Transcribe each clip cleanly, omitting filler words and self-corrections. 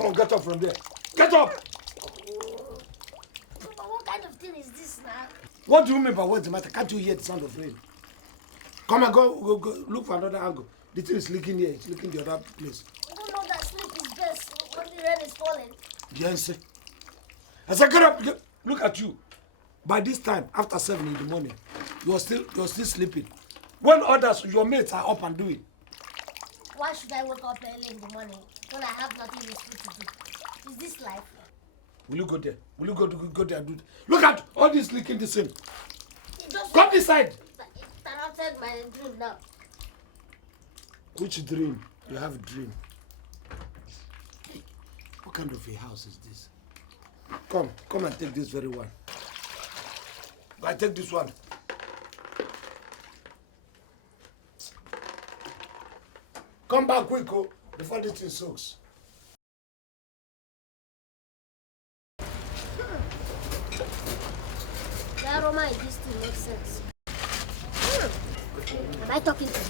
Come on, get up from there. Get up! Papa, what kind of thing is this now? What do you mean by what's the matter? Can't you hear the sound of rain? Come and go look for another angle. The thing is leaking here, it's leaking the other place. I don't know that sleep is best when the rain is falling. Yes. I said, get up, look at you. By this time, after 7 in the morning, you're still sleeping. When others, your mates are up and doing. Why should I wake up early in the morning when I have nothing useful to do? Is this life? Will you go there? Will you go there and do it? Look at all this leaking the same. Just Come this side. It interrupted my dream now. Which dream? You have a dream. Hey, what kind of a house is this? Come and take this very one. I take this one. Come back quick, before this thing soaks. The aroma in this thing makes sense. Am I talking to you?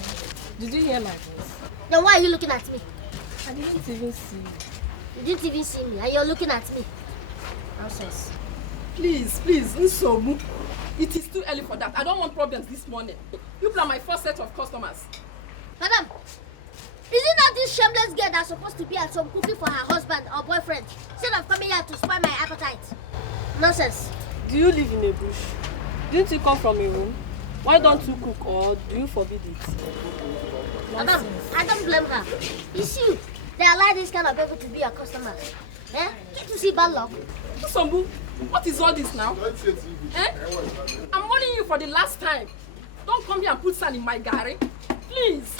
Did you hear my voice? Then why are you looking at me? I didn't even see you. You didn't even see me and you're looking at me. Nonsense. Please, Nsomu. It is too early for that. I don't want problems this morning. You people are my first set of customers. Madam, is it not this shameless girl that's supposed to be at home cooking for her husband or boyfriend instead of coming here to spoil my appetite? Nonsense. Do you live in a bush? Didn't you come from a room? Why don't you cook or do you forbid it? Madam, I don't blame her. It's you. They allow this kind of people to be your customers. Eh? Get to see bad luck. Sambu, what is all this now? Eh? I'm warning you for the last time. Don't come here and put sand in my gari. Please.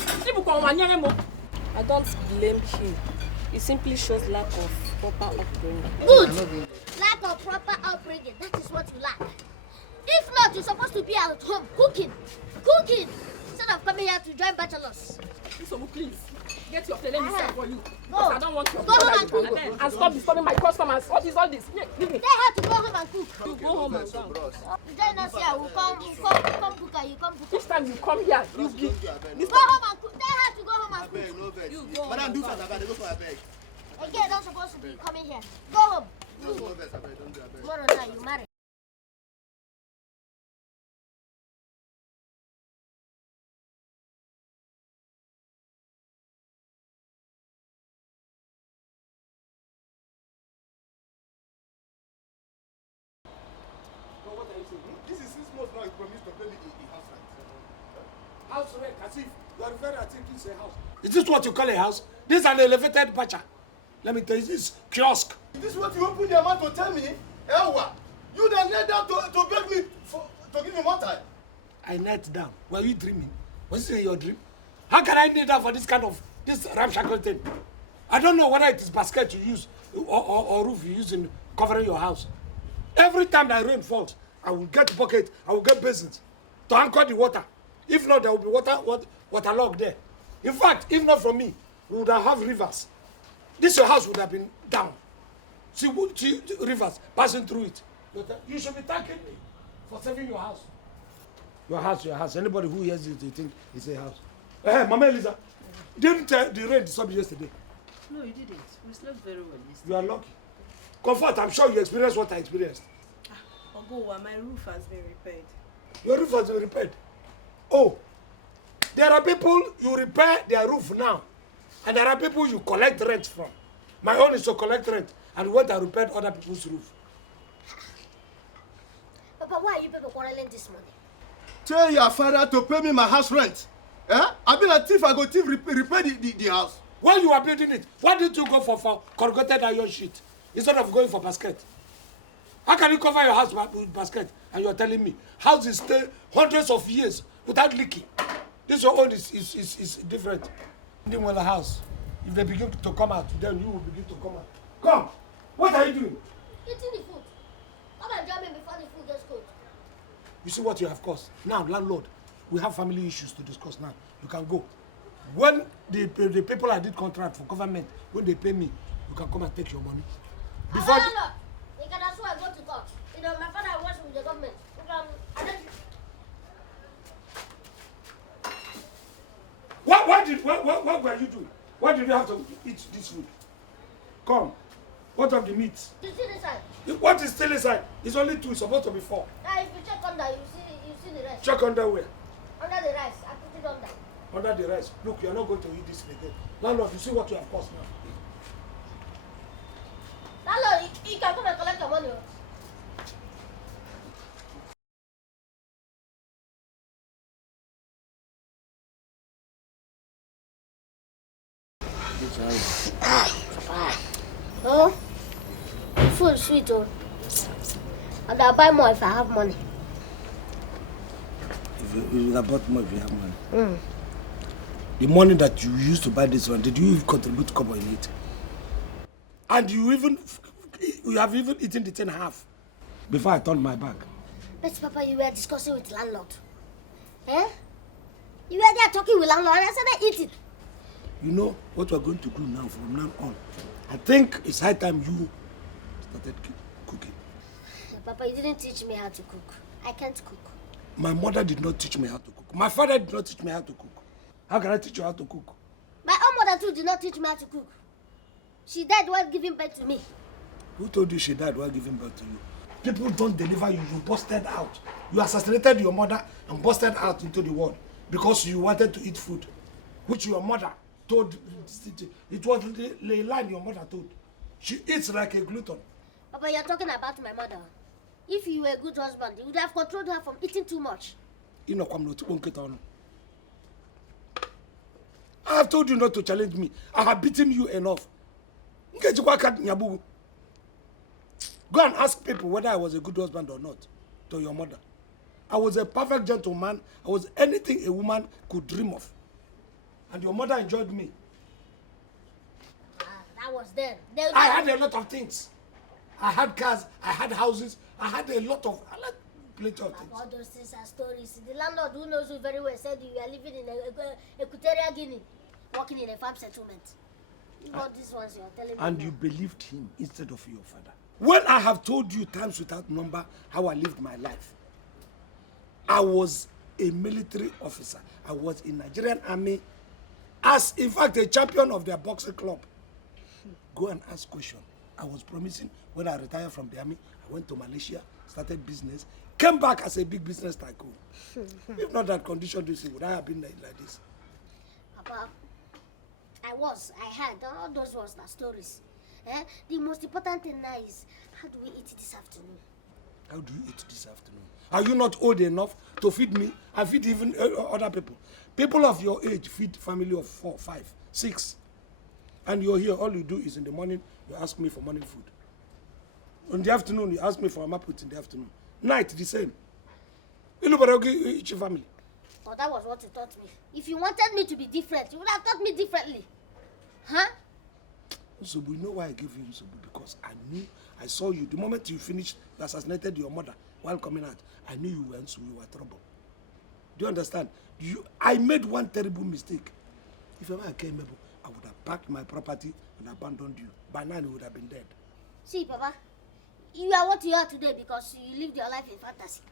I don't blame him. It simply shows lack of proper upbringing. Good. Lack of proper upbringing. That is what you lack. If not, you're supposed to be at home cooking. Instead of coming here to join bachelors. Sambu, please. Get your plate, let me serve for you. Go. I don't want your Go home and cook. And stop disturbing my customers. What is all this? Leave me. They have to go home and cook. You go home and cook. You join us here. We'll come cook and you come cook. Each time you come here, you give. Go home and cook. They have to go home and cook. You go home. Madam, do fast, abeg, go for abeg. Again, not supposed to be coming here. Go home. No vex, abeg, don't do abeg. Tomorrow night, you marry. This is 6 months now. You promised to pay me the house rent. House rent, as if you are referring to it's a house. Is this what you call a house? This is an elevated bacha. Let me tell you, this is kiosk. Is this what you open your mouth to tell me? Ewa, you then knelt down to beg me to give me more time. I knelt down. Were you dreaming? Was it in your dream? How can I kneel down for this ramshackle thing? I don't know whether it is basket you use or roof you use in covering your house. Every time that rain falls, I will get bucket, I will get basins to anchor the water. If not, there will be waterlogged there. In fact, if not from me, we would have rivers. This your house would have been down. See rivers passing through it. You should be thanking me for saving your house. Your house. Anybody who hears it, you think it's a house. Hey, Mama Eliza, didn't the rain disturb you yesterday? No, you didn't. We slept very well yesterday. You are lucky. Comfort, I'm sure you experienced what I experienced. Ogowa, my roof has been repaired. Your roof has been repaired. Oh, there are people you repair their roof now, and there are people you collect rent from. My own is to collect rent, and went and repaired other people's roof. Papa, why are you people quarreling this morning? Tell your father to pay me my house rent. Eh? I've been a thief, I go thief repair the house. While you were building it, why didn't you go for corrugated iron sheet instead of going for basket? How can you cover your house with basket and you're telling me houses stay hundreds of years without leaking? This your own is different. In the house, if they begin to come out, then you will begin to come out. Come! What are you doing? Eating the food. Come and join me before the food gets cold. You see what you have caused. Now, landlord, we have family issues to discuss now. You can go. When the people I did contract for government, when they pay me, you can come and take your money. Before No. You can also go to court. You know, my father works with the government. What were you doing? Why did you have to eat this food? Come. What of the meat? You see this side? What is still inside? It's only 2. It's supposed to be 4. Now if you check under, you see the rest. Check under where? Under the rice. I put it under. Under the rice. Look, you're not going to eat this again. Landlord, you see what you have cost now. Landlord, you can come and collect your money. Oh, food sweet. Oh, and I'll buy more if I have money. If you have bought more if you have money. The money that you used to buy this one, did you contribute cover in it? And you have even eaten the thing half before I turned my back. But Papa, you were discussing with landlord. Eh? You were there talking with landlord and I said I eat it. You know what we're going to do now from now on? I think it's high time you started cooking. Papa, you didn't teach me how to cook. I can't cook. My mother did not teach me how to cook. My father did not teach me how to cook. How can I teach you how to cook? My own mother too did not teach me how to cook. She died while giving birth to me. Who told you she died while giving birth to you? People don't deliver you. You busted out. You assassinated your mother and busted out into the world because you wanted to eat food, which your mother told. It was the line your mother told. She eats like a glutton. Papa, you're talking about my mother. If you were a good husband, you would have controlled her from eating too much. I have told you not to challenge me. I have beaten you enough. Go and ask people whether I was a good husband or not to your mother. I was a perfect gentleman. I was anything a woman could dream of. And your mother enjoyed me. That was then. I had a lot of things. I had cars, I had houses, I had plenty of things. All those things are stories. The landlord who knows you very well said you are living in Equatorial Guinea, working in a farm settlement. All these ones you are telling me. And you believed him instead of your father. When I have told you times without number how I lived my life, I was a military officer. I was in Nigerian army as, in fact, a champion of their boxing club. Go and ask questions. I was promising when I retired from the army, I went to Malaysia, started business, came back as a big business tycoon. If not that condition, would I have been like this? Papa, I had all those ones are stories. The most important thing now is, how do we eat this afternoon? How do you eat this afternoon? Are you not old enough to feed me and feed even other people? People of your age feed family of 4, 5, 6. And you're here, all you do is in the morning, you ask me for morning food. In the afternoon, you ask me for amaput in the afternoon. Night, the same. You look each family. Oh, that was what you taught me. If you wanted me to be different, you would have taught me differently. Huh? So we know why I gave you Usobu, because I saw you. The moment you finished, you assassinated your mother while coming out. I knew you were trouble. Do you understand? I made one terrible mistake. If ever I came, I would have packed my property and abandoned you. By now, you would have been dead. See, Papa, you are what you are today because you lived your life in fantasy.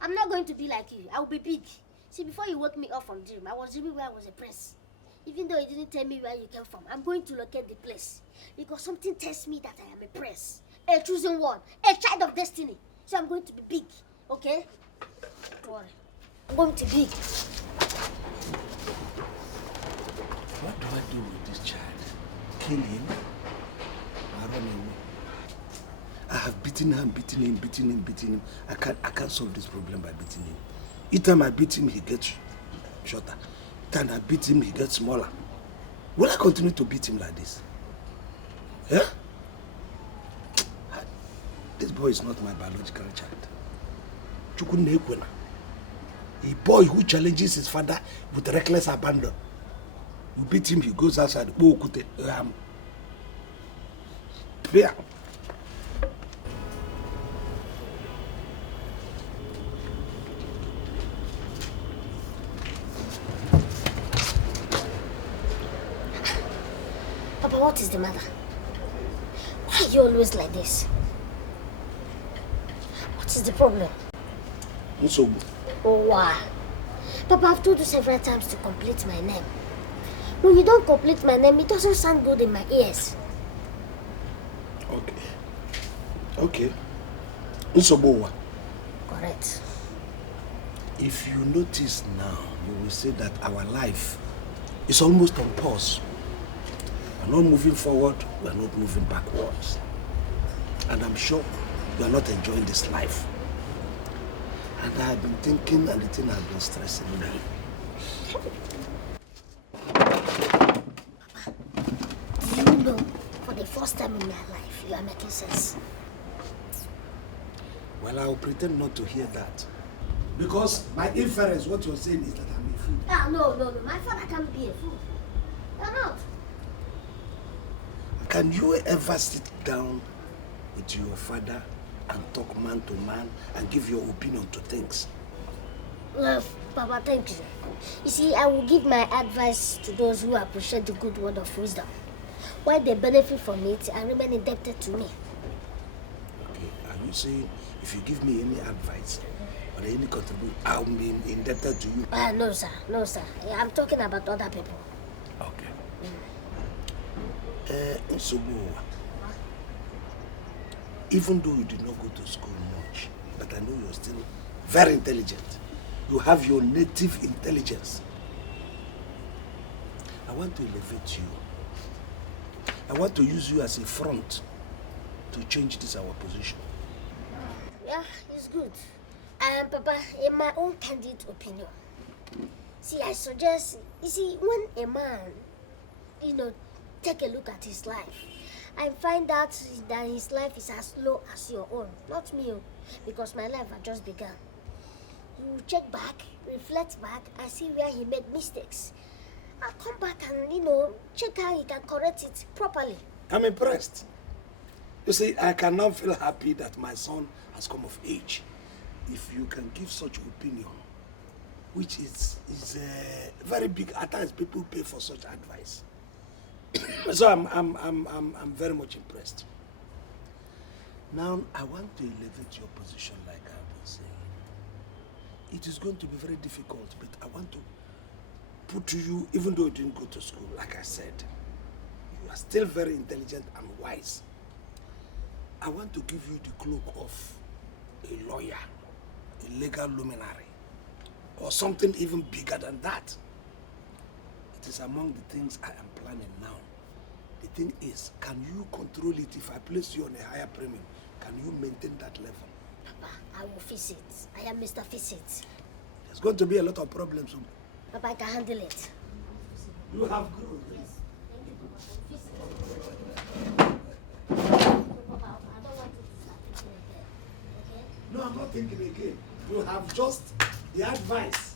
I'm not going to be like you. I will be big. See, before you woke me up from dream, I was dreaming where I was a prince. Even though you didn't tell me where you came from, I'm going to locate the place. Because something tells me that I am a prince, a chosen one, a child of destiny. So I'm going to be big, okay? Don't worry. I'm going to be big. What do I do with this child? Kill him? I run away. I have beaten him, beaten him. I can't solve this problem by beating him. Each time I beat him, he gets shorter. Each time I beat him, he gets smaller. Will I continue to beat him like this? Yeah? This boy is not my biological child. A boy who challenges his father with reckless abandon. You beat him, he goes outside. Fear. Papa, what is the matter? Why are you always like this? What is the problem? Usobu. Oh, why? Papa, I've told you several times to complete my name. When you don't complete my name, it doesn't sound good in my ears. Okay. Nsobowa. Correct. If you notice now, you will see that our life is almost on pause. We're not moving forward, we're not moving backwards. And I'm sure you are not enjoying this life. And I have been thinking, and the thing has been stressing me. Do you know, for the first time in my life, you are making sense? Well, I'll pretend not to hear that. Because my inference, what you're saying is that I'm a fool. Ah, no. My father can't be a fool. You're not. Can you ever sit down with your father and talk man to man and give your opinion to things? Papa, thank you. You see, I will give my advice to those who appreciate the good word of wisdom. While they benefit from it and remain indebted to me. Okay, are you saying if you give me any advice or any contribution, I'll be indebted to you? No, sir. I'm talking about other people. Okay. Nsobowa, even though you did not go to school much, but I know you're still very intelligent. You have your native intelligence. I want to elevate you. I want to use you as a front to change this our position. Yeah, it's good. Papa, in my own candid opinion, see, I suggest, you see, when a man, take a look at his life, I find out that his life is as low as your own. Not me, because my life had just begun. You check back, reflect back, and see where he made mistakes. I'll come back and, check how he can correct it properly. I'm impressed. You see, I can now feel happy that my son has come of age. If you can give such opinion, which is very big, at times people pay for such advice. So I'm very much impressed. Now I want to elevate your position, like I've been saying. It is going to be very difficult, but I want to put to you, even though you didn't go to school, like I said, you are still very intelligent and wise. I want to give you the cloak of a lawyer, a legal luminary, or something even bigger than that. It is among the things I am planning now. The thing is, can you control it? If I place you on a higher premium, can you maintain that level? Papa, I will fix it. I am Mr. Fix It. There's going to be a lot of problems. Papa, I can handle it. You have grown. Yes. Thank you, Papa. Fix it. Papa, I don't want you to start thinking again. Okay? No, I'm not thinking again. You have just the advice.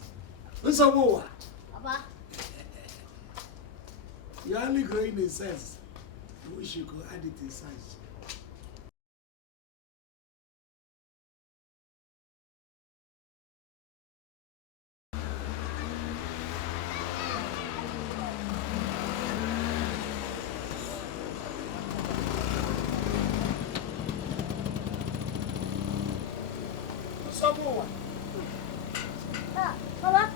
Uzo Umeh. Papa. You're only growing in sense. I wish you could add it in size. Someone. Papa.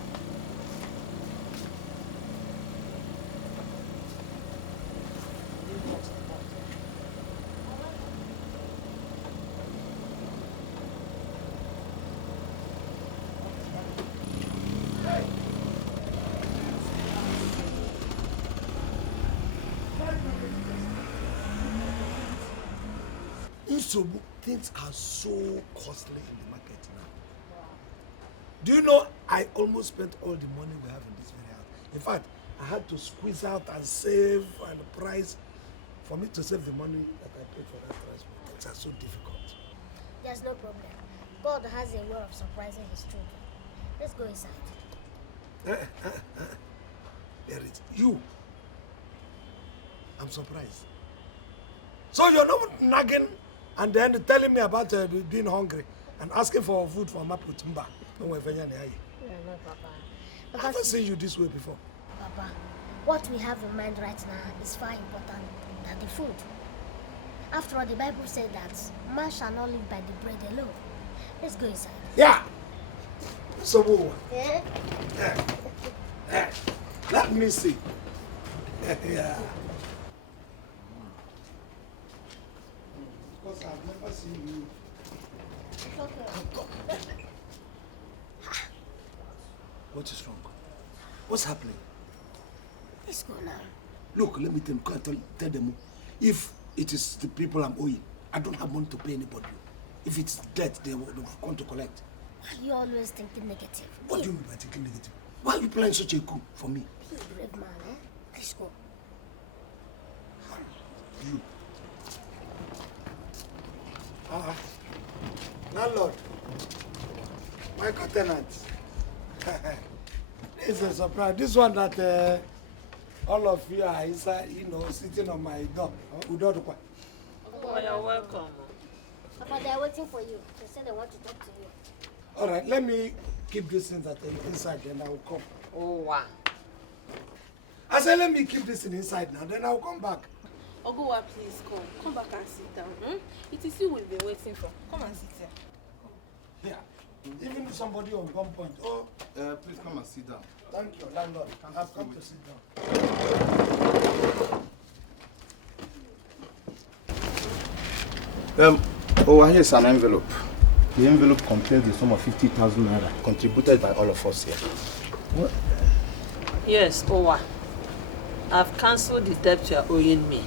Insobu, things are so costly in the market now. Do you know I almost spent all the money we have in this very house? In fact, I had to squeeze out and save and price for me to save the money that I paid for that transport. Things are so difficult. There's no problem. God has a way of surprising his children. Let's go inside. There is you. I'm surprised. So you're not nagging and then telling me about being hungry and asking for food from Maputumba. No, Papa. I haven't seen you this way before. Papa, what we have in mind right now is far important than the food. After all, the Bible said that man shall not live by the bread alone. Let's go inside. Yeah. So, Yeah? let me see. Yeah. Because I've never never see you. It's okay. What is wrong? What's happening? Let's go now. Look, let me tell them. If it is the people I'm owing, I don't have money to pay anybody. If it's debt, they will come to collect. Why are you always thinking negative? What do you mean by thinking negative? Why are you playing such a coup for me? Be a brave man, eh? Let's go. You. Landlord. My co-tenant. It's a surprise. This one that all of you are inside, sitting on my door. Oh, you're welcome. Papa, they're waiting for you. They said they want to talk to you. All right, let me keep this thing inside, then I will come. Oh, wow. I said, let me keep this thing inside now, then I will come back. Ogowa, please come. Come back and sit down. It is you we've been waiting for. Come and sit here. Yeah. Even somebody on one point. Oh, Please come and sit down. thank you, landlord. I've come to sit down. Here's an envelope. The envelope contains the sum of 50,000 naira contributed by all of us here. What? Yes, Owa. I've cancelled the debt you are owing me.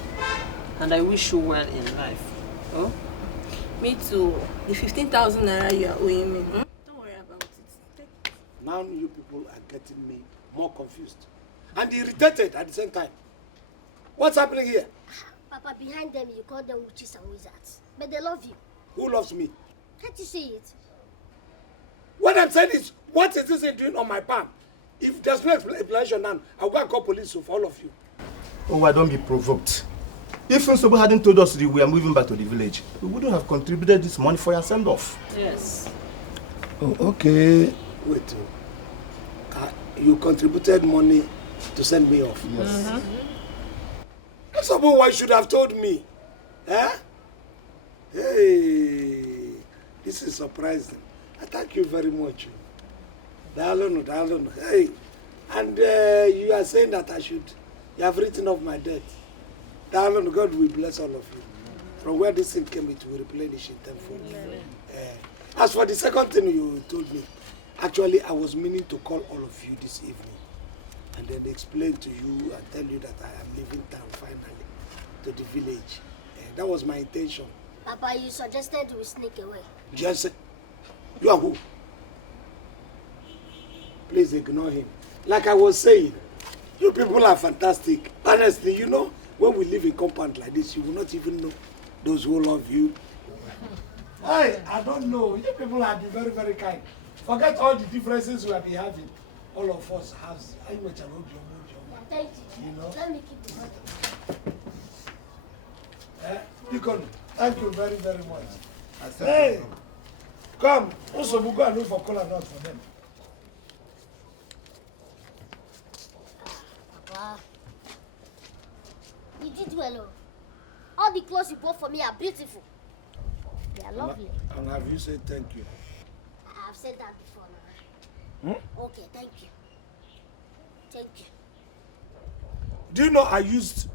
And I wish you well in life. Oh? Me too. The 15,000 naira you are owing me. Don't worry about it. Take it. Now you people are getting me more confused and irritated at the same time. What's happening here? Papa, behind them, you call them witches and wizards. But they love you. Who loves me? Can't you see it? What I'm saying is, what is this doing on my palm? If there's no explanation now, I'll go and call police for all of you. Oh, I don't be provoked. If Nsobo hadn't told us that we are moving back to the village, we wouldn't have contributed this money for your send-off. Yes. Oh, okay. Wait. You contributed money to send me off? Yes. Nsobo, why should have told me? Eh? Hey, this is surprising. I thank you very much. Dalon. Hey, and you are saying that you have written off my debt. Dalon, God will bless all of you. From where this thing came, it will replenish it tenfold. As for the second thing you told me, actually, I was meaning to call all of you this evening and then explain to you and tell you that I am leaving town finally to the village. That was my intention. Papa, you suggested we sneak away. Just you are who? Please ignore him. Like I was saying, you people are fantastic. Honestly, when we live in compound like this, you will not even know those who love you. Hey, I don't know. You people have been very, very kind. Forget all the differences we have been having. All of us has. Thank you. Let me keep this. Deacon, thank you very, very much. Hey, come. Also, we'll go and look for cola nuts for them. Papa, you did well. All the clothes you bought for me are beautiful. They are lovely. And have you said thank you? I have said that before now. Okay, thank you. Thank you. Do you know I used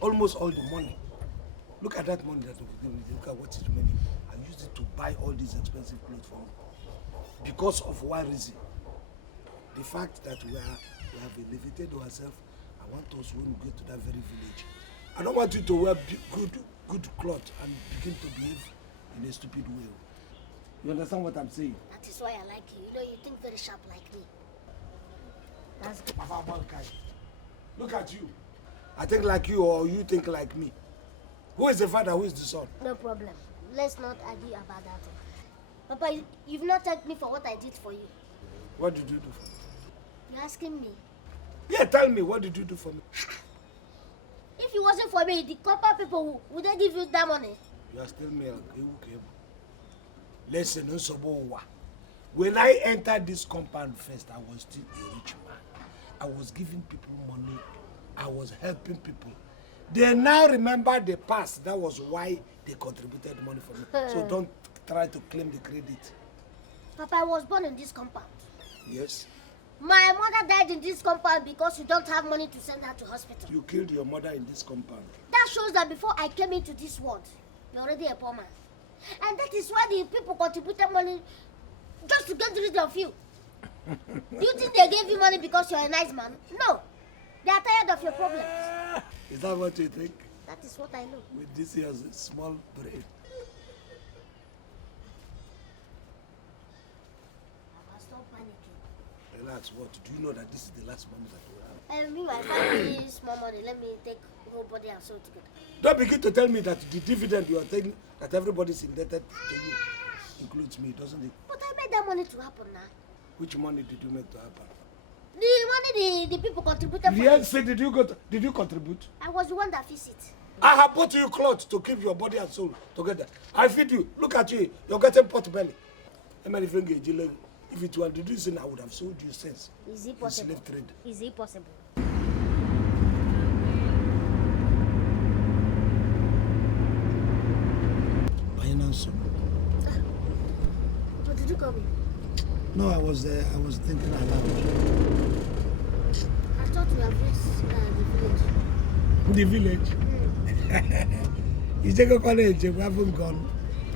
almost all the money? Look at that money that we gave me. Look at what is remaining. I used it to buy all these expensive clothes for me. Because of one reason. The fact that we have elevated ourselves. I want us when we go to that very village. I don't want you to wear good clothes and begin to behave in a stupid way. You understand what I'm saying? That is why I like you. You think very sharp like me. That's good. Look at you. I think like you or you think like me. Who is the father? Who is the son? No problem. Let's not argue about that. Papa, you've not thanked me for what I did for you. What did you do for me? You're asking me? Yeah, tell me, what did you do for me? If it wasn't for me, the copper people, would they give you that money? You are still male. Listen, Nsobo. When I entered this compound first, I was still a rich man. I was giving people money. I was helping people. They now remember the past. That was why they contributed money for me. So don't try to claim the credit. Papa, I was born in this compound. Yes. My mother died in this compound because you don't have money to send her to hospital. You killed your mother in this compound. That shows that before I came into this world, you're already a poor man. And that is why the people contributed money just to get rid of you. Do you think they gave you money because you're a nice man? No. They are tired of your problems. Is that what you think? That is what I know. With this year's small brain. Stop panicking. Relax, what? Do you know that this is the last money that we have? Me, my family is small money. Let me take whole body and soul together. Don't begin to tell me that the dividend you are taking, that everybody's indebted to you, includes me, doesn't it? But I made that money to happen now. Which money did you make to happen? The money the people contributed. Yes, say, did you contribute? I was the one that fixed it. I have bought you clothes to keep your body and soul together. I feed you. Look at you. You're getting pot belly. If it were reducing, I would have sold you since. Is it possible? Slave trade. Is it possible? What did you call me? No, I was thinking aloud. I thought we have reached the village. The village? You take a college, we haven't gone.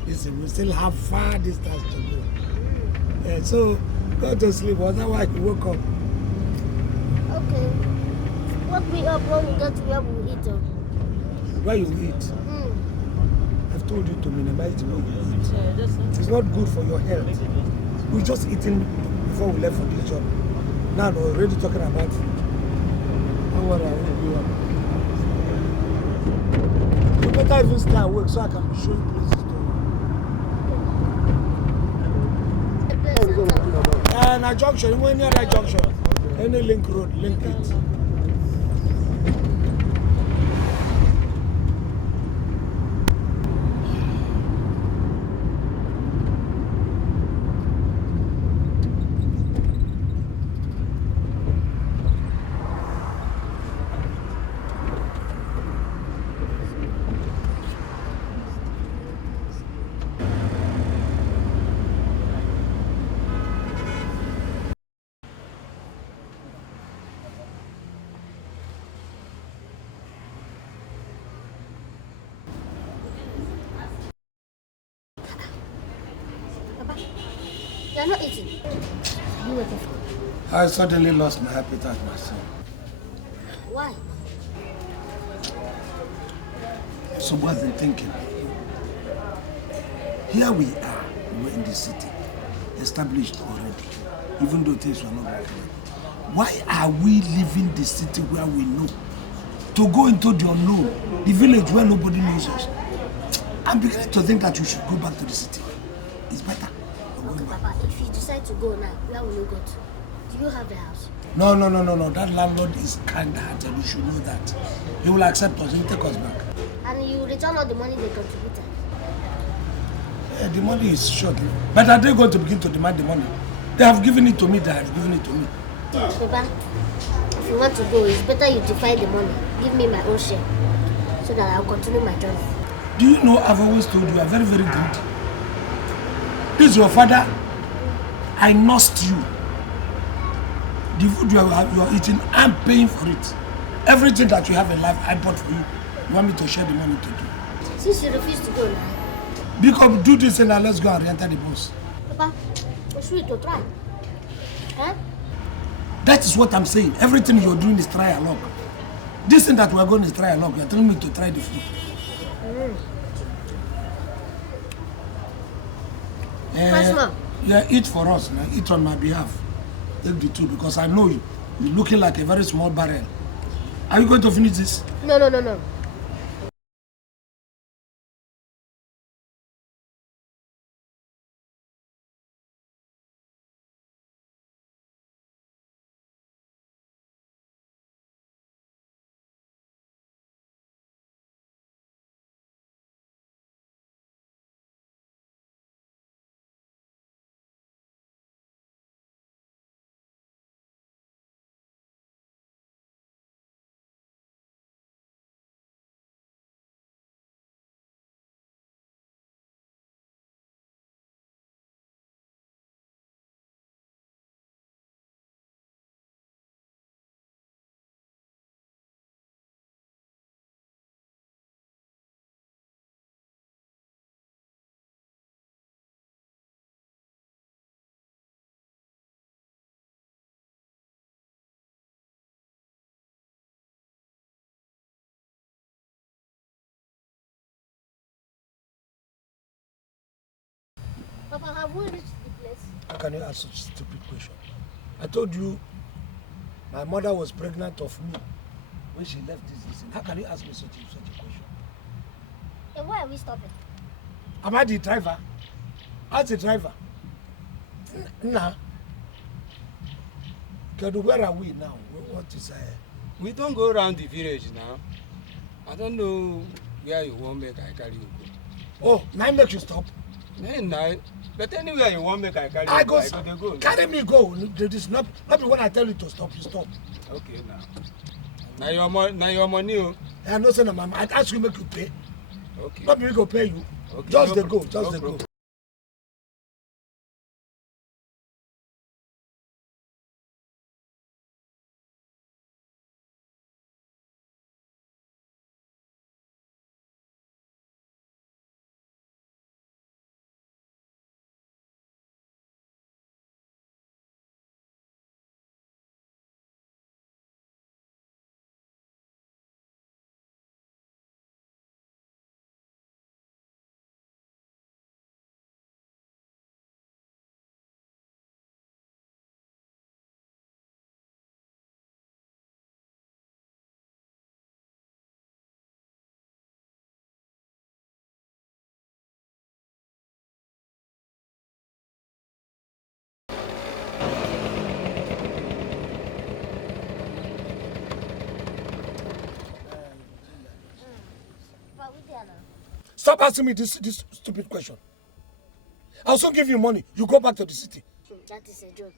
Listen, we still have far distance to go. So, go to sleep, otherwise you woke up. Okay. Wake me up when we get to where we eat. Where you eat? I've told you to minimize the way you eat. It's not good for your health. We just eating before we left for this job. Now we're already talking about food. Don't worry, I will be up. You better even stay awake so I can be showing places to you. And a junction, when you're at that junction, any link road, link it. You're not eating. You waiting for? I suddenly lost my appetite myself. Why? So what I've been thinking. Here we are, we're in the city, established already, even though things were not working. Why are we leaving the city where we know to go into the unknown, the village where nobody knows us? I'm beginning to think that you should go back to the city. It's better. Okay, Papa, if you decide to go now, where will you go to? Do you have a house? No. That landlord is kind-hearted. You should know that. He will accept us. He will take us back. And you return all the money they contributed? The money is short. But are they going to begin to demand the money? They have given it to me. Papa, if you want to go, it's better you divide the money. Give me my own share so that I'll continue my journey. Do you know I've always told you, I'm very, very greedy. This is your father. I nursed you. The food you are eating, I'm paying for it. Everything that you have in life, I bought for you. You want me to share the money to do? Since you refuse to go now. Because do this and now let's go and re-enter the bus. Papa, it's sweet to try. Huh? That is what I'm saying. Everything you're doing is try along. This thing that we're going is try along. You're telling me to try the food. Yeah, eat for us. Now. Eat on my behalf. Take the two because I know you. You're looking like a very small barrel. Are you going to finish this? No. Papa, have we reached the place? How can you ask such a stupid question? I told you my mother was pregnant of me when she left this season. How can you ask me such a question? Then why are we stopping? Am I the driver? As the driver? Nah. Where are we now? What is We don't go around the village now. I don't know where you want make I carry you go. Oh, now make you stop. Nah. But anywhere you want make I carry I you go. go. Carry me go. This not when I tell you to stop, you stop. Okay now. Now your money. Oh. I know, sir, mama. I ask you make you pay. Okay. Not me go pay you. Okay. Just No the go. Just the go. Stop asking me this stupid question. I'll soon give you money. You go back to the city. That is a joke.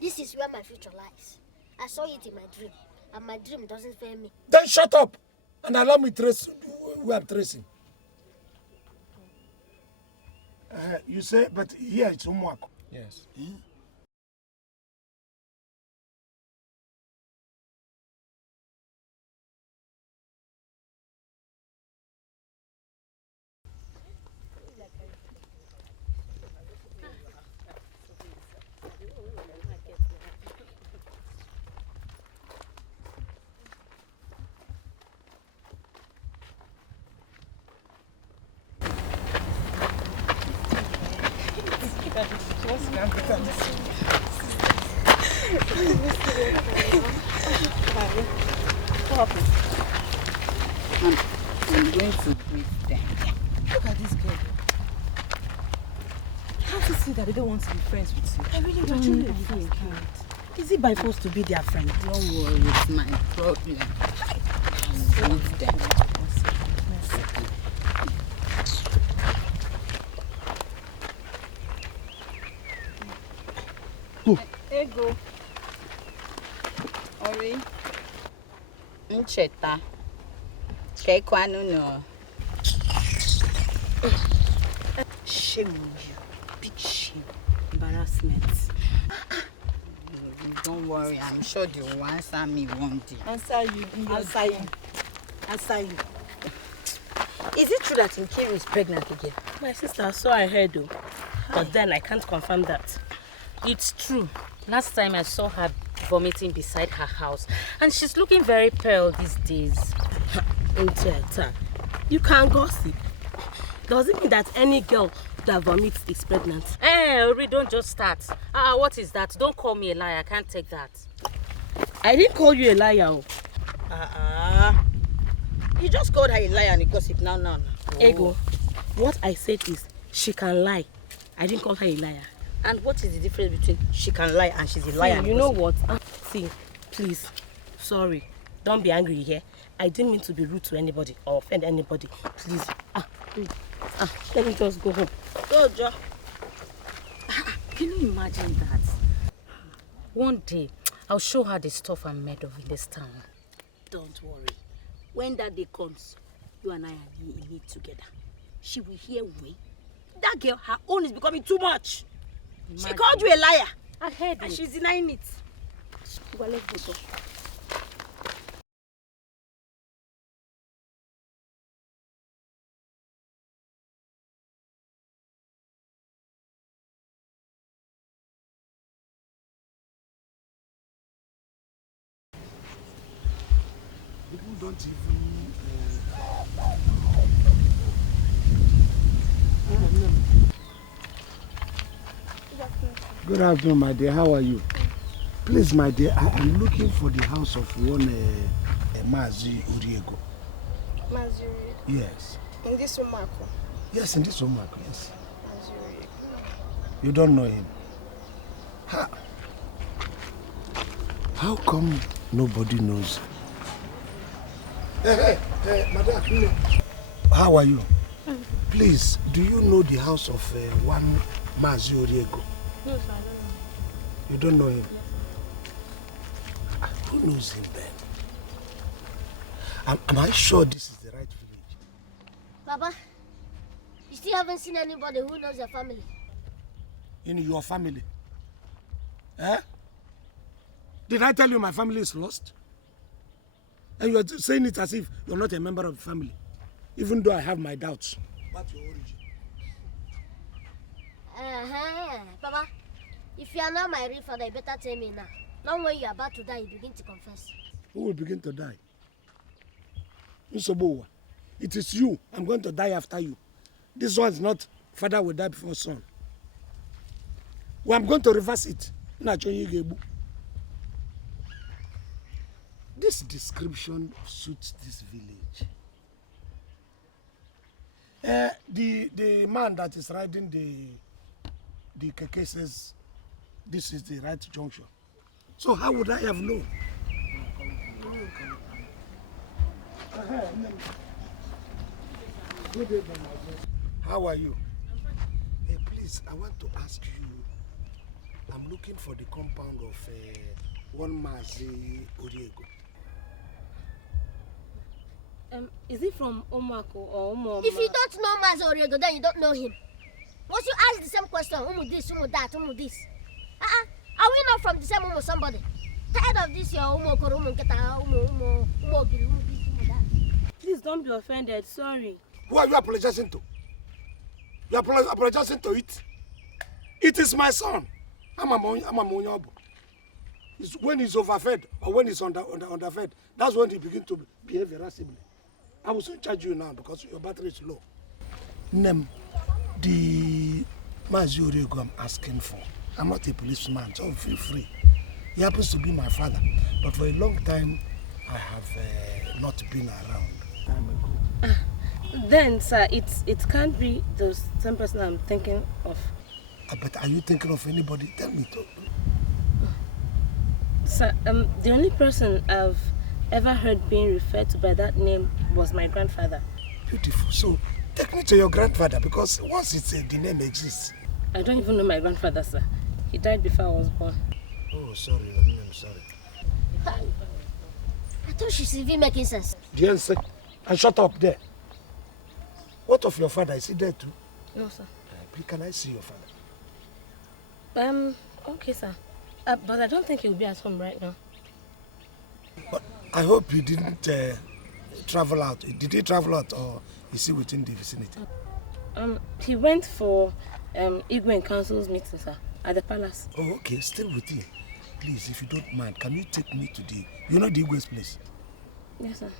This is where my future lies. I saw it in my dream, and my dream doesn't fail me. Then shut up and allow me trace where I'm tracing. You say, but here it's homework. Yes. I'm going to greet them. Look at this girl. How to see that they don't want to be friends with you? I really don't think. Is it by force to be their friend? Don't worry, it's my problem. I'll greet them. Ego. Ori. Ncheta. No. Shame on you. Big shame. Embarrassment. Don't worry, I'm sure they will answer me one day. Answer you. Answer you. Is it true that Nkem is pregnant again? My sister, so I heard though. But then I can't confirm that. It's true. Last time I saw her vomiting beside her house. And she's looking very pale these days. You can't gossip. Does it mean that any girl that vomits is pregnant? Hey, Ori, don't just start. What is that? Don't call me a liar. I can't take that. I didn't call you a liar. You just called her a liar and a gossip now. Ego, what I said is she can lie. I didn't call her a liar. And what is the difference between she can lie and she's a liar? See, you know what? See, please, sorry. Don't be angry here. I didn't mean to be rude to anybody or offend anybody. Please. Let me just go home. Go, Jo. Can you imagine that? One day, I'll show her the stuff I'm made of in this town. Don't worry. When that day comes, you and I are in it together. She will hear we. That girl, her own is becoming too much. Imagine. She called you a liar. I heard And it. she's denying it. Well, let's go. People don't even. Good afternoon, my dear. How are you? Please, my dear, I am looking for the house of one Mazi Uriego. Mazi Uriego? Yes. In this Omako? Yes, in this Omako, yes. Mazi Uriego. You don't know him? How come nobody knows? Hey, madam. How are you? Please, do you know the house of one Mazi Uriego? No, sir, I don't know. You don't know him? Who knows him then? Am I sure this is the right village? Baba, you still haven't seen anybody who knows your family? In your family? Eh? Did I tell you my family is lost? And you're saying it as if you're not a member of the family, even though I have my doubts. What's your origin? Baba, if you are not my real father, you better tell me now. Not when you are about to die, you begin to confess. Who will begin to die? Uzo, it is you. I'm going to die after you. This one's not father will die before son. Well, I'm going to reverse it. This description suits this village. The man that is riding the keke says this is the right junction. So how would I have known? How are you? Hey, please, I want to ask you. I'm looking for the compound of one Mazi Uriego. Is it from Omako or Omo? If you don't know Mazi Uriego, then you don't know him. Once you ask the same question, this, that, this. Are we not from the same somebody? Tired of this, your Please don't be offended. Sorry. Who are you apologizing to? You are apologizing to it? It is my son. I'm a Monyobo. When he's overfed or when he's underfed, that's when he begins to behave irascibly. I will soon charge you now because your battery is low. Nem, the Mazi Uriego I'm asking for. I'm not a policeman, so feel free. He happens to be my father, but for a long time, I have not been around. Then, sir, it can't be the same person I'm thinking of. But are you thinking of anybody? Tell me too. Sir, the only person I've ever heard being referred to by that name was my grandfather. Beautiful. So, take me to your grandfather because once the name exists. I don't even know my grandfather, sir. He died before I was born. Oh, sorry, I'm sorry. I thought she's even making sense. Yrself, and shut up there. What of your father? Is he there too? No, sir. Please, can I see your father? Okay, sir. But I don't think he'll be at home right now. But I hope he didn't travel out. Did he travel out or is he within the vicinity? He went for Igwe and Council's meeting, sir, at the palace. Oh, okay. Still with him. Please, if you don't mind, can you take me to the Igwe's place? Yes, sir.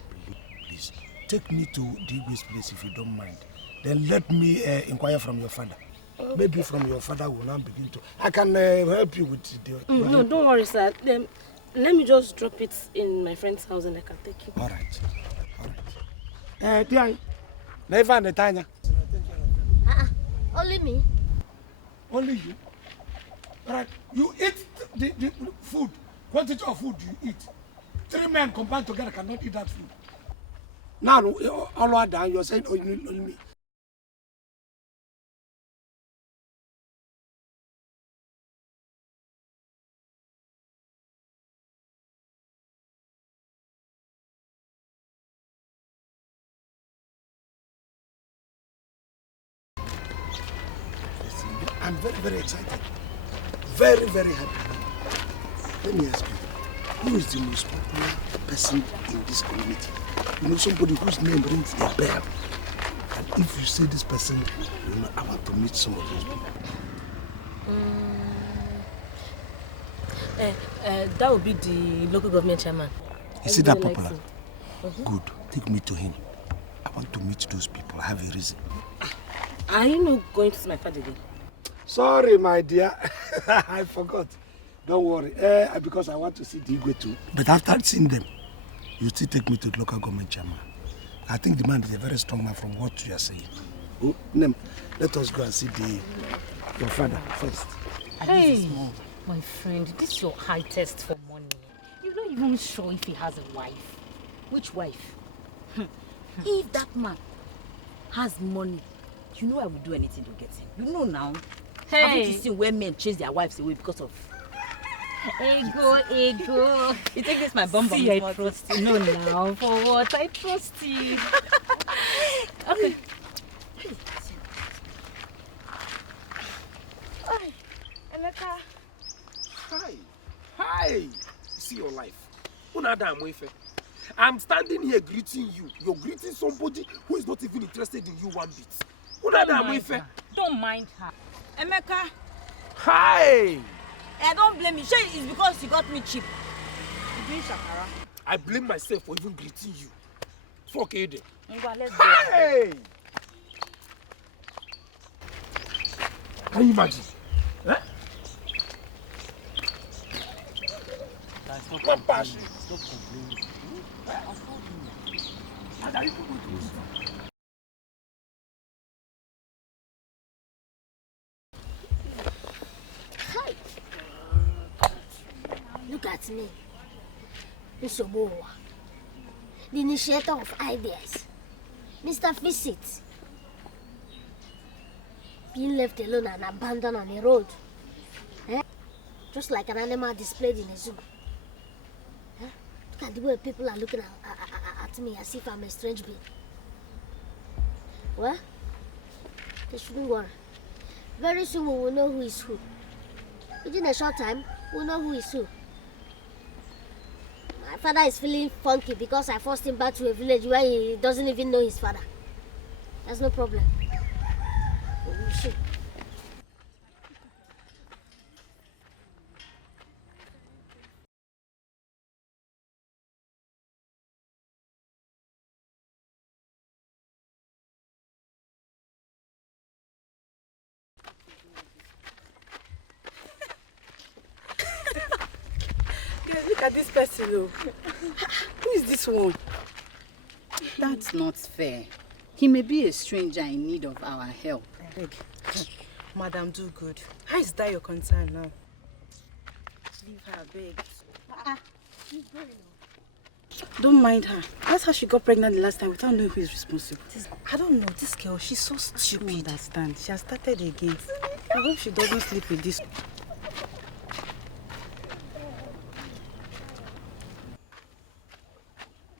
Please, take me to the Igwe's place if you don't mind. Then let me inquire from your father. Okay. Maybe from your father will now begin to... I can help you with the... No, don't worry, sir. Let me just drop it in my friend's house and I can take it. All right. Tiang, never and Tanya. Only me. Only you? All right. You eat the food. Quantity of food you eat. 3 men combined together cannot eat that food. Now, all are down. You're saying only me. I'm very, very excited. Very, very happy. Let me ask you, who is the most popular person in this community? You know, somebody whose name rings a bell. And if you say this person, you know, I want to meet some of those people. That would be the local government chairman. Is he that popular? Good. Take me to him. I want to meet those people. I have a reason. Are you not going to see my father again? Sorry, my dear. I forgot. Don't worry. Because I want to see the Igwe too. But after seeing them, you still take me to the local government chairman. I think the man is a very strong man from what you are saying. Oh, Nem, let us go and see your father first. Hey, my friend, this is your high test for money. You're not even sure if he has a wife. Which wife? If that man has money, you know I would do anything to get him. You know now. Hey. Haven't you seen where men chase their wives away because of ego? You think this my bum? See, I trust you. No, now for what? I trust you. Okay. Hi, Emeka. Hi. See your life. I'm standing here greeting you. You're greeting somebody who is not even interested in you one bit. Don't mind her. Emeka. Hi. I don't blame you. Sure, it's because you got me cheap. You doing shakara? I blame myself for even greeting you. Fuck Aiden. Hey! Can you imagine? Eh? Stop passion. Stop complaining. Look at me. Uzo Umeh, the initiator of ideas. Mr. Visit. Being left alone and abandoned on the road. Eh? Just like an animal displayed in a zoo. Eh? Look at the way people are looking at me as if I'm a strange being. Well, they shouldn't worry. Very soon we will know who is who. Within a short time, we'll know who is who. My father is feeling funky because I forced him back to a village where he doesn't even know his father. That's no problem. We should. Look at this person, though. Who is this one? That's not fair. He may be a stranger in need of our help. Beg. Madam, do good. How is that your concern now? Leave her, beg. Don't mind her. That's how she got pregnant the last time without knowing who is responsible. I don't know. This girl, she's so stupid. I don't understand. She has started again. I hope she doesn't sleep with this.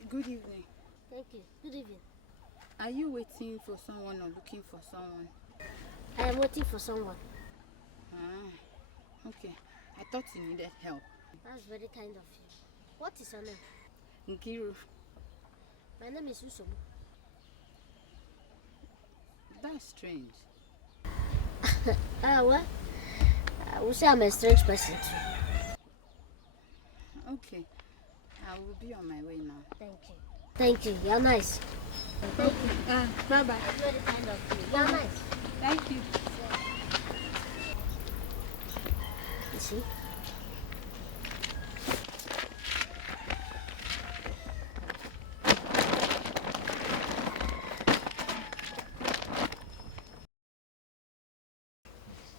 Good evening. Thank you. Good evening. Are you waiting for someone or looking for someone? I am waiting for someone. Ah, okay. I thought you needed help. That's very kind of you. What is your name? Nkiru. My name is Uzo Umeh. That's strange. Well, I would say I'm a strange person too. Okay. I will be on my way now. Thank you. Thank you. You're nice. Thank you. Bye-bye. That's very kind of you. You're nice. Thank you. You see?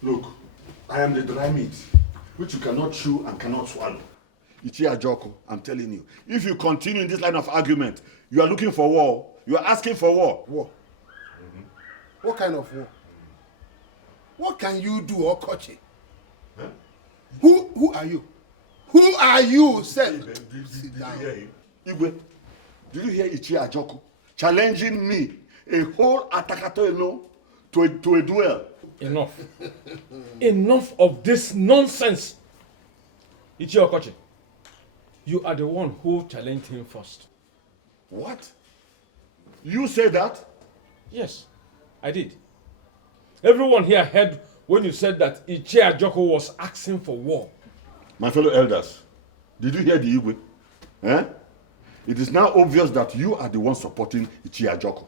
Look, I am the dry meat, which you cannot chew and cannot swallow. Ichia Joko, I'm telling you, if you continue in this line of argument, you are looking for war. You are asking for war. War? What kind of war? What can you do, Okoche? Huh? Who are you? Who are you, sir? Did you hear him? Igwe, did you hear Ichia Joko challenging me, a whole Atakato to a duel? Enough. Enough of this nonsense. Ichia Okoche, you are the one who challenged him first. What? You said that? Yes, I did. Everyone here heard when you said that Ichia Joko was asking for war. My fellow elders, did you hear the Igwe? Eh? It is now obvious that you are the one supporting Ichia Joko.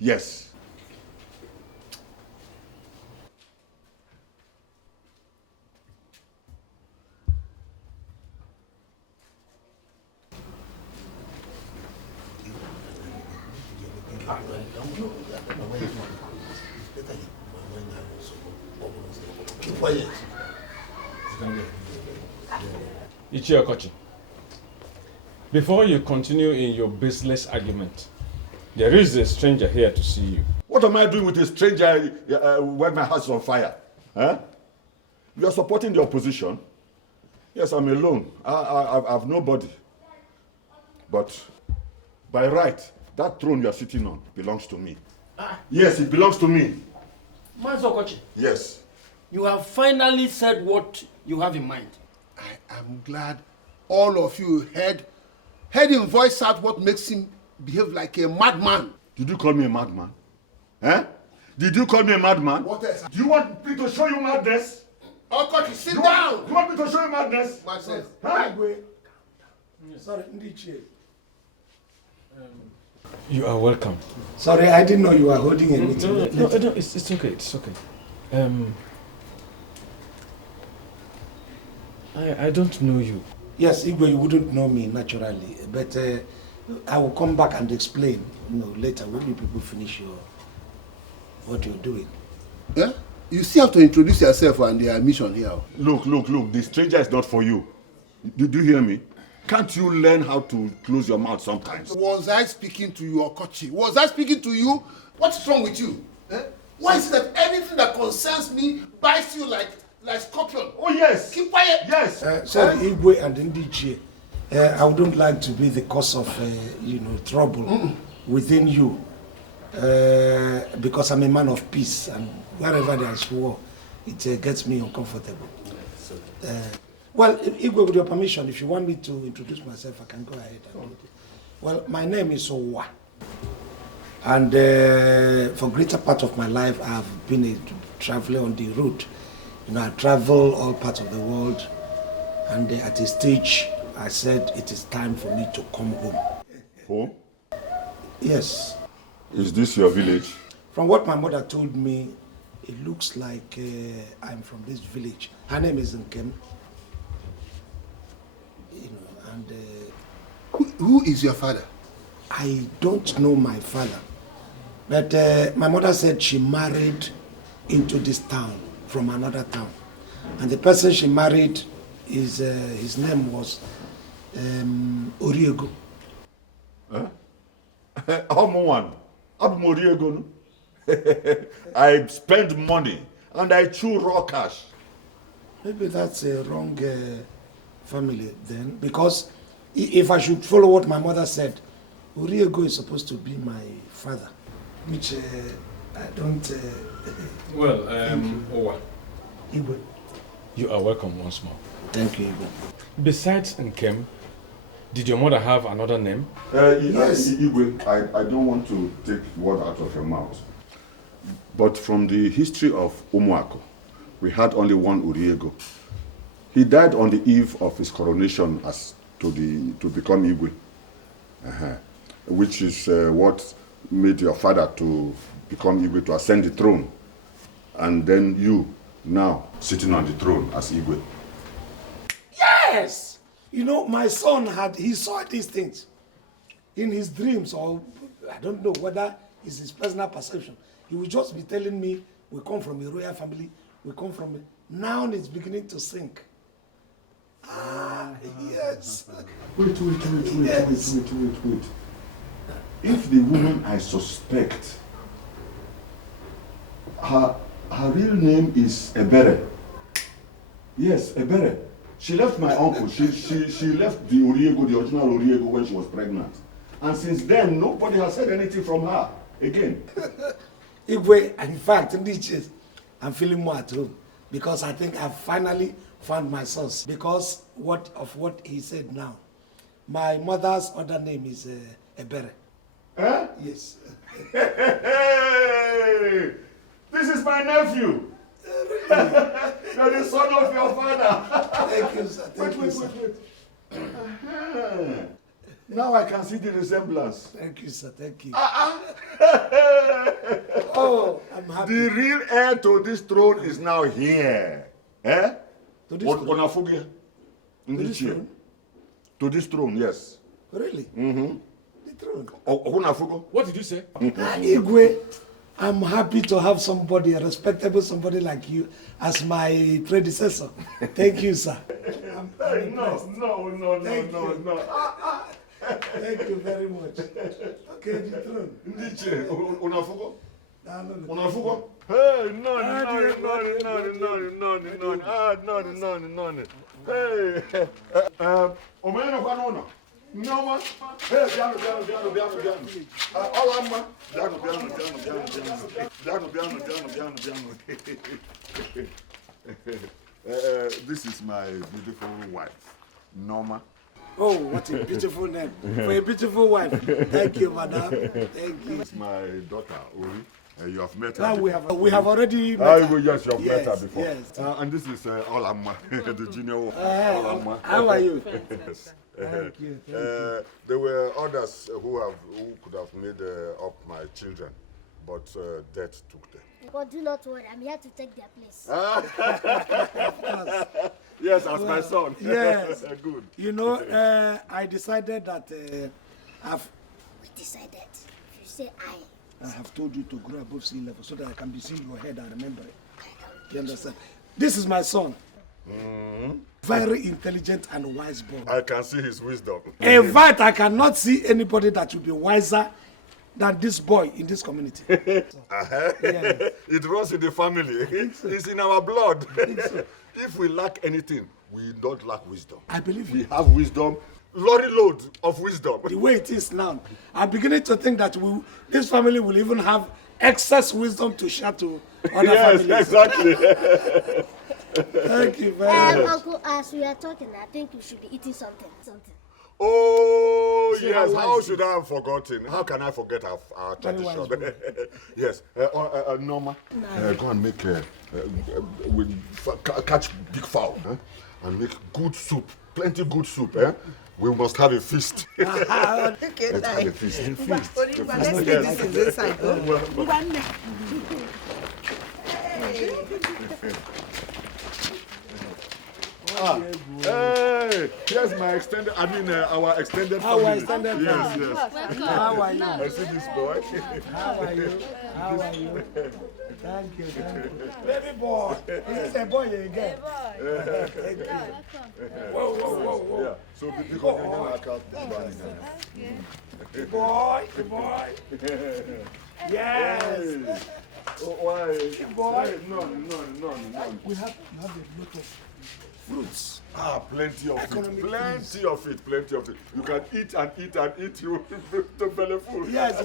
Yes. Keep quiet. Ichiokochi, before you continue in your baseless argument, there is a stranger here to see you. What am I doing with a stranger when my house is on fire? Huh? You are supporting the opposition. Yes, I'm alone. I have nobody. But by right, that throne you are sitting on belongs to me. Yes, it belongs to me. Okochi. Yes. You have finally said what you have in mind. I am glad all of you heard him voice out what makes him behave like a madman. Did you call me a madman? Eh? Did you call me a madman? What else? Do you want me to show you madness? Okochi, sit down! Do you want me to show you madness? Madness. Huh? Sorry, Ndiche. You are welcome. Sorry, I didn't know you were holding a meeting. No, it's okay, it's okay. I don't know you. Yes, Igwe, you wouldn't know me naturally, but I will come back and explain, later when you people finish what you're doing. Yeah? You still have to introduce yourself and their mission here. Look, the stranger is not for you. Did you hear me? Can't you learn how to close your mouth sometimes? Was I speaking to you, Okochi? Was I speaking to you? What's wrong with you? Eh? Why is it that anything that concerns me bites you like scorpion? Oh yes. Keep quiet. Yes. Sorry, Igwe and Ndiche, I wouldn't like to be the cause of, trouble within you, because I'm a man of peace, and wherever there's war, it gets me uncomfortable. Well, Igwe, with your permission, if you want me to introduce myself, I can go ahead and do it. Well, my name is Owoh, and for greater part of my life, I've been a traveler on the road. I travel all parts of the world, and at a stage, I said it is time for me to come home. Home? Yes. Is this your village? From what my mother told me, it looks like I'm from this village. Her name is Nkem. And who is your father? I don't know my father, but my mother said she married into this town from another town, and the person she married his name was Oriego. I spend money and I chew raw cash. Maybe that's a wrong family then, because if I should follow what my mother said, Oriego is supposed to be my father, which I don't. Well, Owoh, Igwe. You are welcome once more. Thank you, Igwe. Besides Nkem, did your mother have another name? Yes. Igwe, I don't want to take word out of your mouth. But from the history of Umuako, we had only one Oriego. He died on the eve of his coronation as to become Igwe, which is what made your father to become Igwe, to ascend the throne. And then you, now, sitting on the throne as Igwe. Yes! My son he saw these things in his dreams, or I don't know whether it's his personal perception. He would just be telling me, we come from a royal family, now it's beginning to sink. Yes. Wait. If the woman I suspect, her real name is Ebere. Yes, Ebere. She left my uncle. She left the Oriego, the original Oriego, when she was pregnant. And since then, nobody has said anything from her again. Igwe, in fact, I'm feeling more at home, because I think I've finally found my source because of what he said now. My mother's other name is Ebere. Huh? Yes. Hey! This is my nephew. Really? You're the son of your father. Thank you, sir. Wait. Now I can see the resemblance. Thank you, sir. Thank you. Oh, I'm happy. The real heir to this throne is now here. Eh? To this throne? To this throne, yes. Really? Mm-hmm. What did you say? Igwe, I'm happy to have somebody, a respectable somebody like you, as my predecessor. Thank you, sir. No. Thank you very much. Okay, the throne. Ndiche, unafugo? Hey, none. Hey, omena kwa nona. Nyoma. Hey, piano. Olama. Piano. This is my beautiful wife, Norma. Oh, what a beautiful name. For a beautiful wife. Thank you, madam. Thank you. This is my daughter, Uri. You have met her. Now we have already met her. Yes, you have met her before. Yes. And this is Olama, the junior Olama. How are you? Yes. Thank you. There were others who could have made up my children, but death took them. But do not worry, I'm here to take their place. Yes, as my son. Yes. Good. You know, I decided that We decided. If you say I have told you to grow above sea level so that I can be seeing your head and remember it. You understand? This is my son. Very intelligent and wise boy. I can see his wisdom. In fact, I cannot see anybody that will be wiser than this boy in this community. Yes. It runs in the family. It's in our blood. If we lack anything, we don't lack wisdom. I believe we have wisdom. Lorry load of wisdom. The way it is now, I'm beginning to think that this family will even have excess wisdom to share to other families. Yes, exactly. Thank you very much. Uncle, as we are talking, I think we should be eating something. Oh, See yes. how How should I have forgotten? How can I forget our tradition? Yes. Norma, go and make catch big fowl and make good soup. Plenty good soup. We must have a feast. Let's have a feast. Let's take this in this side. Hey, here's my extended, our extended family. Our extended family. Yes. How are you? I see this boy. How are you? Thank you. Baby boy. Is this a boy again? Thank you. Whoa. Yeah. So because the boy. Yes. Why? Boy. No. You have a lot of fruits. Plenty of it. You can eat and eat. You to belly full. Yes,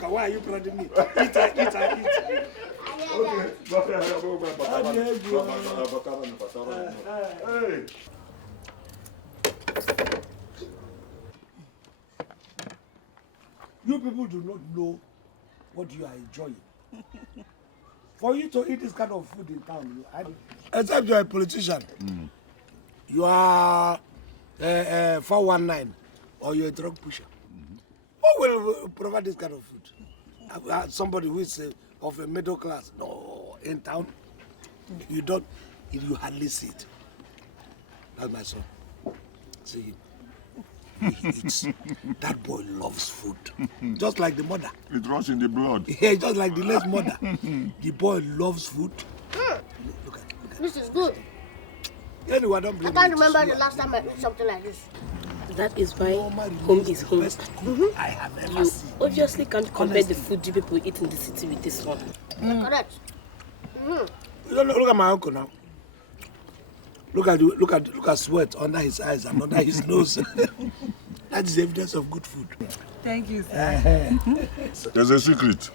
why are you prodding me? Eat. Okay. Hey. You people do not know what you are enjoying. For you to eat this kind of food in town, except you are a politician. You are 419 or you're a drug pusher. Who will provide this kind of food? Somebody who is of a middle class. No, in town, you hardly see it. That's my son. See him. He eats. That boy loves food. Just like the mother. It runs in the blood. Yeah, just like the late mother. The boy loves food. Look at This is good. Anyway, don't blame I can't remember the last time I ate something like this. That is why home is home. I have ever You seen. obviously can't compare the food you people eat in the city with this one. Correct. Look at my uncle now. Look at sweat under his eyes and under his nose. That is evidence of good food. Thank you, sir. There's a secret.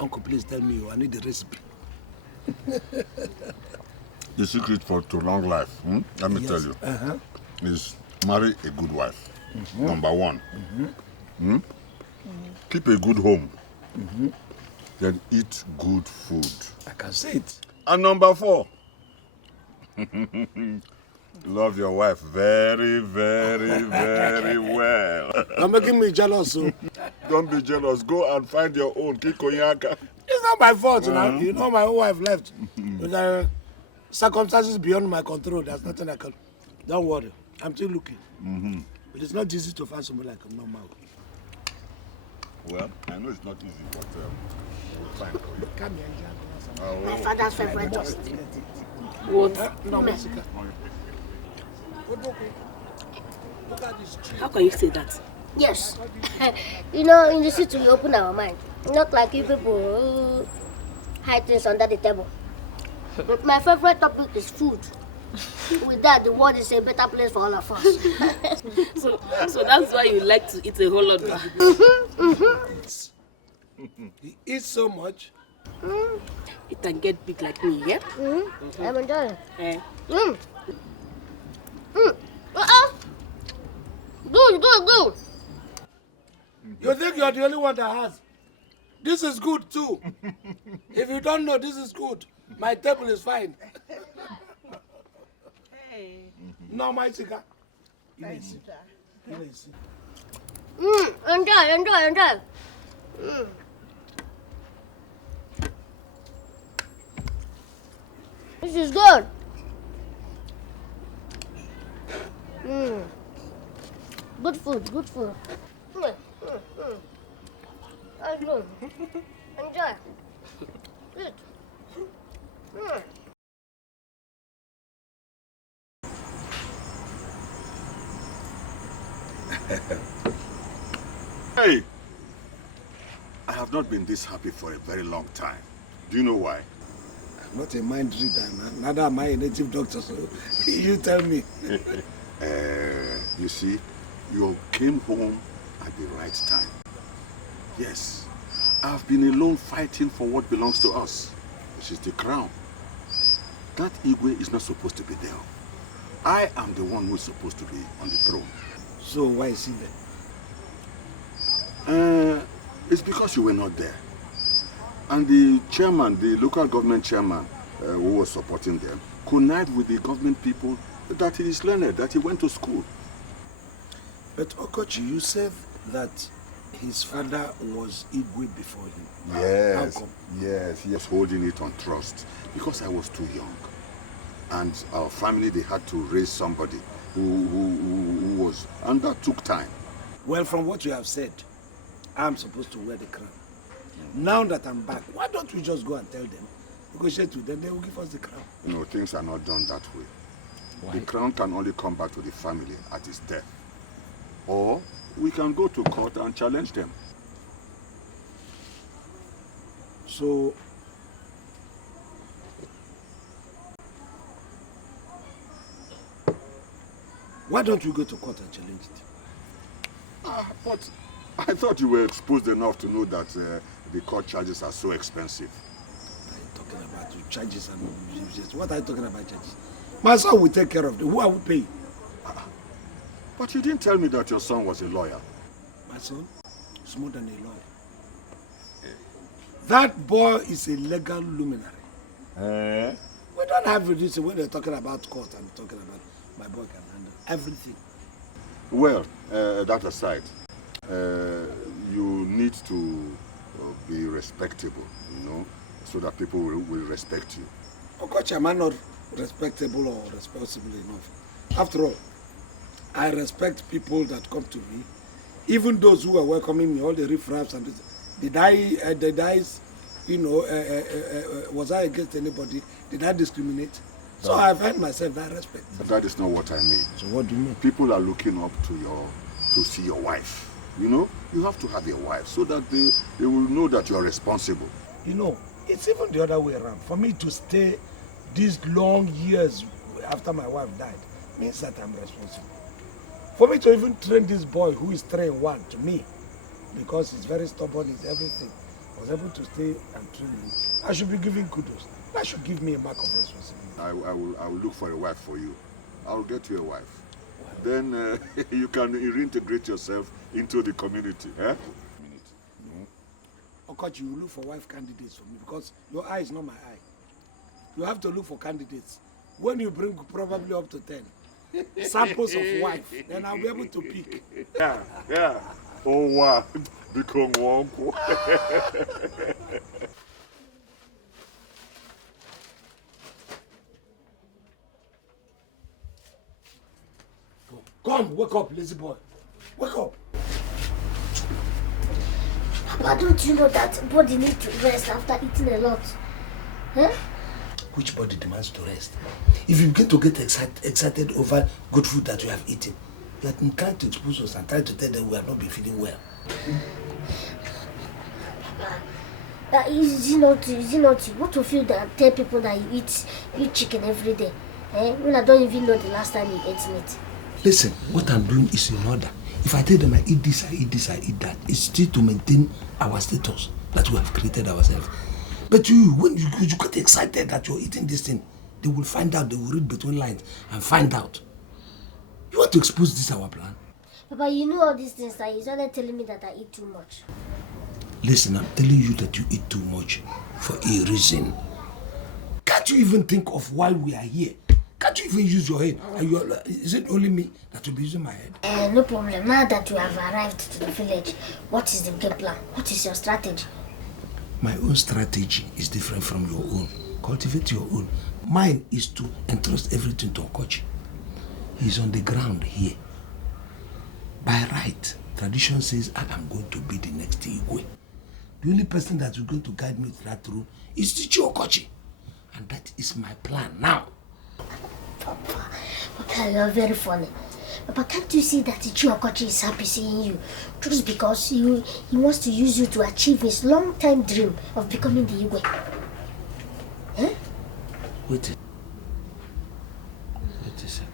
Uncle, please tell me. I need the recipe. The secret to long life, let me tell you, is marry a good wife. Number one. Keep a good home. Then eat good food. I can see it. And number 4. Love your wife very, very, very well. You're making me jealous. So. Don't be jealous. Go and find your own. Kikoyaka. It's not my fault now. You know my own wife left. But circumstances beyond my control. There's nothing I can. Don't worry. I'm still looking. But it's not easy to find somebody like a normal. Well, I know it's not easy, but we'll find for you. Come here, Jack. My father's favorite toast. What? No, Ume. Mexican. Look at this tree. How can you say that? Yes. You know, in the city we open our mind. Not like you people who hide things under the table. My favorite topic is food. With that, the world is a better place for all of us. So that's why you like to eat a whole lot. He eats so much. It can get big like me, yeah? I'm enjoying it. Eh. Good. You think you're the only one that has? This is good too. If you don't know, this is good. My table is fine. Hey. No, my cigar. Thanks, Enjoy. This is good. Good food. That's good. Enjoy. Eat. Hey! I have not been this happy for a very long time. Do you know why? I'm not a mind reader, man. Neither am I a native doctor, so you tell me. You see, you came home at the right time. Yes, I've been alone fighting for what belongs to us, which is the crown. That Igwe is not supposed to be there. I am the one who is supposed to be on the throne. So why is he there? It's because you were not there. And the chairman, the local government chairman who was supporting them, connived with the government people that he is learned, that he went to school. But Okochi, you said that his father was Igwe before him. Yes, How come? yes, he was holding it on trust because I was too young. And our family, they had to raise somebody who was, and that took time. Well, from what you have said, I'm supposed to wear the crown. Now that I'm back, why don't we just go and tell them, negotiate with them, they will give us the crown. You know, things are not done that way. Why? The crown can only come back to the family at his death. Or we can go to court and challenge them. So, why don't you go to court and challenge it? But I thought you were exposed enough to know that the court charges are so expensive. What are you talking about? You charges and uses. What are you talking about, charges? My son will take care of them. Who I will pay? But you didn't tell me that your son was a lawyer. My son is more than a lawyer. That boy is a legal luminary. We don't have this when they're talking about court and talking about my boy can handle everything. Well, that aside, you need to be respectable, you know, so that people will respect you. Of course, am I not respectable or responsible enough? After all, I respect people that come to me, even those who are welcoming me, all the riffraffs and this. Did I, you know, was I against anybody? Did I discriminate? So I find myself that respect. But that is not what I mean. So what do you mean? People are looking up to see your wife. You know, you have to have a wife so that they will know that you are responsible. You know, it's even the other way around. For me to stay these long years after my wife died means that I'm responsible. For me to even train this boy who is 3 in 1 to me, because he's very stubborn, he's everything, I was able to stay and train him. I should be giving kudos. That should give me a mark of responsibility. I will look for a wife for you. I'll get you a wife. Wow. Then you can reintegrate yourself into the community. Eh? Okochi, you look for wife candidates for me because your eye is not my eye. You have to look for candidates. When you bring probably up to 10 samples of wife, then I'll be able to pick. Yeah. Oh wow, become one. Come, wake up, lazy boy. Wake up. Papa, don't you know that body needs to rest after eating a lot? Huh? Which body demands to rest? If you begin to get excited over good food that you have eaten, you are trying to expose us and trying to tell them we are not be feeling well. Is it not you? What to feel that tell people that you eat chicken every day? When I don't even know the last time you ate meat. Listen, what I'm doing is in order. If I tell them I eat this, I eat this, I eat that, it's still to maintain our status that we have created ourselves. But when you get excited that you're eating this thing, they will find out, they will read between lines and find out. You want to expose this our plan? Papa, you know all these things that you started telling me that I eat too much. Listen, I'm telling you that you eat too much for a reason. Can't you even think of why we are here? Can't you even use your head? Is it only me that will be using my head? No problem. Now that we have arrived to the village, what is the game plan? What is your strategy? My own strategy is different from your own. Cultivate your own. Mine is to entrust everything to Okochi. He's on the ground here. By right, tradition says I am going to be the next Igwe. The only person that is going to guide me to that road is Tichi Okochi. And that is my plan now. Papa, you are very funny. Papa, can't you see that Tichi Okochi is happy seeing you? Just because he wants to use you to achieve his long-time dream of becoming the Igwe. Huh? Wait a second.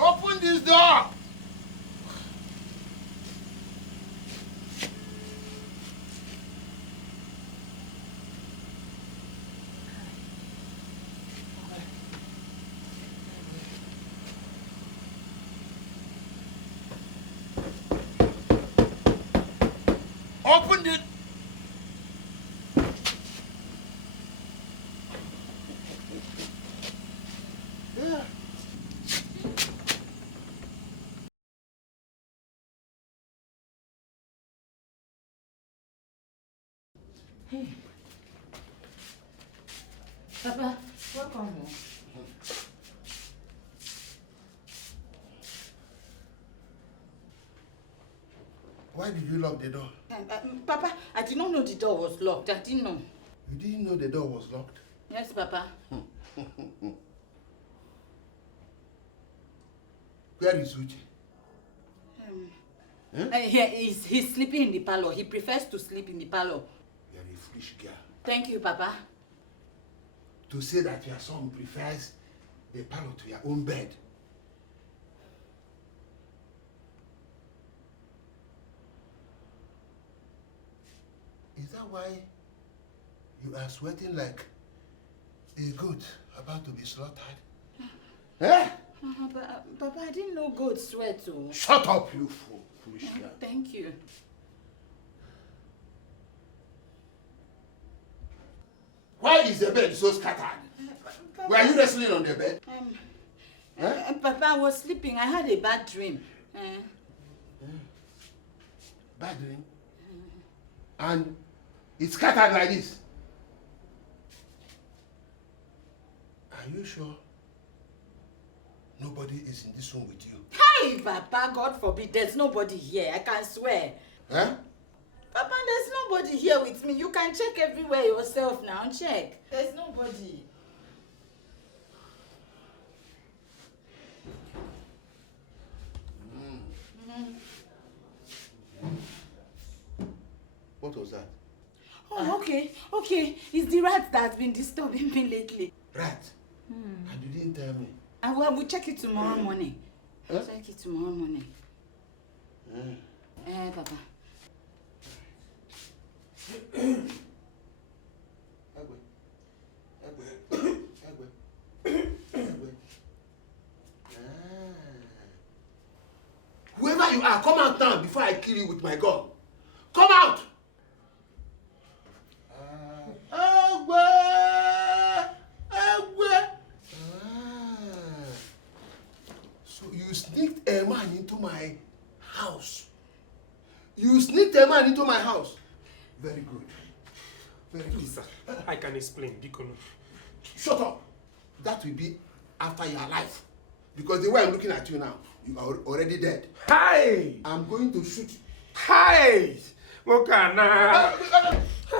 Open this door! Open it! Yeah. Hey. Papa, welcome home. Why did you lock the door? Papa, I did not know the door was locked. I didn't know. You didn't know the door was locked? Yes, Papa. Where is Uche? He's sleeping in the parlor. He prefers to sleep in the parlor. You're a foolish girl. Thank you, Papa. To say that your son prefers the parlor to your own bed. Is that why you are sweating like a goat about to be slaughtered? Eh? Papa, I didn't know goats sweat too. Shut up, you fool. Foolish girl. Thank you. Why is the bed so scattered? Were you wrestling on the bed? Papa, I was sleeping. I had a bad dream. Bad dream? And it's scattered like this? Are you sure nobody is in this room with you? Hey, Papa, God forbid, there's nobody here. I can swear. Huh? Papa, there's nobody here with me. You can check everywhere yourself now. Check. There's nobody. What was that? Oh, okay. Okay. It's the rat that's been disturbing me lately. Rat? And you didn't tell me. We'll check it tomorrow morning. Huh? Check it tomorrow morning. Papa. Whoever you are, come out now before I kill you with my gun. Come out! So you sneaked a man into my house. You sneaked a man into my house. Very good. Very good. Please, sir, I can explain. Bikono. Shut up. That will be after your life. Because the way I'm looking at you now, you are already dead. Hi! I'm going to shoot you. Hi! Mokana!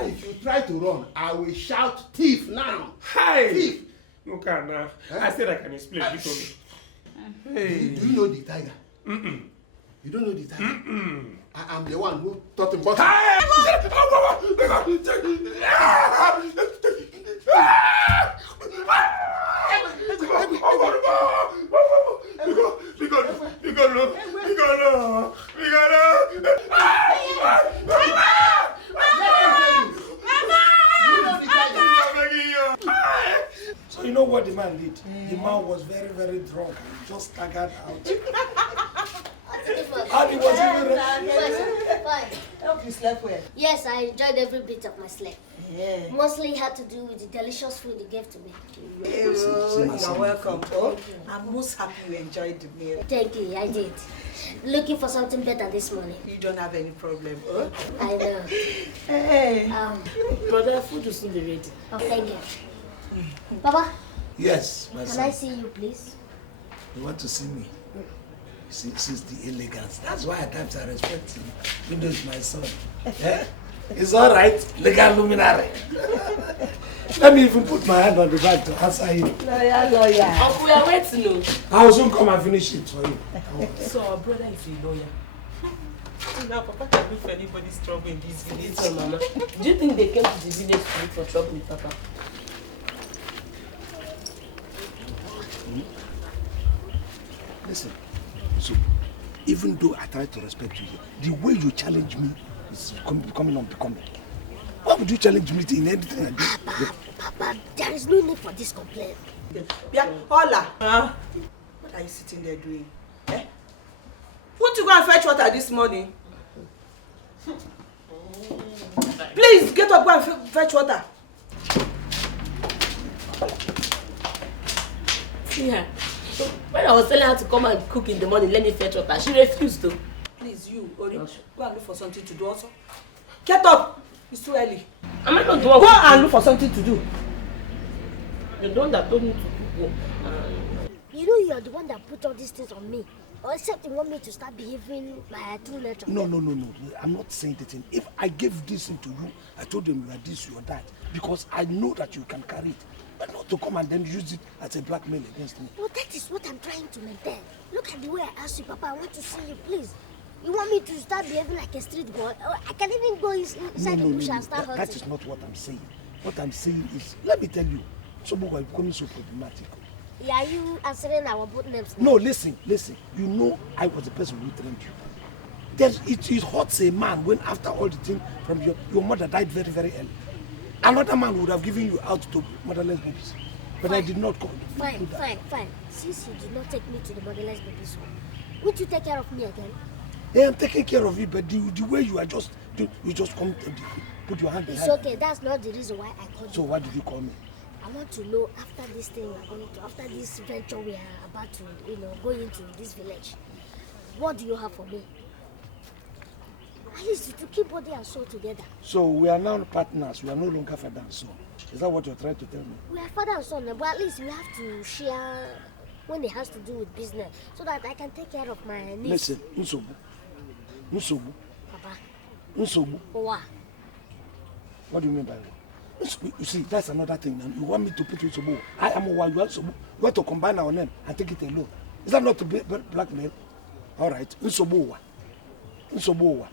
If you try to run, I will shout thief now. Hi! Thief! Mokana. I said I can explain. Bikono. Hey. Do you know the tiger? You don't know the tiger? I am the one who taught him boxing. So you know what the man did? The man was very, very drunk and just staggered out. And he was even Fine. Hope you slept well. Yes, I enjoyed every bit of my sleep. Yeah. Mostly had to do with the delicious food you gave to me. You're welcome. Oh, I'm most happy you enjoyed the meal. Thank you, I did. Looking for something better this morning. You don't have any problem. Oh? I know. Hey. Brother, food will soon be ready. Oh, thank you. Papa? Yes, my Can son. I see you, please? You want to see me? Since the elegance. That's why at times I respect him. Even though it's my son. Yeah? It's alright. Legal luminary. Let me even put my hand on the bag to answer you. Lawyer. Uncle, we are waiting. I will soon come and finish it for you. So our brother is a lawyer. Now Papa can look for anybody's trouble in this village. So, Mama, do you think they came to the village to look for trouble with Papa? Listen, so even though I try to respect you, the way you challenge me is becoming unbecoming. Why would you challenge me in anything like this? Papa, there is no need for this complaint. Yeah, Hola. What are you sitting there doing? Eh? Won't you go and fetch water this morning? Please, get up, go and fetch water. Yeah. So when I was telling her to come and cook in the morning, let me fetch water, she refused to. Please, you, Ori, go and look for something to do also. Get up. It's too early. Am I not the one? Go and look for something to do. You're the one that told me to go. You know you are the one that put all these things on me. Or except you want me to start behaving my true nature. No. I'm not saying that thing. If I gave this thing to you, I told them you are this, you are that. Because I know that you can carry it. But not to come and then use it as a blackmail against me. Well, that is what I'm trying to maintain. Look at the way I asked you, Papa. I want to see you, please. You want me to start behaving like a street boy? Or I can even go inside the bush and start hunting. That is not what I'm saying. What I'm saying is, let me tell you, some people are becoming so problematic. Yeah, are you answering our both names now? No, listen. You know I was the person who trained you. It hurts a man when after all the things from your mother died very, very early. Another man would have given you out to motherless babies. But I did not call. Fine. Since you did not take me to the motherless baby's home, would you take care of me again? Yeah, I'm taking care of you, but the way you are just, you just come to put your hand behind. It's okay. That's not the reason why I called you. So why did you call me? I want to know after this thing we're going to, after this venture we are about to, go into this village, what do you have for me? At least to keep body and soul together. So we are now partners. We are no longer father and son. Is that what you're trying to tell me? We are father and son, but at least we have to share when it has to do with business, so that I can take care of my needs. Listen, Nsobu. Papa. Nsobu. Owa. What do you mean by what? You see, that's another thing. You want me to put you Nsobu. I am Owa, you are Nsobu. You want to combine our name and take it alone. Is that not to be blackmail? All right, Nsobu Owa.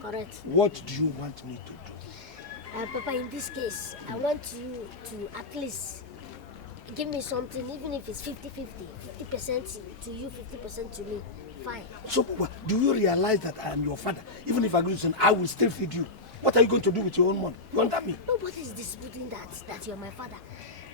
Correct. What do you want me to do? Papa, in this case, I want you to at least give me something, even if it's 50-50. 50% to you, 50% to me. Fine. So, do you realize that I am your father? Even if I go to sin, I will still feed you. What are you going to do with your own money? You understand me? Nobody's disputing that you're my father.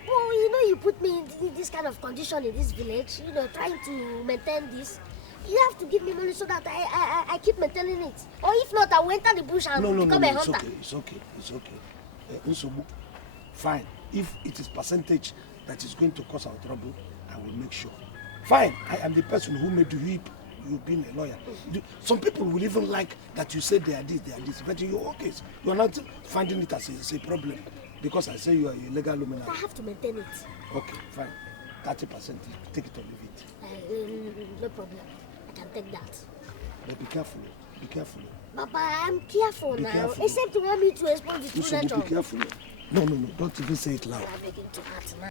Well, you put me in this kind of condition in this village, trying to maintain this. You have to give me money so that I keep maintaining it. Or if not, I will enter the bush and become a hunter. It's okay. Nsobu, fine. If it is percentage that is going to cause our trouble, I will make sure. Fine, I am the person who made you whip. You've been a lawyer. Some people will even like that you say they are this. But in your case, you are not finding it as a problem. Because I say you are a legal luminary. I have to maintain it. Okay, fine. 30%. Take it or leave it. No problem. I can take that. But be careful. Papa, I'm careful now. Careful. Except you want me to expose the children. Be careful. No. Don't even say it loud. I'm beginning to hurt now.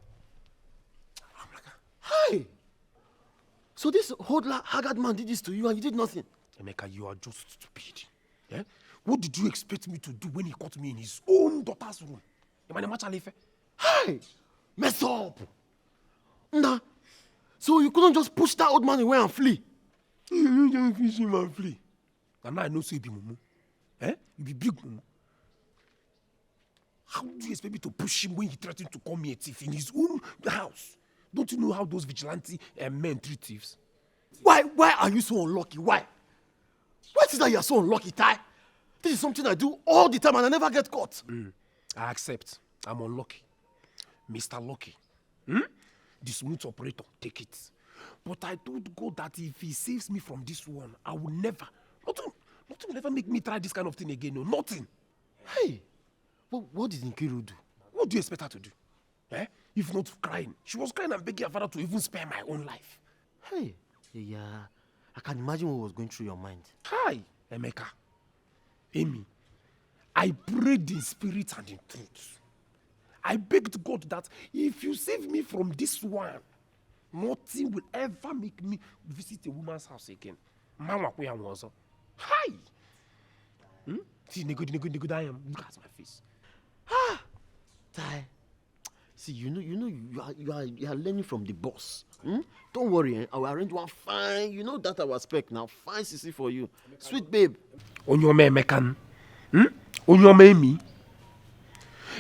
Hi! So this hodler, haggard man did this to you and you did nothing? Emeka, you are just stupid. Yeah? What did you expect me to do when he caught me in his own daughter's room? Hi! Mess up! Nah. So you couldn't just push that old man away and flee? You don't fish him and flee. And now I know so you be mumu. Eh? You be big mumu. How do you expect me to push him when he threatened to call me a thief in his own house? Don't you know how those vigilante men treat thieves? Why are you so unlucky? Why is it that you are so unlucky, Tai? This is something I do all the time and I never get caught. I accept. I'm unlucky. Mr. Lucky. The smooth operator, take it. But I told God that if he saves me from this one, I will never, nothing will ever make me try this kind of thing again. No, nothing. Hey, what did Nkiru do? What do you expect her to do? Eh? If not crying. She was crying and begging her father to even spare my own life. Hey, yeah, I can imagine what was going through your mind. Hi, Emeka. Amy, I prayed in spirit and in truth. I begged God that if you save me from this one, nothing will ever make me visit a woman's house again. Hi! See, nego, I am. Look at my face. Tai, see, you are learning from the boss. Don't worry, I will arrange one fine, that our spec now, fine CC for you. Sweet babe. Onyome Emeka. Onyome Amy.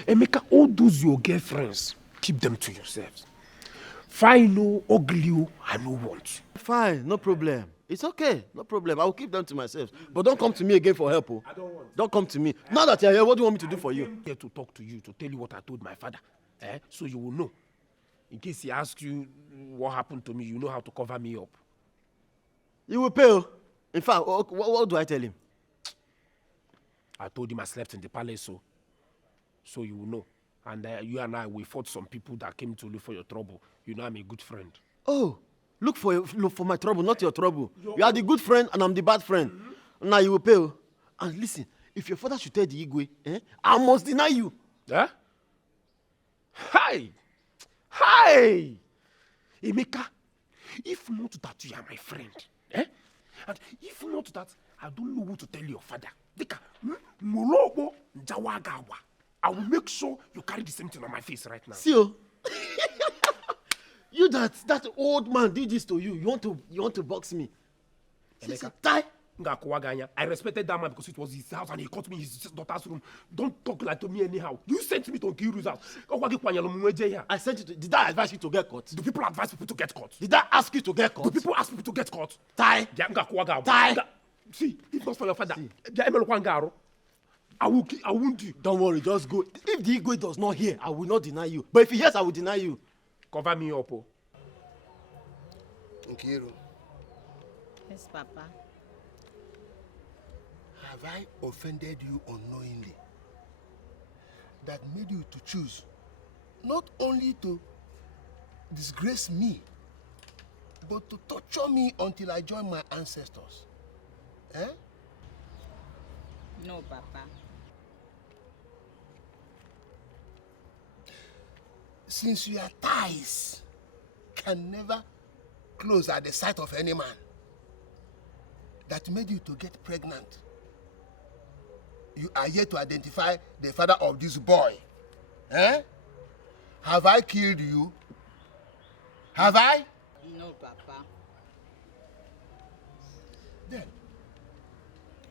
Emeka, all those your girlfriends, keep them to yourselves. Fine, no, ugly, I no want. Fine, no problem. It's okay, no problem. I will keep them to myself. But don't come to me again for help. I don't want. Don't come to me. Now that you're here, what do you want me to do for you? I'm here to talk to you, to tell you what I told my father. So you will know. In case he asks you what happened to me, you know how to cover me up. You will pay. In fact, what do I tell him? I told him I slept in the palace, so you will know. And you and I, we fought some people that came to look for your trouble. You know I'm a good friend. Oh, look for my trouble, not your trouble. You are the good friend and I'm the bad friend. Now you will pay. And listen, if your father should tell the Igwe, I must deny you. Eh? Hi! Emeka, if not that you are my friend, and if not that I don't know what to tell your father, I will make sure you carry the same thing on my face right now. See you that old man did this to you. You want to box me? Emeka, Tai, I respected that man because it was his house and he caught me in his daughter's room. Don't talk like to me anyhow. You sent me to Nkiru's house. I sent you to... Did I advise you to get caught? Do people advise people to get caught? Did I ask you to get caught? Do people ask people to get caught? Tai! Tai! See, if not for your father, I won't do. Don't worry, just go. If the Igwe does not hear, I will not deny you. But if he hears, I will deny you. Cover me up. Nkiru. Yes, Papa. Have I offended you unknowingly? That made you to choose not only to disgrace me, but to torture me until I join my ancestors? Eh? No, Papa. Since your ties can never close at the sight of any man, that made you to get pregnant, you are yet to identify the father of this boy. Eh? Have I killed you? Have I? No, Papa. Then,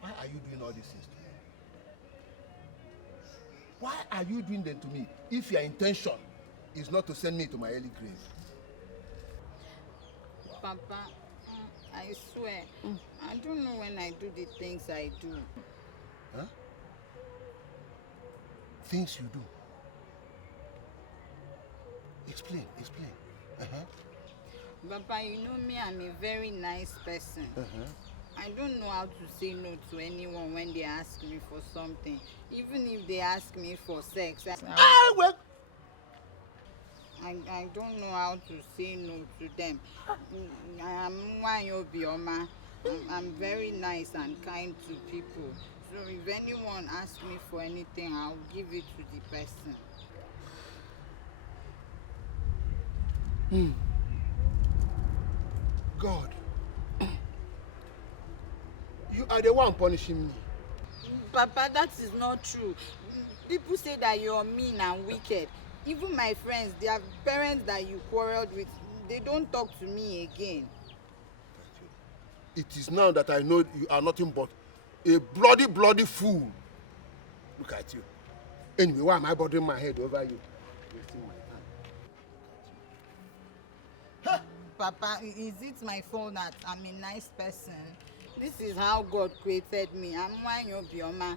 why are you doing all these things to me? Why are you doing them to me if your intention is not to send me to my early grave? Papa, I swear, I don't know when I do the things I do. Huh? Things you do? Explain. Papa, you know me, I'm a very nice person. I don't know how to say no to anyone when they ask me for something. Even if they ask me for sex. I don't know how to say no to them. I'm very nice and kind to people. So if anyone asks me for anything, I'll give it to the person. God, you are the one punishing me. Papa, that is not true. People say that you're mean and wicked. Even my friends, their parents that you quarreled with, they don't talk to me again. It is now that I know you are nothing but a bloody fool. Look at you. Anyway, why am I bothering my head over you? Wasting my time. Papa, is it my fault that I'm a nice person? This is how God created me. I'm Bioma.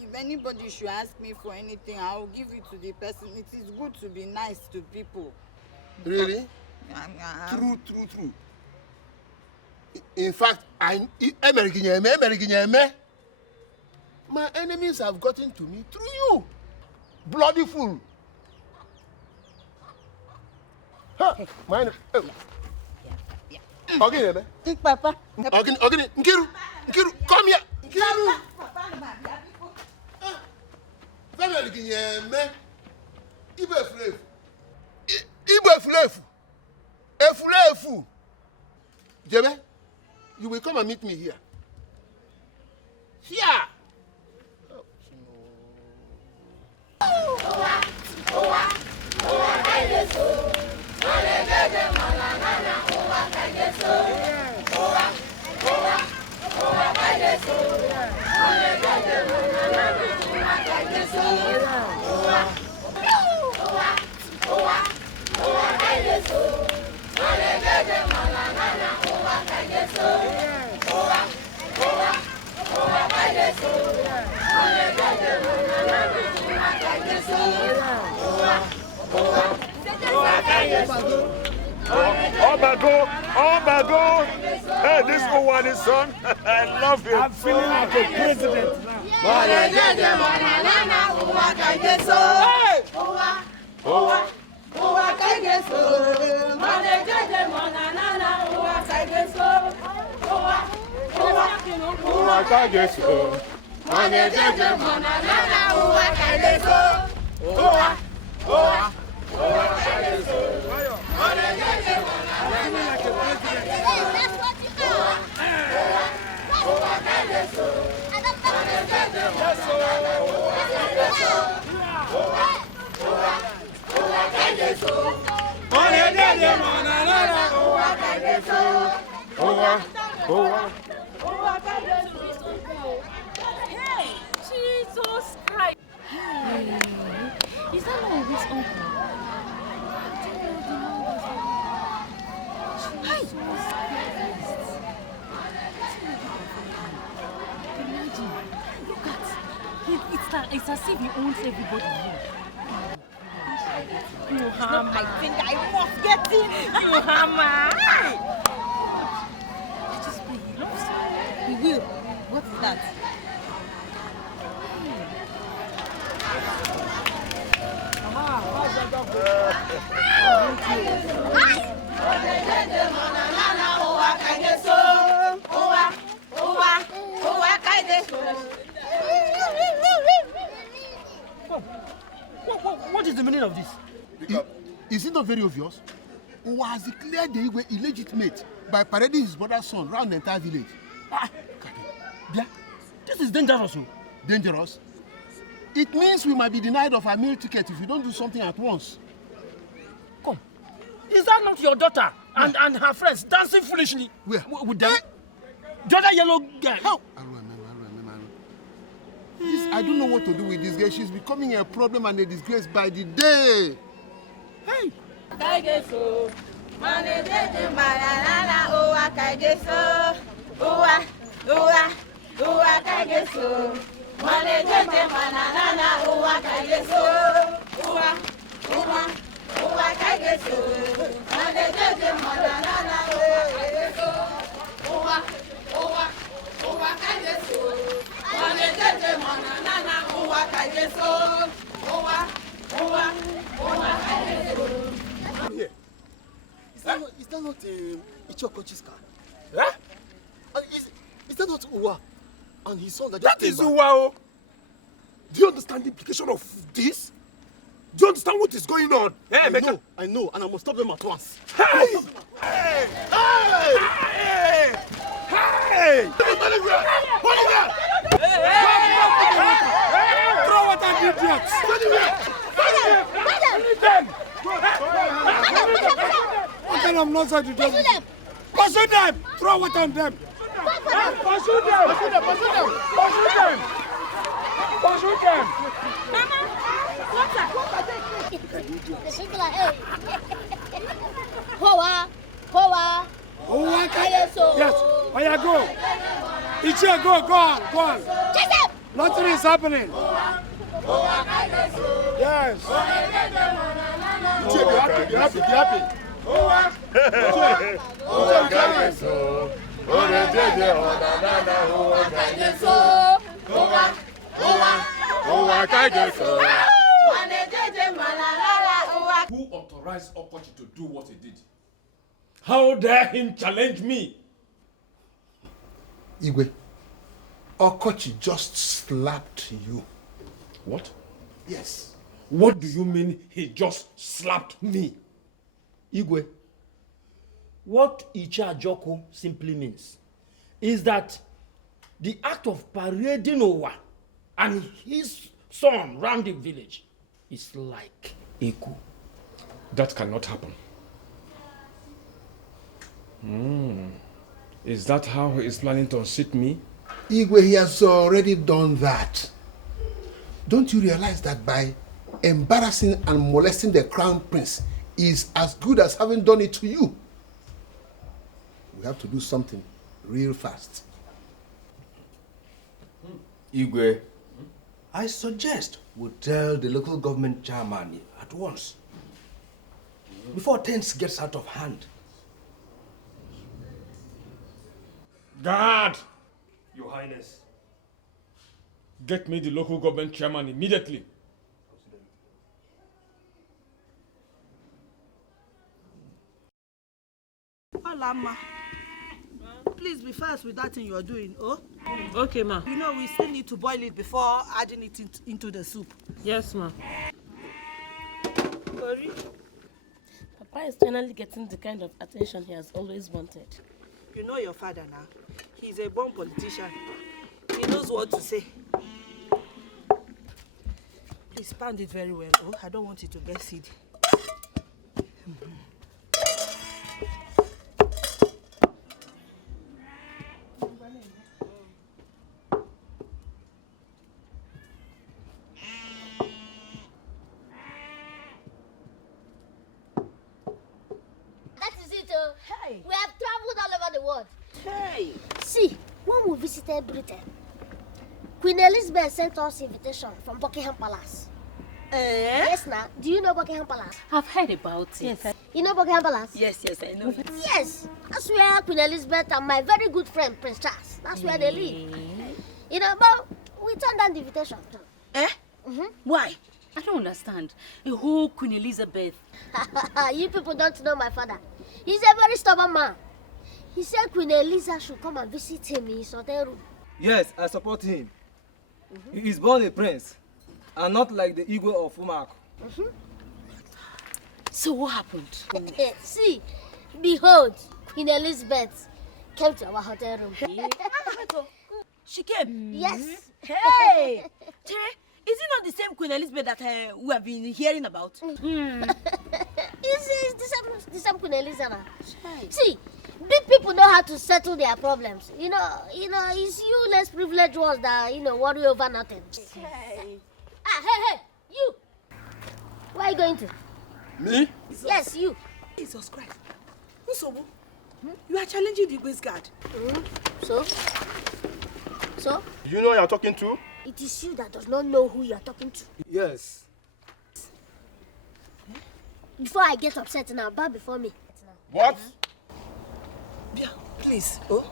If anybody should ask me for anything, I will give it to the person. It is good to be nice to people. Really? True. In fact, my enemies have gotten to me through you. Bloody fool. Huh? Okay, Papa. Okay, Nkiru, come here. Nkiru. Efulefu. Jebe, you will come and meet me here. Here. Oh my God! Hey, this one is son. I love him. I'm feeling like a president now. Hey, Jesus Christ. Hey, is that not his uncle? Hey. Imagine, look at it's as if he owns everybody here. Muhammad. I think I must get in. Muhammad. Just be he loves you. He will. What is that? What is the meaning of this? Is it not very obvious? Owa has declared the Igwe illegitimate by parading his brother's son around the entire village. This is dangerous. Dangerous? It means we might be denied of our meal ticket if we don't do something at once. Come. Is that not your daughter and her friends dancing foolishly? Where? With them? The other yellow girl. How? I don't know what to do with this girl. She's becoming a problem and a disgrace by the day. Hey! Is that not Ichokochi's car? Eh? And is that not Uwa and his son that is Uwa. Do you understand the implication of this? Do you understand what is going on? I know, and I must stop them at once. Hey! Hey! Hey! Hey! Throw what an idiot! What kind of nonsense you do? Pursue them! Throw what on them! Pursue them! Pursue them! Pursue them! Pursue them! Pursue them! Mama, what's that? Yes. Oh yeah, go. Ichie, go on. Joseph! Nothing is happening. Yes. Ichie, be happy. Who authorized Okochi to do what he did? How dare him challenge me? Igwe, Okochi just slapped you. What? Yes. What do you mean he just slapped me? Igwe, what Ichajoko simply means is that the act of parading Owa and his son round the village is like echo. That cannot happen. Is that how he is planning to unseat me? Igwe, he has already done that. Don't you realize that by embarrassing and molesting the crown prince is as good as having done it to you? We have to do something real fast. Igwe, I suggest we tell the local government chairman at once, before things gets out of hand. Guard! Your Highness. Get me the local government chairman immediately. Hola, ma. Please be fast with that thing you're doing, oh? Okay, ma. You know, we still need to boil it before adding it into the soup. Yes, ma. Sorry? Papa is finally getting the kind of attention he has always wanted. You know your father now. He's a born politician. He knows what to say. Please pound it very well, oh? I don't want it to get seedy. it. Hey. We have traveled all over the world. Hey. See, when we visited Britain, Queen Elizabeth sent us invitation from Buckingham Palace. Yes, now. Do you know Buckingham Palace? I've heard about it. Yes. You know Buckingham Palace? Yes, I know. Yes. That's where Queen Elizabeth and my very good friend Prince Charles, that's where they live. You know, but we turned down the invitation. Why? I don't understand. The whole Queen Elizabeth. You people don't know my father. He's a very stubborn man. He said Queen Eliza should come and visit him in his hotel room. Yes, I support him. He is born a prince, and not like the Igwe of Umak. So what happened? See, behold, Queen Elizabeth came to our hotel room. She came? Yes. Hey! Is it not the same Queen Elizabeth that we have been hearing about? It's the same Queen Elizabeth now. See, big people know how to settle their problems. You know, it's you less privileged ones that, worry over nothing. Hey, you! Where are you going to? Me? Yes, you. Jesus Christ. Usobu, you are challenging the Igwe's guard. So? You know who you're talking to? It is you that does not know who you are talking to. Yes. Before I get upset now, bow before me. What? Yeah, please. Don't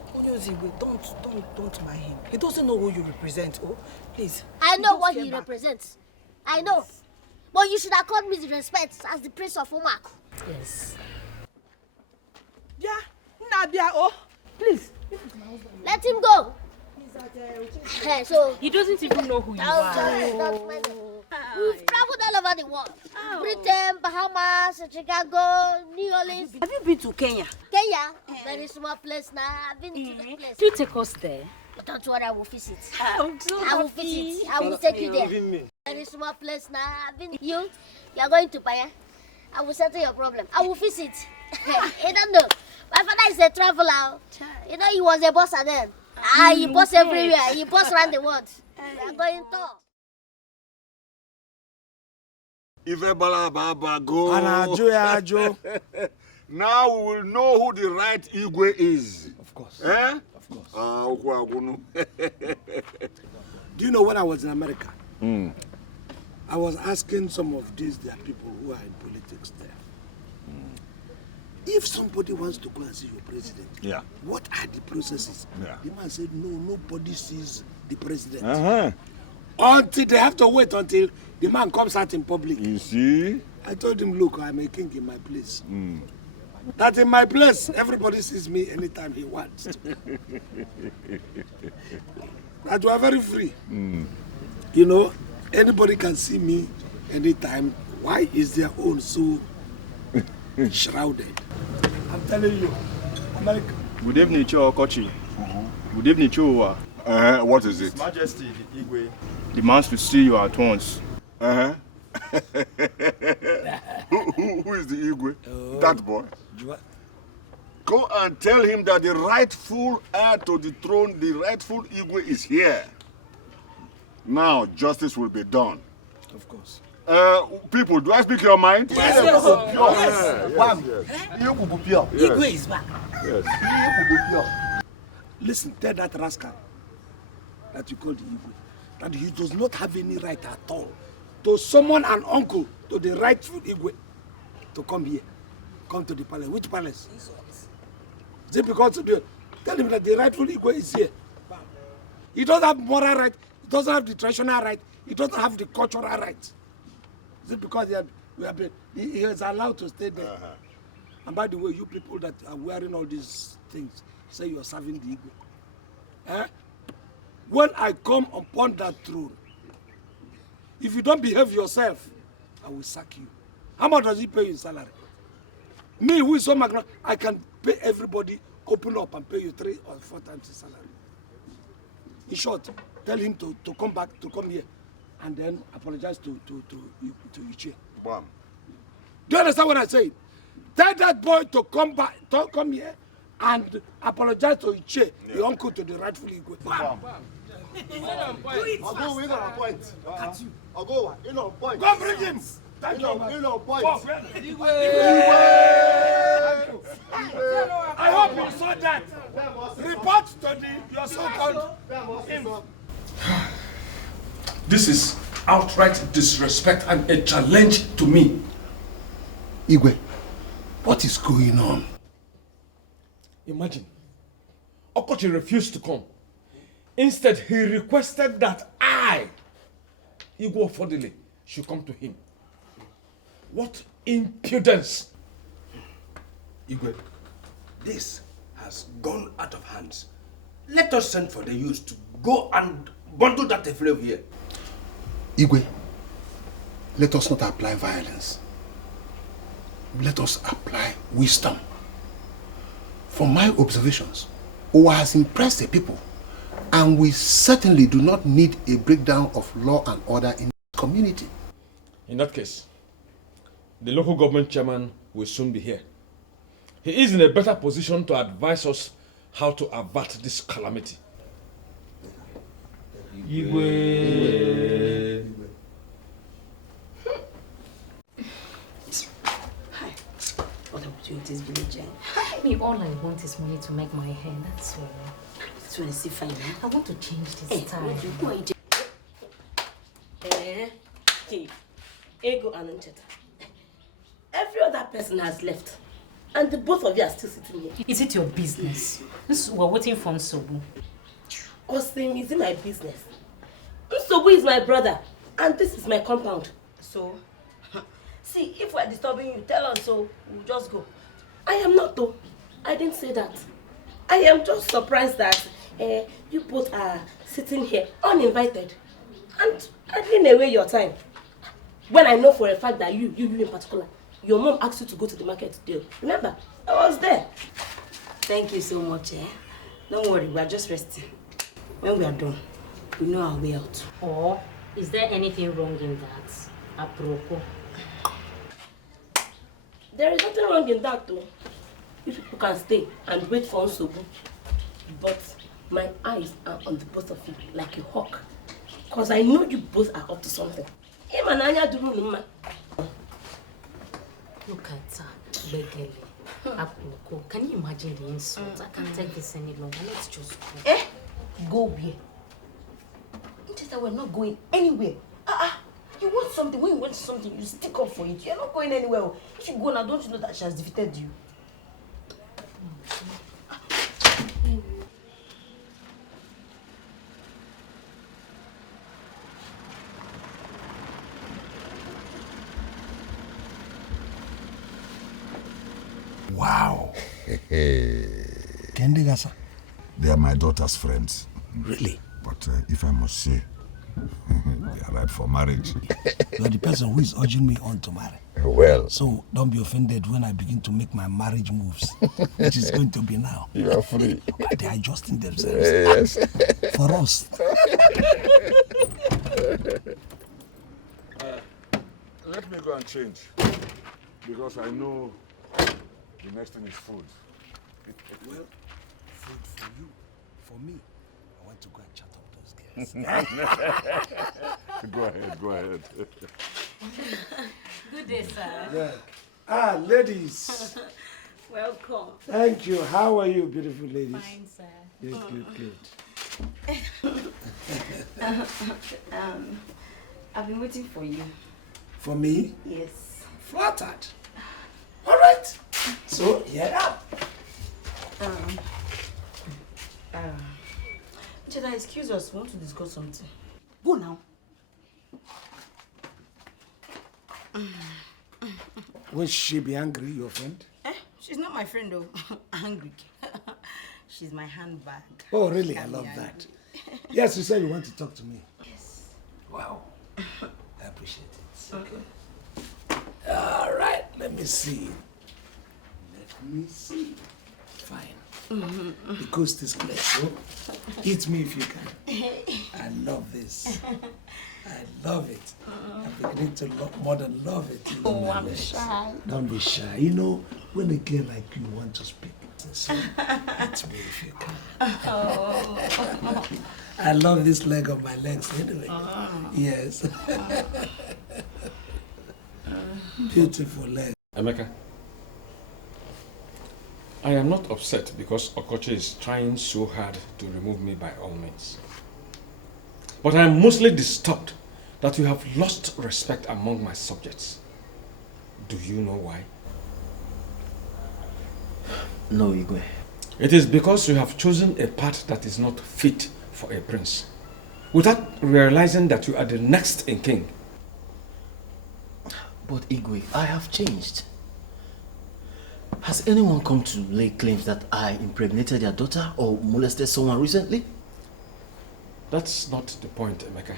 mind him. He doesn't know who you represent. Please. I know what he represents. I know. But you should accord me the respect as the Prince of Umak. Yes. Yeah, Nabia, please. Let him go. So he doesn't even know who you are. We've traveled all over the world. Britain, Bahamas, Chicago, New Orleans. Have you been to Kenya? Kenya? Very small place now. I've been to the place. Do you take us there? Don't worry, I will visit. I'm so I will visit. I will take you there. Very small place now. I've been. You are going to Paya. I will settle your problem. I will visit. You don't know. My father is a traveler. You know, he was a boss then. He boss everywhere. He boss around the world. We are going to. Ife bala baba go. Anajo. Now we will know who the right Igwe is. Of course. Eh? Of course. Do you know when I was in America? I was asking some of these their people who are in politics there. If somebody wants to go and see your president, what are the processes? The man said, no, nobody sees the president. Until they have to wait until the man comes out in public. You see? I told him, look, I'm a king in my place. That in my place, everybody sees me anytime he wants. That we are very free. You know, anybody can see me anytime. Why is their own so shrouded? I'm telling you, America. Good evening, Cho Kochi. Good evening, Cho. What is it? His Majesty, the Igwe, demands to see you at once. Who is the Igwe? That boy? Go and tell him that the rightful heir to the throne, the rightful Igwe is here. Now, justice will be done. Of course. People, do I speak your mind? Yes. Igwe is back. Yes. Listen, tell that rascal that you call the Igwe that he does not have any right at all to summon an uncle to the rightful Igwe to come here. Come to the palace. Which palace? Is it because tell him that the rightful Igwe is here. He doesn't have moral right. He doesn't have the traditional right. He doesn't have the cultural right. Is it because he is allowed to stay there? And by the way, you people that are wearing all these things, say you are serving the Igwe. When I come upon that throne, if you don't behave yourself, I will sack you. How much does he pay you in salary? Me, who is so magna, I can pay everybody, open up and pay you 3 or 4 times the salary. In short, tell him to come back, to come here, and then apologize to Ichie. Bam. Do you understand what I say? Tell that boy to come back, to come here, and apologize to Ichie, the uncle to the rightful Igwe. Bam. I'll go in on a point. I'll go in on a point. Go bring him. In on point. Igwe! I hope you saw that. Report to your so-called. This is outright disrespect and a challenge to me. Igwe, what is going on? Imagine, Okochi refused to come. Instead, he requested that I, Igwe Fodile, should come to him. What impudence! Igwe, this has gone out of hands. Let us send for the youth to go and bundle that flavor here. Igwe, let us not apply violence. Let us apply wisdom. From my observations, Owa has impressed the people, and we certainly do not need a breakdown of law and order in the community. In that case, the local government chairman will soon be here. He is in a better position to advise us how to avert this calamity. Igwe. Hi. What opportunities, village? Me, all I want is money to make my hair. That's all. That's when I see fine. I want to change this style. Ego and Ncheta. Every other person has left. And the both of you are still sitting here. Is it your business? We're waiting for Nsobu. Austin, is it my business? Nsobu is my brother. And this is my compound. So, see, if we're disturbing you, tell us so we'll just go. I am not though. I didn't say that. I am just surprised that you both are sitting here uninvited and idling away your time. When I know for a fact that you in particular, your mom asked you to go to the market today. Remember, I was there. Thank you so much. Don't worry, we are just resting. When we are done, we know our way out. Or is there anything wrong in that? Apropos. There is nothing wrong in that though. You people can stay and wait for Nsobu. But my eyes are on the both of you like a hawk. Because I know you both are up to something. Look at her, Begele. Apropos. Can you imagine the insult? I can't take this any longer. Let's just go. Go where? Just we're not going anywhere. You want something, when you want something, you stick up for it. You're not going anywhere. If you go now, don't you know that she has defeated you? Wow. Kendegasa. They are my daughter's friends. Really? But if I must say, they are ripe for marriage. You are the person who is urging me on to marry. Well. So don't be offended when I begin to make my marriage moves, which is going to be now. You are free. They are adjusting themselves. Yes. For us. Let me go and change. Because I know the next thing is food. Well, food for you. For me, I want to go and chat up those girls. Go ahead. Good day, sir. Yeah. Ladies. Welcome. Thank you. How are you, beautiful ladies? Fine, sir. Good. I've been waiting for you. For me? Yes. Flattered. All right. So, here I am. Cheda, excuse us. We want to discuss something. Go now. Will she be angry, your friend? She's not my friend though. Angry. She's my handbag. Oh, really? I love that. Yes, you said you want to talk to me. Yes. Wow. I appreciate it. Okay. All right. Let me see. Fine. The coast is clear, so eat me if you can. I love this. I love it. I'm beginning to more than love it. I'm shy. Don't be shy. You know, when a girl like you want to speak, so eat me if you can. I love this leg of my legs anyway. Yes. Beautiful leg. Emeka, I am not upset because Okoche is trying so hard to remove me by all means. But I am mostly disturbed that you have lost respect among my subjects. Do you know why? No, Igwe. It is because you have chosen a path that is not fit for a prince, without realizing that you are the next in king. But Igwe, I have changed. Has anyone come to lay claims that I impregnated their daughter or molested someone recently? That's not the point, Emeka.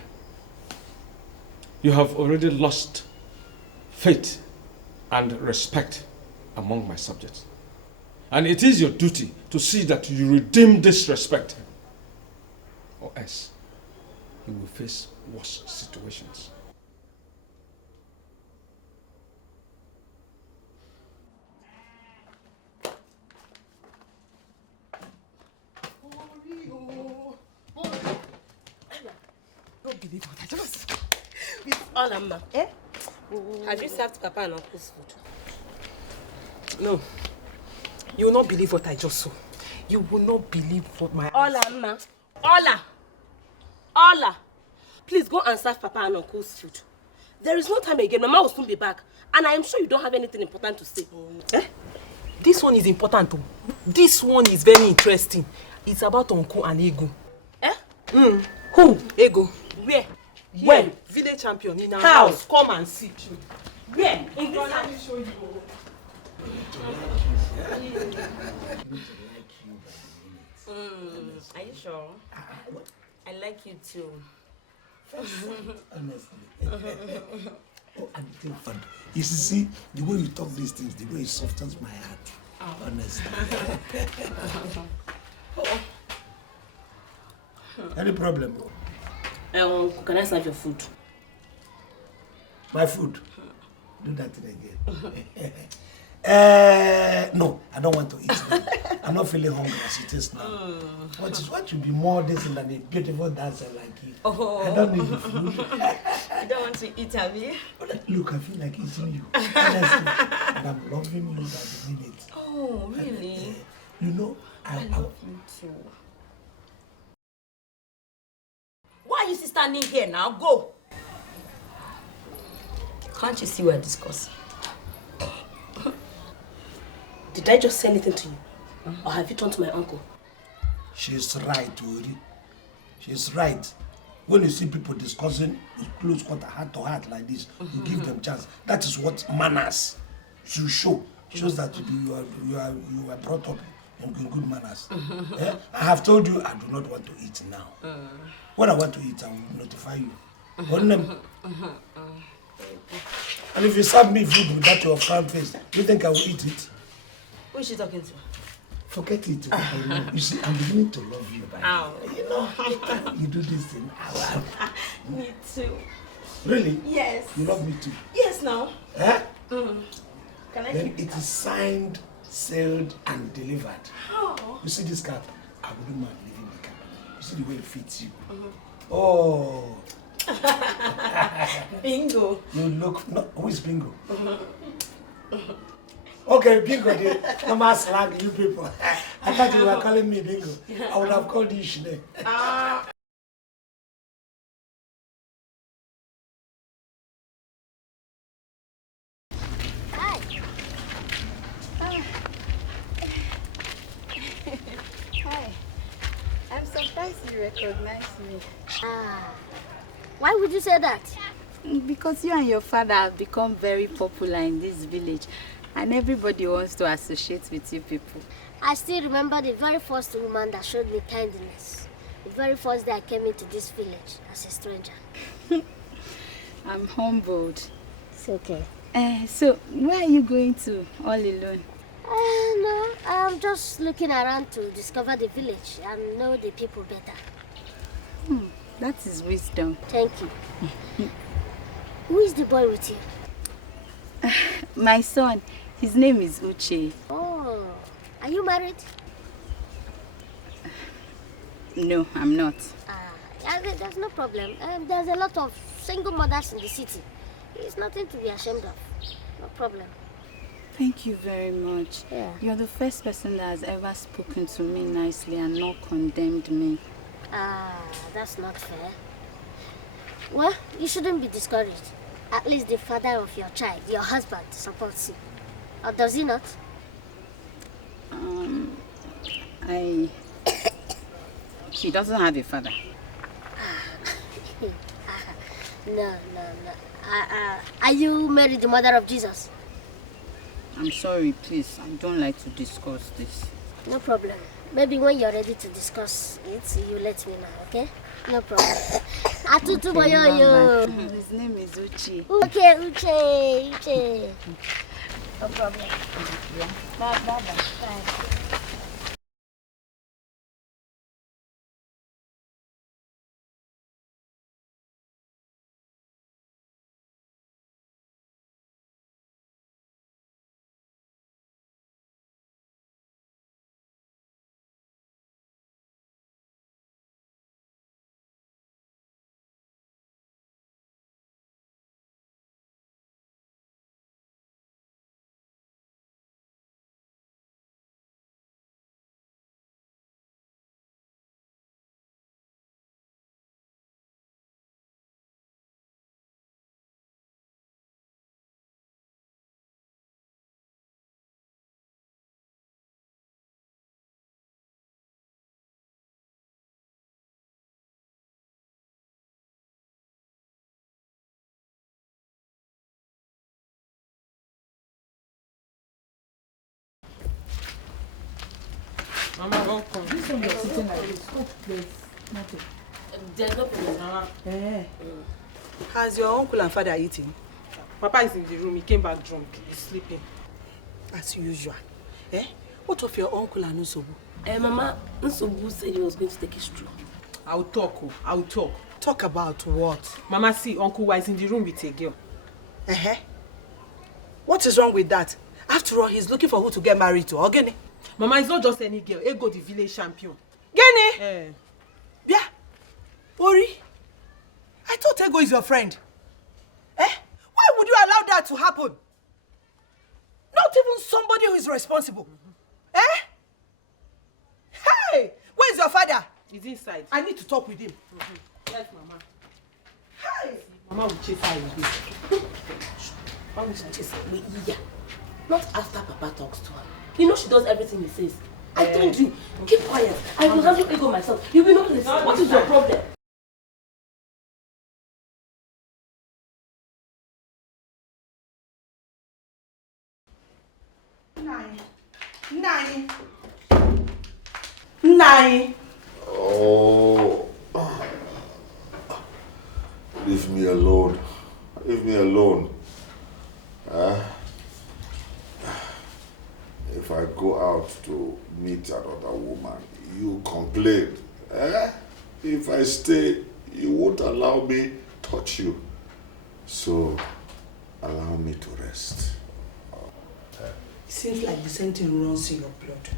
You have already lost faith and respect among my subjects. And it is your duty to see that you redeem this respect, or else you will face worse situations. Don't believe what I just... With all Amma, eh? Have you served Papa and Uncle's food? No. You will not believe what I just saw. You will not believe what my... Ola, Amma. Ola! Ola! Please go and serve Papa and Uncle's food. There is no time again. Mama will soon be back. And I am sure you don't have anything important to say. Eh? This one is important too. This one is very interesting. It's about Uncle and Ego. Eh? Who? Ego. Where? When? Village champion in our house. Come and see. Where? In this Let house. me show you. Are you sure? I like you too. Honestly. Oh, I'm still fun. You see, the way you talk these things, the way it softens my heart. Honestly. Any problem? Can I serve your food? My food? Do that thing again. No, I don't want to eat now. I'm not feeling hungry as it is now. What should be more this than a beautiful dancer like you? Oh. I don't need the food. You don't want to eat, have you? Look, I feel like eating you. Honestly. And I'm loving you by the minute. Oh, really? You know, I love you too. Why are you still standing here now? Go! Can't you see we're discussing? Did I just say anything to you? Or have you turned to my uncle? She's right, Ori. She's right. When you see people discussing with close quarter, heart to heart like this, you give them chance. That is what manners should show. Shows that you are brought up in good manners. I have told you I do not want to eat now. When I want to eat, I will notify you. And if you serve me food without your front face, do you think I will eat it? Who is she talking to? Forget it. I know. You see, I'm beginning to love you. Ow. You know, you do this thing. Me too. Really? Yes. You love me too? Yes, now. Eh? Can I Then keep it is signed, sealed, and delivered. Oh. You see this cap? I wouldn't mind leaving the cap. You see the way it fits you? Oh. Bingo. You look... No, who is Bingo? Okay, Bingo, no more slag, you people. I thought you were calling me Bingo. I would have called you Shine. Hi. Hi. I'm surprised you recognize me. Why would you say that? Because you and your father have become very popular in this village and everybody wants to associate with you people. I still remember the very first woman that showed me kindness. The very first day I came into this village as a stranger. I'm humbled. It's okay. So, where are you going to all alone? No, I'm just looking around to discover the village and know the people better. That is wisdom. Thank you. Who is the boy with you? My son. His name is Uche. Oh, are you married? No, I'm not. Yeah, there's no problem. There's a lot of single mothers in the city. It's nothing to be ashamed of. No problem. Thank you very much. Yeah. You're the first person that has ever spoken to me nicely and not condemned me. That's not fair. Well, you shouldn't be discouraged. At least the father of your child, your husband, supports you. Or does he not? He doesn't have a father. No. Are you married the mother of Jesus? I'm sorry, please. I don't like to discuss this. No problem. Maybe when you're ready to discuss it, you let me know, okay? No problem. Atutu Boyoyo. His name is Uchi. Okay, Uche. No problem. Bye. Mama, welcome. This one you're sitting like this. Oh, there's nothing. There's no problem. Has your uncle and father eaten? Papa is in the room. He came back drunk. He's sleeping. As usual. What of your uncle and Nsobu? Mama, Nsobu said he was going to take his stroll. I'll talk. I'll talk. Talk about what? Mama, see, Uncle Wa is in the room with a girl. What is wrong with that? After all, he's looking for who to get married to. Ogene. Mama, it's not just any girl. Ego, the village champion. Gene? Yeah. Ori? I thought Ego is your friend. Why would you allow that to happen? Not even somebody who is responsible. Hey! Where's your father? He's inside. I need to talk with him. Yes, Mama. Hey! Mama will chase her in this. Why would she chase her? Yeah. Not after Papa talks to her. You know she does everything he says. I told you, keep quiet. I will handle Ego myself. You will know this. What is your problem? Nai. Oh. Leave me alone. Leave me alone. If I go out to meet another woman, you complain. If I stay, you won't allow me to touch you. So, allow me to rest. It seems like the same thing runs in your blood.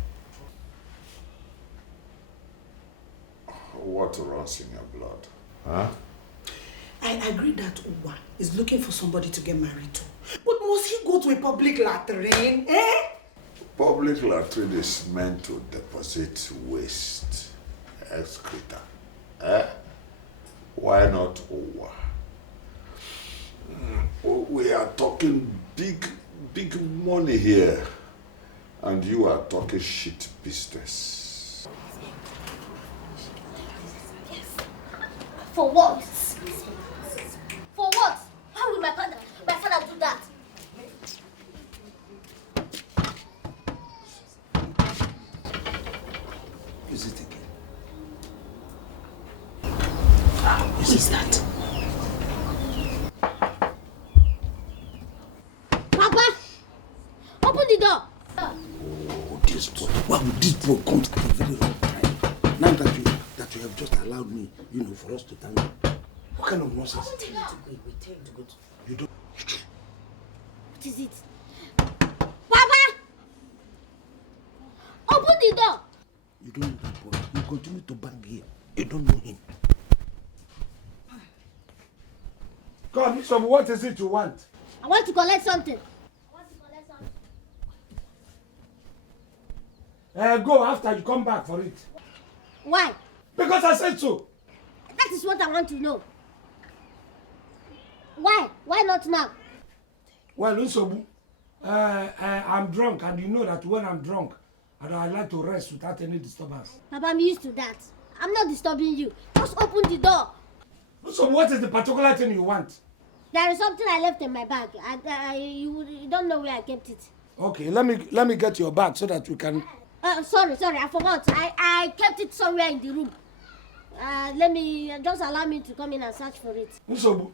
What runs in your blood? I agree that Uwa is looking for somebody to get married to. But must he go to a public latrine? Public latrine is meant to deposit waste, excreta. Why not Uwa? We are talking big money here, and you are talking shit business. For what? For what? How will my father do that? Is it again? Who is that? Papa! Open the door! Oh, this boy. Why would this boy come at a very wrong time? Now that you have just allowed me, for us to tango. What kind of nonsense? We tell you to go to... You don't... What is it? Papa! Open the door! You don't know that boy. You continue to bang here. You don't know him. Come, what is it you want? I want to collect something. Go after you come back for it. Why? Because I said so. That is what I want to know. Why? Why not now? Well, Usobu, I'm drunk, and you know that when I'm drunk, I like to rest without any disturbance. Papa, I'm used to that. I'm not disturbing you. Just open the door. So what is the particular thing you want? There is something I left in my bag. You don't know where I kept it. Okay, let me get your bag so that we can... Sorry, I forgot. I kept it somewhere in the room. Just allow me to come in and search for it. Usobu,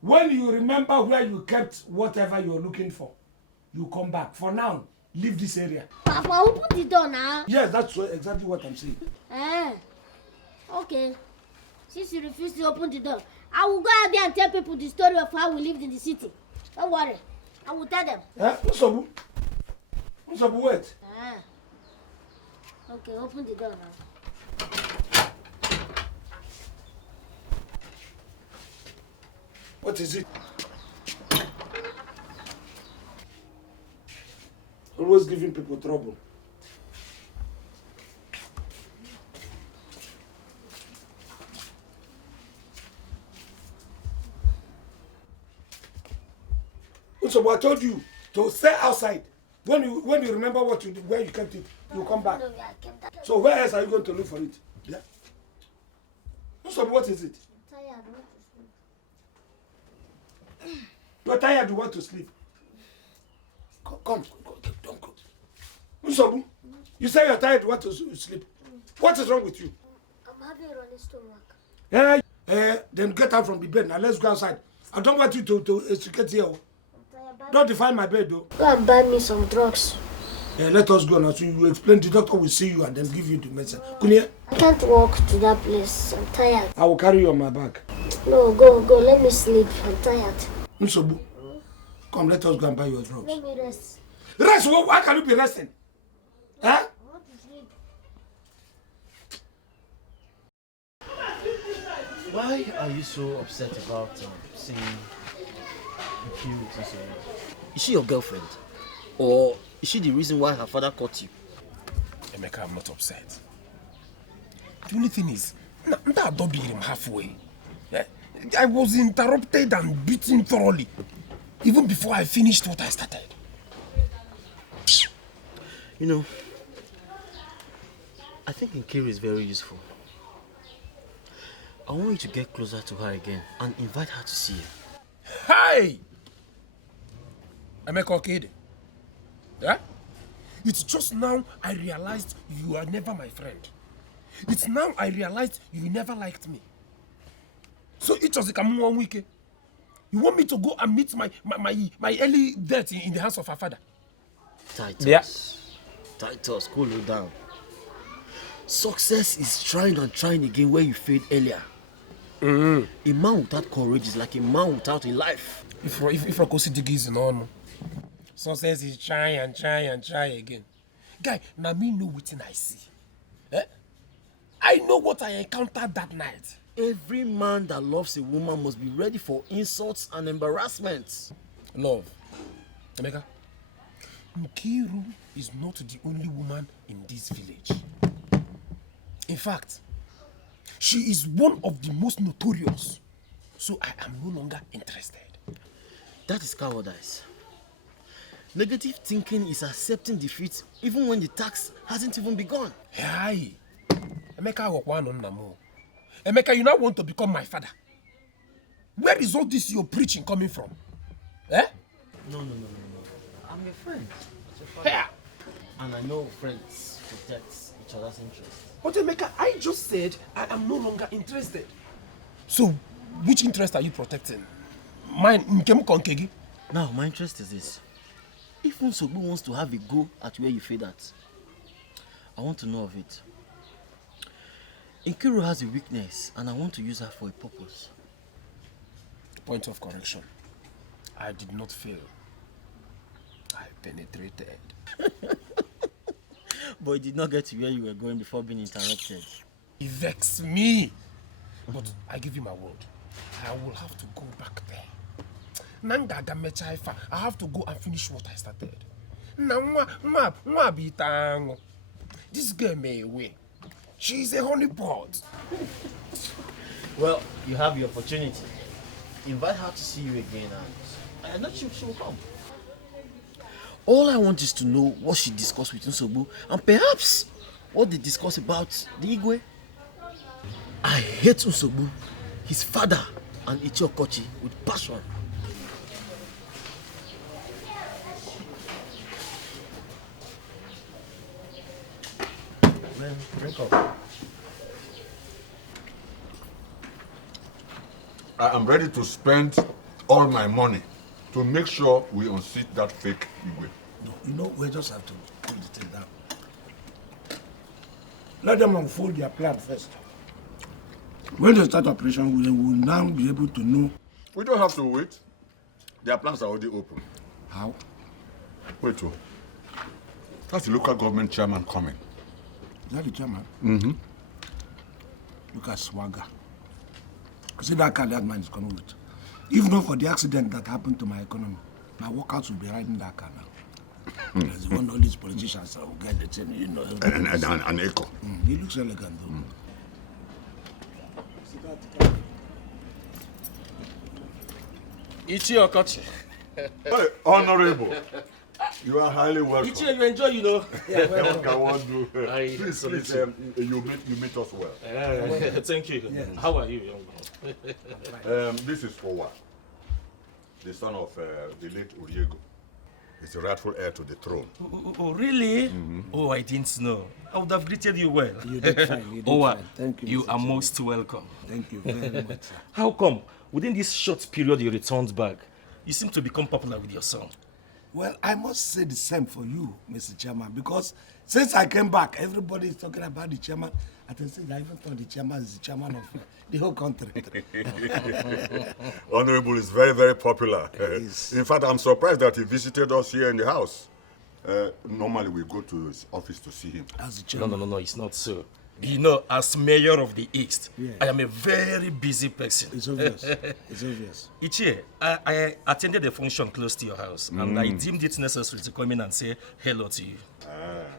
when you remember where you kept whatever you're looking for, you come back. For now, leave this area. Papa, open the door now. Yes, that's exactly what I'm saying. Okay. Since you refuse to open the door, I will go out there and tell people the story of how we lived in the city. Don't worry. I will tell them. Usobu, wait. Okay, open the door now. What is it? Always giving people trouble. So I told you to stay outside. When you remember where you kept it, you come back. So where else are you going to look for it? Yeah. So what is it? I'm tired. You're tired. You want to sleep. Come. Don't go. Usobu, you say you're tired. You want to sleep. What is wrong with you? I'm having a running stomach. Then get out from the bed. Now let's go outside. I don't want you to extricate here. Don't define my bed, though. Go and buy me some drugs. Yeah, let us go now. So you explain. The doctor will see you and then give you the medicine. Kunya? I can't walk to that place. I'm tired. I will carry you on my back. No, go. Let me sleep. I'm tired. Nsobu, come, let us go and buy your drugs. Let me rest. Rest? Why can you be resting? Huh? I want to sleep. Why are you so upset about seeing Nkem Owoh? Is she your girlfriend? Or is she the reason why her father caught you? Emeka, I'm not upset. The only thing is, I don't beat him halfway. I was interrupted and beaten thoroughly, even before I finished what I started. You know, I think Nkem is very useful. I want you to get closer to her again and invite her to see you. Hey! Emeka, kid. Yeah? It's just now I realized you are never my friend. It's now I realized you never liked me. So it was like a 1 week. You want me to go and meet my early death in the hands of her father? Titus. Yeah. Titus, cool you down. Success is trying and trying again where you failed earlier. A man without courage is like a man without a life. If I go see the gigs in on, success is try again. Guy, now me know what I see. I know what I encountered that night. Every man that loves a woman must be ready for insults and embarrassments. Love. Emeka, Nkiru is not the only woman in this village. In fact, she is one of the most notorious. So I am no longer interested. That is cowardice. Negative thinking is accepting defeat even when the task hasn't even begun. Hey, Emeka, Emeka, you now want to become my father. Where is all this you're preaching coming from? Eh? No. I'm your friend. Yeah. And I know friends protect each other's interests. But Emeka, I just said I am no longer interested. So, which interest are you protecting? Mine, Nkem Konkegi? Now, my interest is this. If Nsobu wants to have a go at where you failed at, I want to know of it. Nkiru has a weakness, and I want to use her for a purpose. Point of correction. I did not fail. I penetrated. But you did not get to where you were going before being interrupted. It vexed me. But I give you my word. I will have to go back there. I have to go and finish what I started. This girl may win. She's a honeypot. Well, you have your opportunity. Invite her to see you again, and I know she will come. All I want is to know what she discussed with Nsogbu, and perhaps what they discussed about the Igwe. I hate Nsogbu, his father, and Ichi Okochi with passion. Man, drink up. I am ready to spend all my money to make sure we unseat that fake Igwe. No, you know, we just have to put the thing down. Let them unfold their plan first. When they start operation, we will now be able to know. We don't have to wait. Their plans are already open. How? Wait, oh. That's the local government chairman coming. Is that the chairman? Mm-hmm. Look at swagger. See that car that man is coming with. If not for the accident that happened to my economy, my workouts will be riding that car now. There's one all these politicians that will get the thing, you know. An echo. He looks elegant though. Ichi Okochi. Hey, honorable. You are highly welcome. Ichi, you enjoy, you know. Yeah, welcome. Please, you meet us well. Thank you. Yes. How are you, young man? This is Owa, the son of the late Uriego. He's the rightful heir to the throne. Oh, really? Mm-hmm. Oh, I didn't know. I would have greeted you well. You did fine. You did Owa, fine. Thank you. You are most welcome. Thank you very much, sir. How come, within this short period you returned back, you seem to become popular with your son? Well, I must say the same for you, Mr. Chairman, because since I came back, everybody is talking about the chairman. I can say I even thought the chairman is the chairman of the whole country. Honorable is very, very popular. In fact, I'm surprised that he visited us here in the house. Normally, we go to his office to see him. As the chairman. No, it's not so. You know, as mayor of the East, yeah. I am a very busy person. It's obvious. It's obvious. Ichie, I attended a function close to your house, and I deemed it necessary to come in and say hello to you.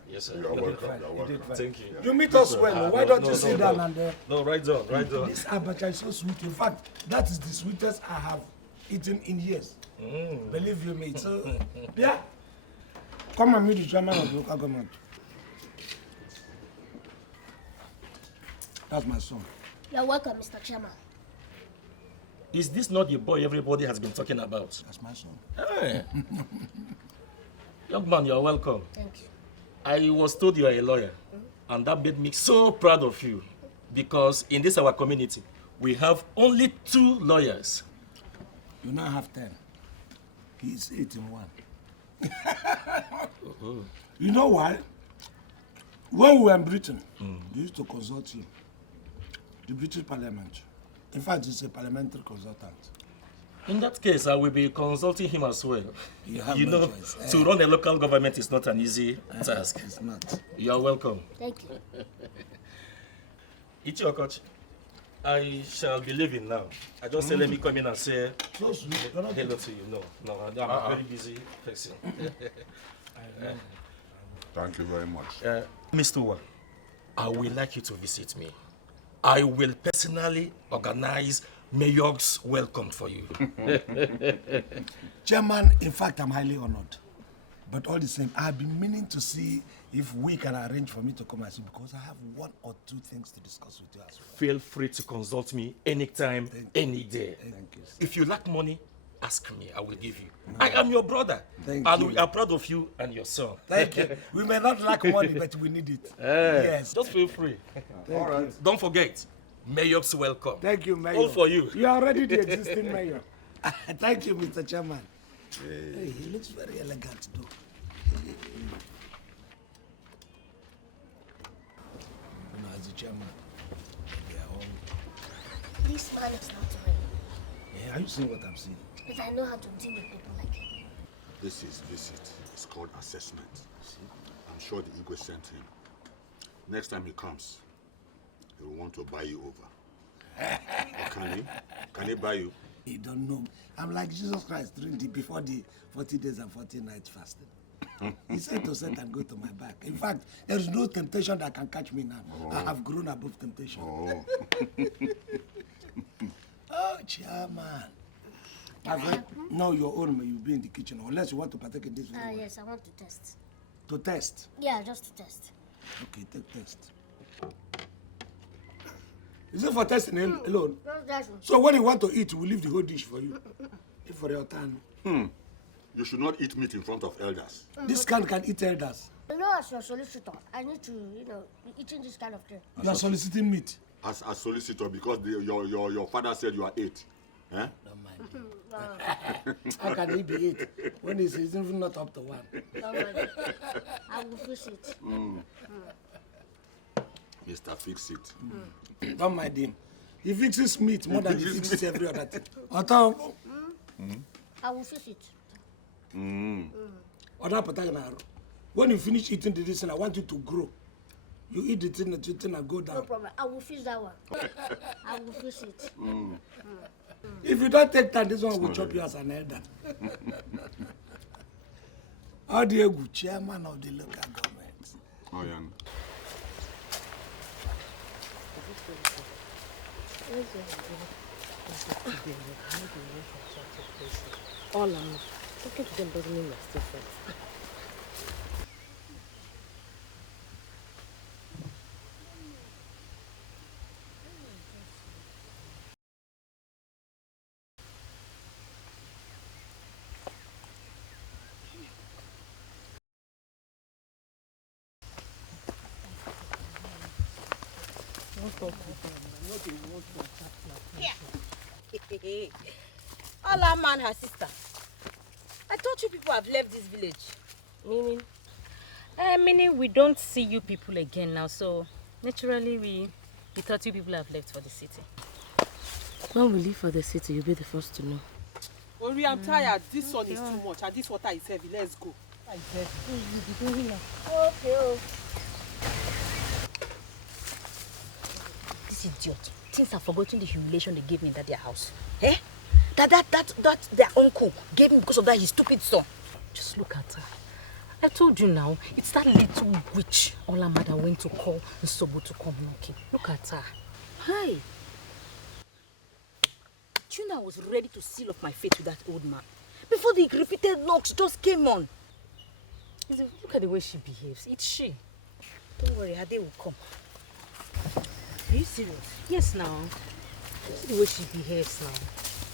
Yes, sir. You're welcome. You're welcome. Thank you. You meet us well. Why don't you sit down and... No, right on, right on. This abacha is so sweet. In fact, that is the sweetest I have eaten in years. Believe you me. So, yeah. Come and meet the chairman of the local government. That's my son. You're welcome, Mr. Chairman. Is this not the boy everybody has been talking about? That's my son. Hey. Young man, you're welcome. Thank you. I was told you are a lawyer, and that made me so proud of you, because in this our community, we have only 2 lawyers. You now have 10. He's 8 in 1. You know why? When we were in Britain, we used to consult him. The British Parliament. In fact, he's a parliamentary consultant. In that case, I will be consulting him as well. You know, choice. To run a local government is not an easy task. It's not. You are welcome. Thank you. Ichi Okochi, I shall be leaving now. I just say let me come in and say hello to you. No, I'm a very busy person. Thank you very much. Mr. Owa, I would like you to visit me. I will personally organize Mayor's welcome for you. Chairman, in fact, I'm highly honored. But all the same, I've been meaning to see if we can arrange for me to come and see, because I have 1 or 2 things to discuss with you as well. Feel free to consult me anytime, any day. Thank you, sir. If you lack money, ask me, I will give you. I am your brother. Thank and you. We are proud of you and your son. Thank you. We may not lack money, but we need it. Yes. Just feel free. All right. Don't forget, Mayor's welcome. Thank you, Mayor. All for you. You are already the existing Mayor. Thank you, Mr. Chairman. Hey, he looks very elegant, though. As the chairman, they are all... This man is not real. Yeah, are you seeing what I'm seeing? But I know how to deal with people like him. This is visit. It's called assessment. I'm sure the Igwe sent him. Next time he comes, he will want to buy you over. Can he? Can he buy you? You don't know. I'm like Jesus Christ before the 40 days and 40 nights fasting. He said to set and go to my back. In fact, there is no temptation that can catch me now. I have grown above temptation. Oh, chairman. My friend, now your own may you be in the kitchen, unless you want to partake in this. Yes, I want to test. To test? Yeah, just to test. Okay, take test. Is it for testing alone? So when you want to eat, we'll leave the whole dish for you. If for your turn. You should not eat meat in front of elders. This can eat elders. You know, as your solicitor, I need to, be eating this kind of thing. You are soliciting meat. As a solicitor, because your father said you are 8. Eh? Don't mind. How can he be 8 when he's even not up to 1? Don't mind. I will fix it. Mr. Fix It. Don't mind him. He fixes meat more than he fixes every other thing. I will fix it. When you finish eating the thing, I want you to grow. You eat the thing and go down. No problem. I will fix that one. I will fix it. If you don't take time, this one will chop you as an elder. How do you go, chairman of the local government? Oh, yeah. All I'm talking to them doesn't mean we're still friends. Ola man, her sister. I thought you people have left this village. Meaning? Meaning we don't see you people again now, so naturally we thought you people have left for the city. When we leave for the city, you'll be the first to know. Ori, I'm tired. This sun is too much and this water is heavy. Let's go. I beg. Okay. This idiot thinks I've forgotten the humiliation they gave me in their house. Eh? That their uncle gave me because of that his stupid son. Just look at her. I told you now, it's that little witch Olamada went to call Nsobu to come knocking. Look at her. Hi. Tuna was ready to seal off my fate with that old man. Before the repeated knocks just came on. Look at the way she behaves. It's she. Don't worry, her day will come. Are you serious? Yes, now. See the way she behaves now.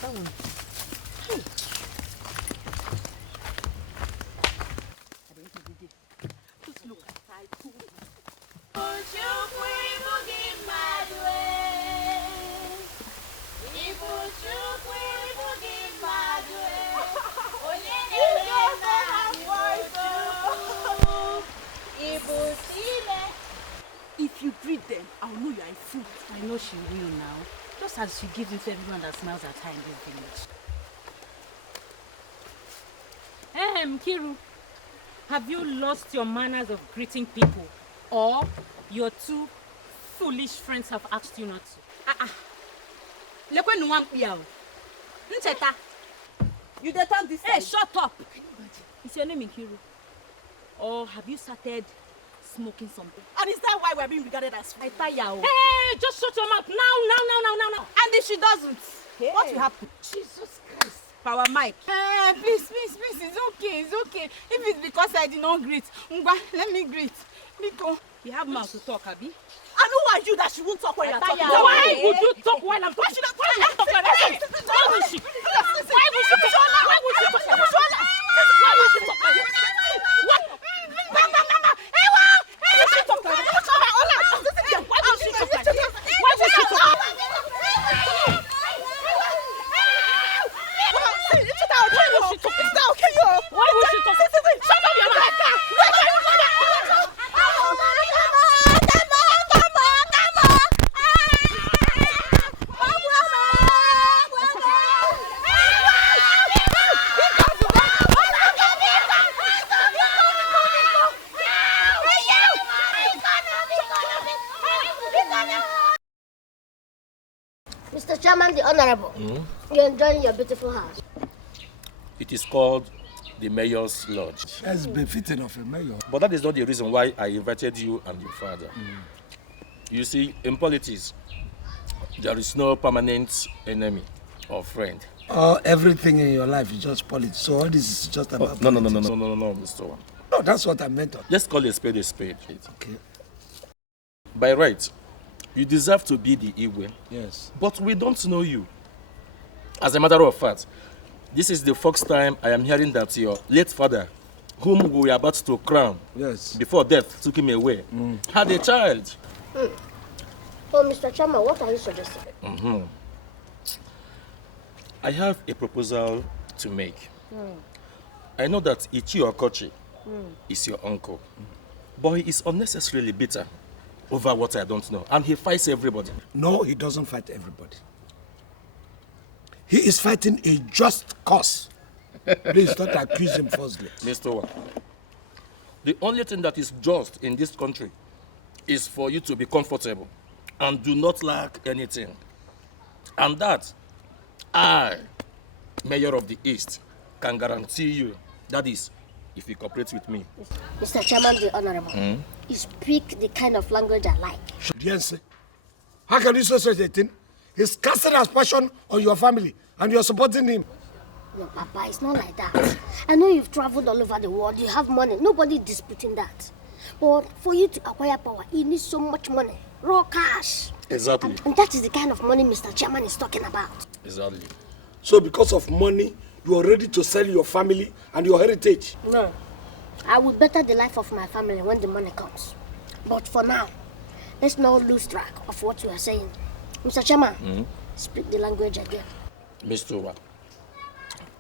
That one. Hey. Just look at her. If you greet them, I'll know you are a fool. I know she will now. Just as she gives it to everyone that smiles at her in this village. Kiru, have you lost your manners of greeting people? Or your two foolish friends have asked you not to? You dey talk this Hey, side. shut up! Is your name Nkiru? Or have you started smoking something? And is that why we're being regarded as fools? Hey, just shut your mouth now. And if she doesn't, what will happen? Jesus Christ. Power Mike. Hey, please, it's okay. If it's because I did not greet, let me greet. Nico. You have mouth to talk, Abi? And who are you that she won't talk when you're talking? Why would you talk while I'm talking? Why should I talk like that? Why would she? Why would she talk like that? Mr. Chairman, the Honorable, you're enjoying your beautiful house. It is called the mayor's lodge. That's befitting of a mayor. But that is not the reason why I invited you and your father. You see, in politics, there is no permanent enemy or friend. Everything in your life is just politics. So all this is just about No, politics. no, Mr. One. No, that's what I meant. Let's call a spade a spade. Okay. By right, you deserve to be the Igwe. Yes. But we don't know you. As a matter of fact, this is the first time I am hearing that your late father, whom we were about to crown, before death took him away, had a child. Oh, Mr. Chairman, what are you suggesting? I have a proposal to make. I know that Ichi Okochi is your uncle, but he is unnecessarily bitter over what I don't know, and he fights everybody. No, he doesn't fight everybody. He is fighting a just cause. Please don't accuse him falsely. Mr. Wa, the only thing that is just in this country is for you to be comfortable and do not lack anything. And that I, Mayor of the East, can guarantee you. That is, if you cooperate with me. Mr. Chairman, the Honorable, you speak the kind of language I like. Yes. How can you say such a thing? He's casting aspersion on your family and you're supporting him. No, Papa, it's not like that. I know you've traveled all over the world, you have money, nobody disputing that. But for you to acquire power, you need so much money, raw cash. Exactly. And that is the kind of money Mr. Chairman is talking about. Exactly. So because of money, you are ready to sell your family and your heritage? No. I will better the life of my family when the money comes. But for now, let's not lose track of what you are saying. Mr. Chairman, speak the language again. Mr. Wa,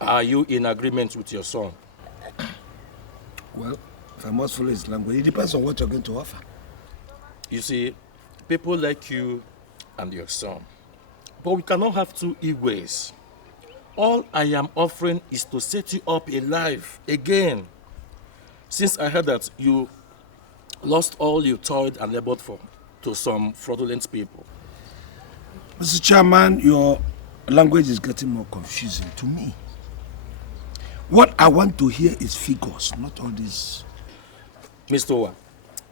are you in agreement with your son? Well, if I must follow his language, it depends on what you're going to offer. You see, people like you and your son, but we cannot have two Igwes. All I am offering is to set you up alive again. Since I heard that you lost all you toiled and labored for to some fraudulent people. Mr. Chairman, your language is getting more confusing to me. What I want to hear is figures, not all this. Mr. Wa,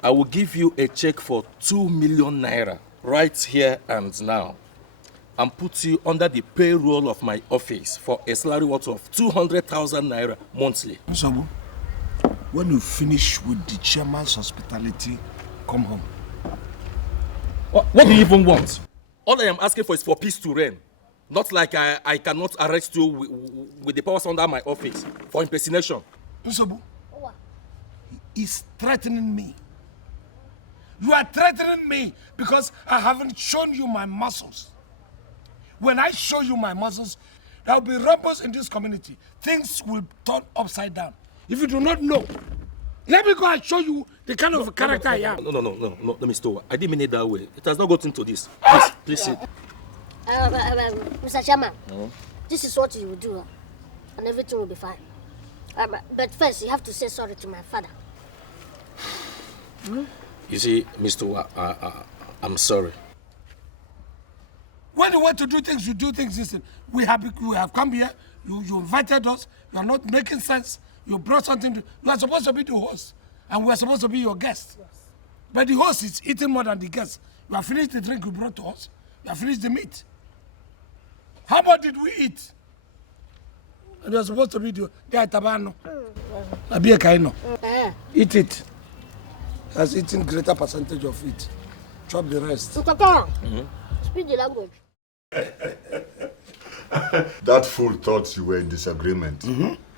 I will give you a check for 2 million naira right here and now, and put you under the payroll of my office for a salary worth of 200,000 naira monthly. Mr. When you finish with the chairman's hospitality, come home. What do you even want? All I am asking for is for peace to reign. Not like I cannot arrest you with the powers under my office for impersonation. Mr. He is threatening me. You are threatening me because I haven't shown you my muscles. When I show you my muscles, there will be rumbles in this community. Things will turn upside down. If you do not know, let me go and show you the kind of character I am. No, Mr. Wa, I didn't mean it that way. It has not gotten to this. Please sit. Mr. Chairman, this is what you will do, and everything will be fine. But first, you have to say sorry to my father. You see, Mr. Wa, I'm sorry. When you want to do things, you do things. Listen, we have come here. You invited us. You are not making sense. You brought something. You are supposed to be the host, and we are supposed to be your guest. Yes. But the host is eating more than the guest. You have finished the drink you brought to us. You have finished the meat. How much did we eat? And you are supposed to be the tabano. Eat it. Has eaten greater percentage of it. Chop the rest. Speak the language. That fool thought you were in disagreement.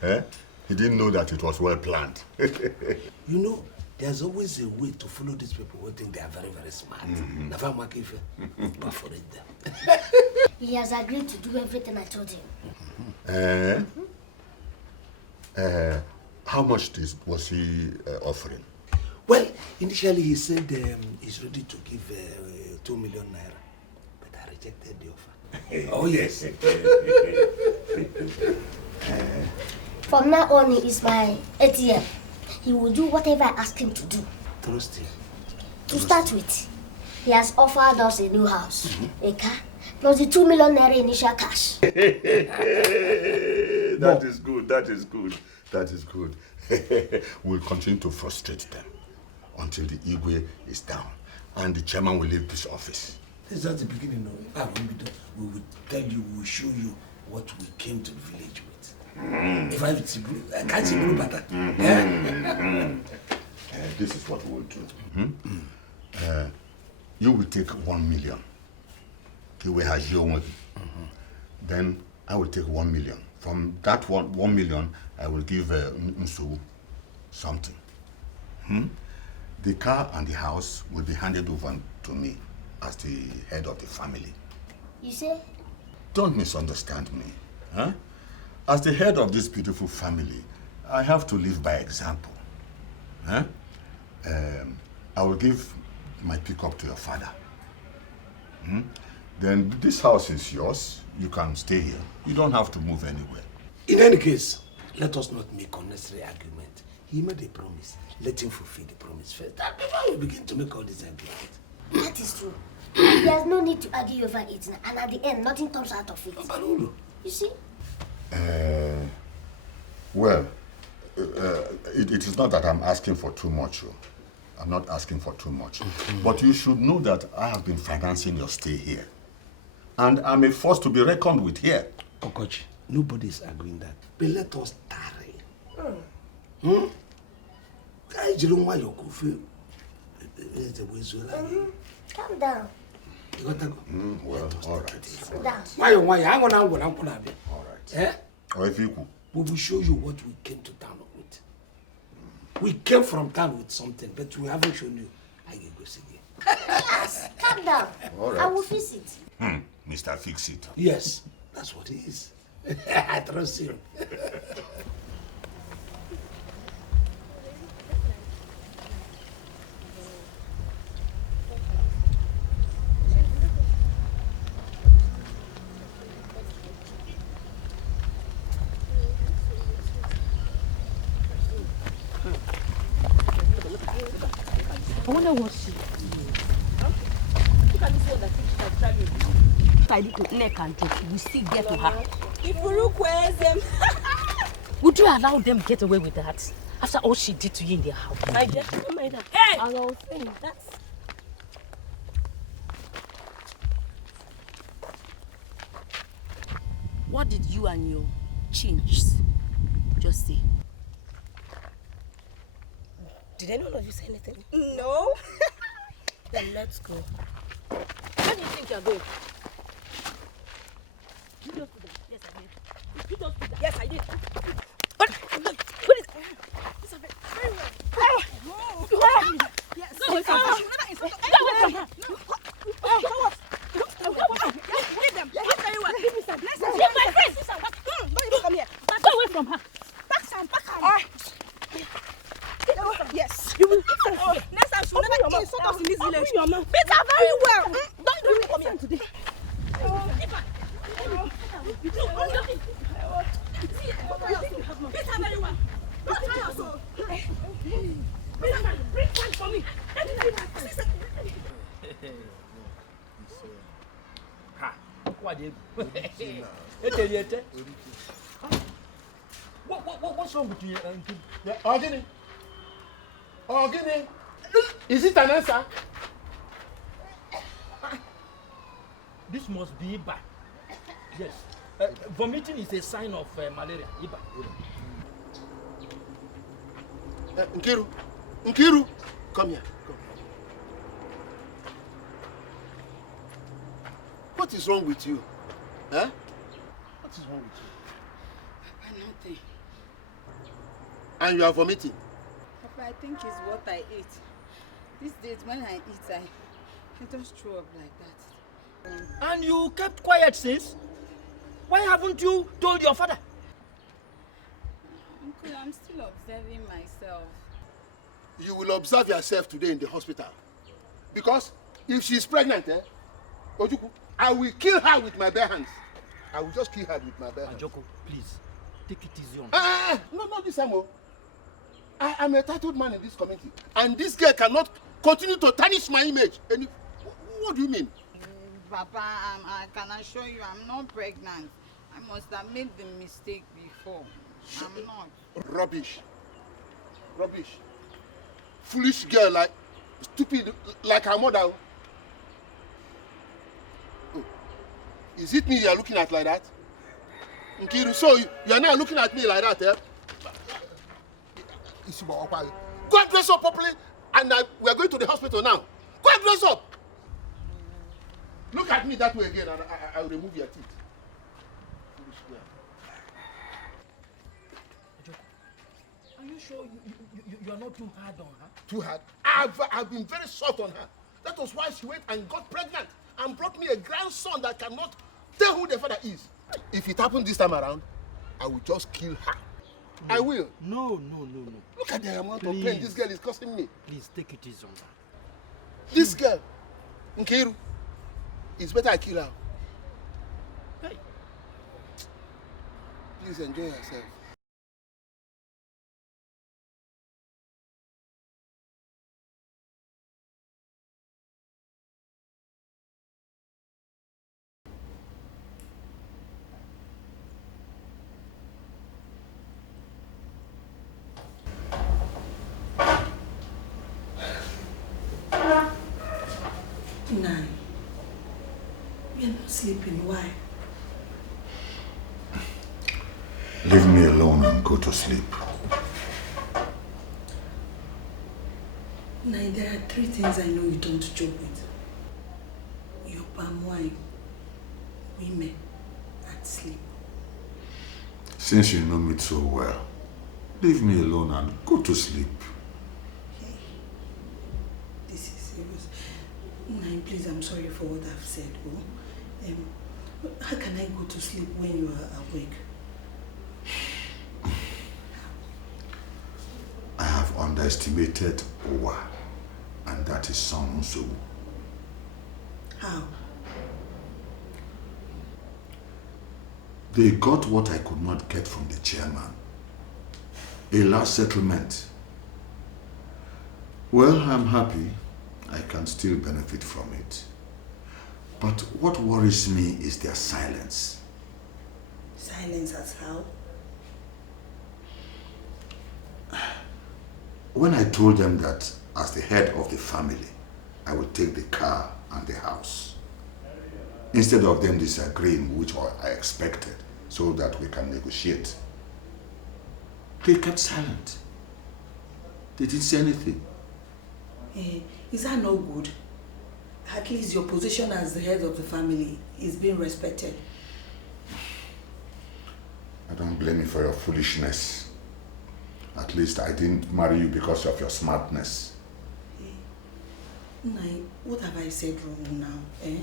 Eh? He didn't know that it was well planned. You know, there's always a way to follow these people who think they are very, very smart. He has agreed to do everything I told him. How much was he offering? Well, initially he said he's ready to give 2 million naira, but I rejected the offer. Oh, yes. From now on, he is my ATM. He will do whatever I ask him to do. Trust him. To start with, he has offered us a new house, a car, plus the 2 million naira initial cash. That is good, that is good. That is good. We'll continue to frustrate them until the Igwe is down and the chairman will leave this office. This is just the beginning. We will tell you, we will show you what we came to the village with. If I can't see blue butter. This is what we will do. You will take 1 million. Then I will take 1 million. From that 1 million, I will give Nsu something. The car and the house will be handed over to me as the head of the family. You say? Don't misunderstand me. Huh? As the head of this beautiful family, I have to live by example. Huh? I will give my pickup to your father. Then this house is yours. You can stay here. You don't have to move anywhere. In any case, let us not make unnecessary argument. He made a promise. Let him fulfill the promise first. That before we begin to make all these arguments. That is true. There's no need to argue over it, and at the end, nothing comes out of it. You see? Well, it is not that I'm asking for too much. I'm not asking for too much. But you should know that I have been financing your stay here. And I'm a force to be reckoned with here. Okochi, nobody is agreeing that. But let us tarry. Calm down. You got to go? Well, all right. Sit down. Why, I'm going to go. All right. Eh? We will show you what we came to town with. We came from town with something, but we haven't shown you. I can go see it. Yes, calm down. All right. I will fix it. Mr. Fix It. Yes, that's what it is. I trust you. I wonder what she... Look at this one that thinks she's traveling. If I did to neck and joke, we still get to her. If you look where's them. Would you allow them get away with that? After all she did to you in their house? I just don't mind that. Hey! I was saying that's... What did you and your chinch just say? Did any of you say anything? No. Then let's go. Where do you think you're going? You just do that. Yes, I did. You just do that. Yes, I did. What is... It's a very well. Yes. Go away from her. Go away from her. Leave them. Leave very well. Leave me, sir. Leave my friend. Don't even come here. Go away from her. Back, Sam. Back, Sam. Yes. You will next time she'll never insult us in this village. Beat her very well. Don't do it come here today. Beat her very well. Don't try yourself. Bring time for me. What's wrong with you? Ogini, is it an answer? This must be Iba. Yes. Vomiting is a sign of malaria. Iba. Nkiru, come here. Come. What is wrong with you? Huh? What is wrong with you? Papa, nothing. And you are vomiting? Papa, I think it's what I eat. These days when I eat, I just throw up like that. And you kept quiet since? Why haven't you told your father? Uncle, I'm still observing myself. You will observe yourself today in the hospital. Because if she's pregnant, Ojuku, I will kill her with my bare hands. I will just kill her with my bare hands. Ajoko, please, take it easy on No, not this time. I am a titled man in this community. And this girl cannot continue to tarnish my image. What do you mean? Papa, I can assure you I'm not pregnant. I must have made the mistake before. I'm not. Rubbish. Rubbish. Foolish girl, like stupid, like her mother. Oh. Is it me you are looking at like that? Nkiru, so you are now looking at me like that, eh? Go and dress up properly, and we are going to the hospital now. Go and dress up. Look at me that way again, and I will remove your teeth. Foolish girl. Are you sure you are not too hard on her? Too hard? I've been very soft on her. That was why she went and got pregnant and brought me a grandson that cannot tell who the father is. If it happens this time around, I will just kill her. No. I will. No. Look at the amount of pain this girl is causing me. Please take it easy on her. This girl, Nkiru, it's better I kill her. Hey. Please enjoy yourself. Nine. We are not sleeping. Why? Leave me alone and go to sleep. Nine, there are 3 things I know you don't joke with. Your palm wine, women, and sleep. Since you know me so well, leave me alone and go to sleep. This is serious. Nine, please, I'm sorry for what I've said. Oh. How can I go to sleep when you are awake? I have underestimated Owa, and that is some Uzo. How? They got what I could not get from the chairman. A large settlement. Well, I'm happy. I can still benefit from it. But what worries me is their silence. Silence as how? When I told them that as the head of the family, I would take the car and the house, instead of them disagreeing, which I expected, so that we can negotiate, they kept silent. They didn't say anything. Is that no good? At least your position as the head of the family is being respected. I don't blame you for your foolishness. At least I didn't marry you because of your smartness. Nai, what have I said wrong now, eh?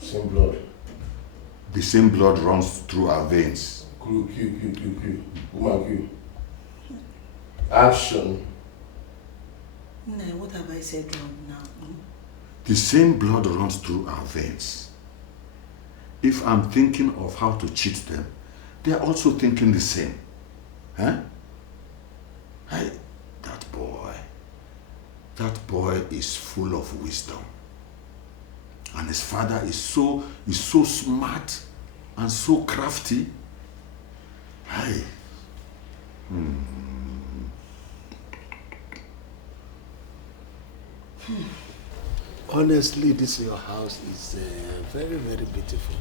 Same blood. The same blood runs through our veins. Q. Woman Q. Action. Nai, what have I said wrong now? The same blood runs through our veins. If I'm thinking of how to cheat them, they're also thinking the same. Huh? That boy is full of wisdom. And his father is so smart and so crafty. Honestly, this your house is very, very beautiful.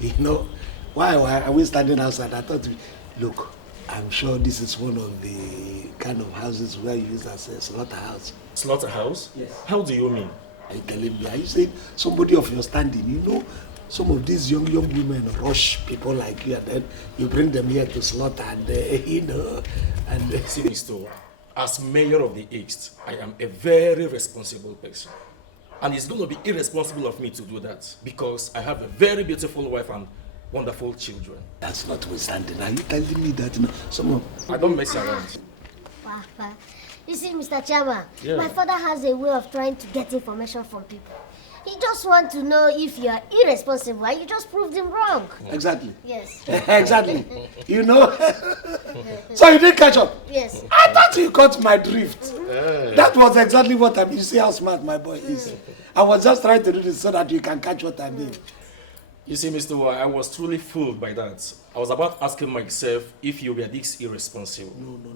You know, why are we standing outside? I thought, look, I'm sure this is one of the kind of houses where you use as a slaughterhouse. Slaughterhouse? Yes. How do you mean? Are you telling me? Are you saying somebody of your standing? You know, some of these young women rush people like you, and then you bring them here to slaughter, and you know, and see, Mr. As mayor of the East, I am a very responsible person. And it's going to be irresponsible of me to do that because I have a very beautiful wife and wonderful children. That's notwithstanding. Are you telling me that, you know, some of... I don't mess around. Papa, you see, Mr. Chairman, Yeah. my father has a way of trying to get information from people. He just wants to know if you are irresponsible and you just proved him wrong. Exactly. Yes. Exactly. You know? So you didn't catch up? Yes. I thought you caught my drift. That was exactly what I mean. You see how smart my boy is. I was just trying to do this so that you can catch what I mean. You see, Mr. Owoh, I was truly fooled by that. I was about asking myself if you were this irresponsible.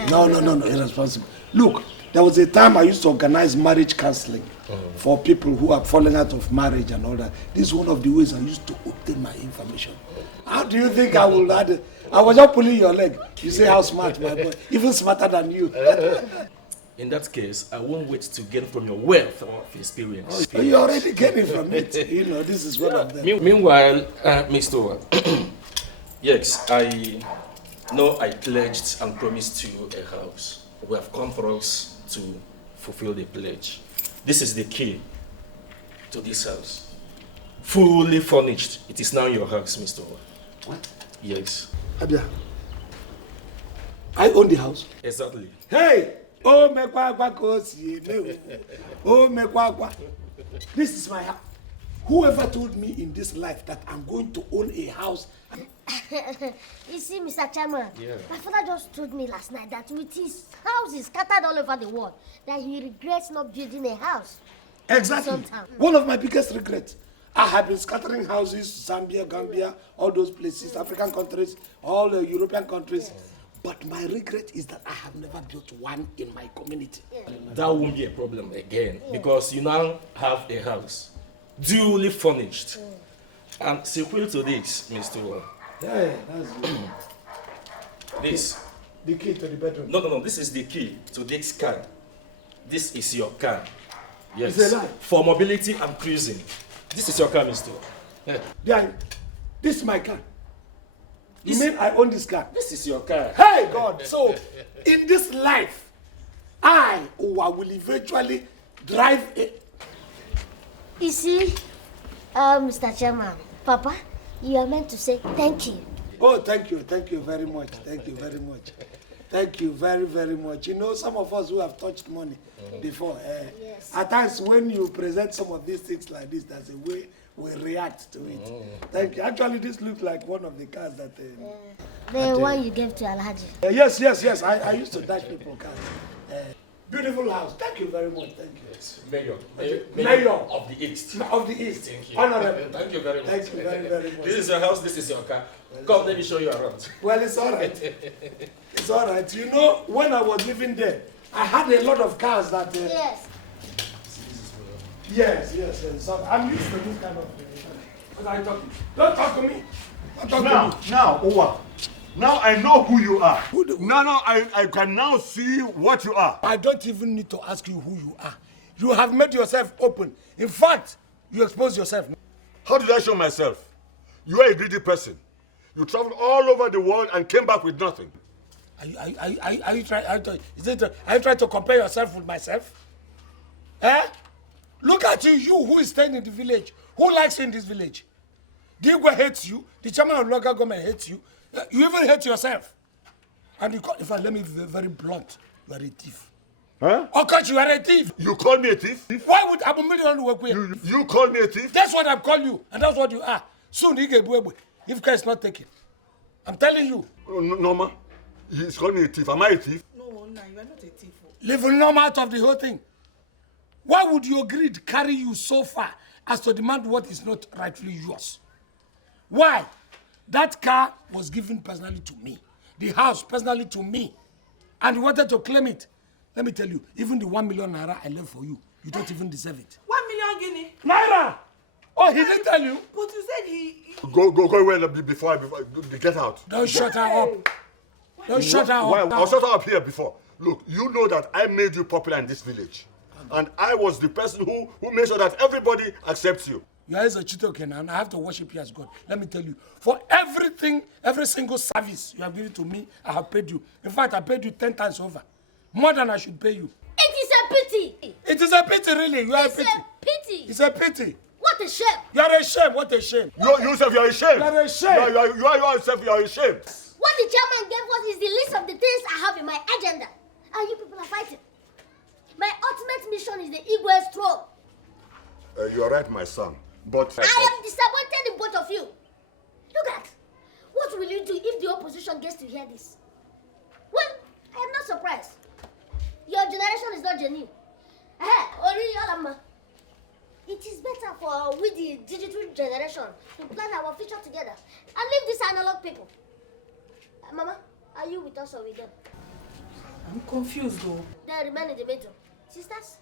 No, irresponsible. Look, there was a time I used to organize marriage counseling for people who are falling out of marriage and all that. This is one of the ways I used to obtain my information. How do you think I will add it? I was just pulling your leg. You say how smart, my boy. Even smarter than you. In that case, I won't wait to gain from your wealth of experience. Oh, you already getting from it. You know, this is one of them. Meanwhile, Mr. Owoh, yes, I know I pledged and promised you a house. We have come for us to fulfill the pledge. This is the key to this house. Fully furnished. It is now your house, Mr. Owoh. What? Yes. Abia, I own the house. Exactly. Hey! Oh, Mekwagwa Kosi. Oh, Mekwagwa. This is my house. Whoever told me in this life that I'm going to own a house? You see, Mr. Chairman, Yeah. my father just told me last night that with his houses scattered all over the world, that he regrets not building a house. Exactly. Sometime. One of my biggest regrets. I have been scattering houses, Zambia, Gambia, all those places, African countries, all the European countries. But my regret is that I have never built one in my community. That won't be a problem again because you now have a house duly furnished. And sequel to this, Mr. Owoh. Yeah, that's good. This. The key to the bedroom. No. This is the key to this car. This is your car. Yes. It's a lie. For mobility and cruising. This is your car, Mr. Owoh. Yeah. This is my car. You mean I own this car? This is your car. Hey, God. So, in this life, I will eventually drive a... You see, Mr. Chairman, Papa, you are meant to say thank you. Oh, thank you very much. Thank you very much. Thank you very, very much. You know, some of us who have touched money before, Yes. at times when you present some of these things like this, there's a way we react to it. Thank you. Actually, this looks like one of the cars that... The one you gave to Alhaji. Yes. I used to dash people cars. Beautiful house. Thank you very much. Thank you. Mayor of the East. Of the East. Thank you. Honorable. Thank you very much. Thank you very, very much. This is your house, this is your car. Come, let me show you around. Well, it's all right. It's all right. You know, when I was living there, I had a lot of cars that... Yes. Yes. So I'm used to this kind of... What are you talking? Don't talk to me. Don't talk to me. Now, Owoh. Now I know who you are. Now I can now see what you are. I don't even need to ask you who you are. You have made yourself open. In fact, you exposed yourself. How did I show myself? You are a greedy person. You traveled all over the world and came back with nothing. Are you trying to compare yourself with myself? Look at you who is staying in the village. Who likes you in this village? The Igwe hates you. The chairman of local government hates you. You even hate yourself. And in fact, let me be very blunt. You are a thief. Huh? Of course, you are a thief. You call me a thief? Why would Abu Million work with you call me a thief? That's what I'm calling you, and that's what you are. Soon, if care is not taken. I'm telling you. Norma, he's calling me a thief. Am I a thief? No, you are not a thief. Leave Norma out of the whole thing. Why would your greed carry you so far as to demand what is not rightfully yours? Why? That car was given personally to me. The house personally to me. And you wanted to claim it. Let me tell you, even the 1 million naira I left for you, you don't even deserve it. 1 million guinea. Naira! Oh, he didn't tell you? But you said he... Go away before I get out. Don't shut her up. Don't shut her up. Why? I'll shut her up here before. Look, you know that I made you popular in this village. And I was the person who made sure that everybody accepts you. You are a Chitoke and I have to worship you as God. Let me tell you, for everything, every single service you have given to me, I have paid you. In fact, I paid you 10 times over. More than I should pay you. It is a pity. It is a pity, really. You are a pity. Pity. It's a pity. What a shame. You are a shame. What a shame. You yourself, you are ashamed. You are ashamed. You are yourself, you are ashamed. What the chairman gave us is the list of the things I have in my agenda. And you people are fighting. My ultimate mission is the Igwe's throne. You are right, my son. But... I am disappointed in both of you. Look at, what will you do if the opposition gets to hear this? Well, I am not surprised. Your generation is not genuine. It is better for with the digital generation to plan our future together and leave these analog people. Mama, are you with us or with them? I'm confused though. They remain in the middle. Sisters,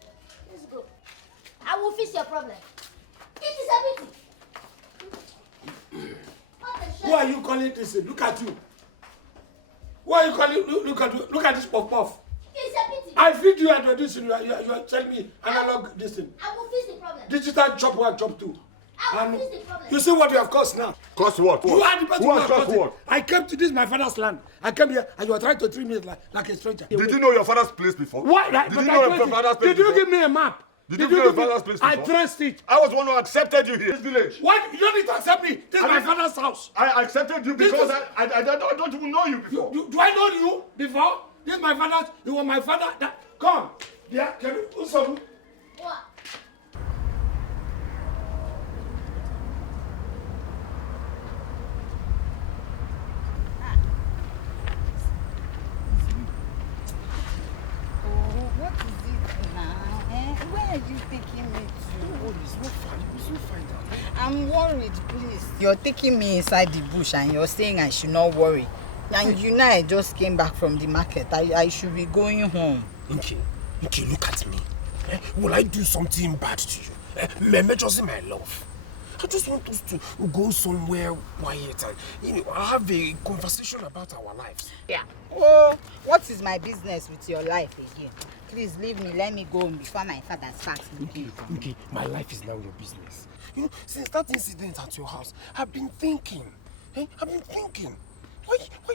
let's go. I will fix your problem. It is everything. Who are you calling this? Look at you. Who are you calling? Look at this puff. It's a pity. I feed you and this. You are telling me analog this thing. I will fix the problem. Digital chop 1, chop 2. I will fix the problem. You see what you have caused now? Caused what? You are the person who has caused what? I came to this my father's land. I came here and you are trying to treat me like a stranger. Did you know your father's place before? What? Did you know your father's place before? Did you give me a map? Did you know your father's place before? I traced it. I was the one who accepted you here. This village. What? You don't need to accept me. This is my father's house. I accepted you because I don't even know you before. Do I know you before? This is my father's. You were my father. Come. Yeah. Can you? Uzo. What? What is it now? Where are you taking me to? We'll find out. I'm worried, please. You're taking me inside the bush and you're saying I should not worry. And you know I just came back from the market. I should be going home. Okay, look at me. Will I do something bad to you? Just my love. I just want us to go somewhere quiet and have a conversation about our lives. Yeah. Oh, what is my business with your life again? Please leave me. Let me go home before my father starts looking for me. Okay, my life is now your business. Since that incident at your house, I've been thinking. Why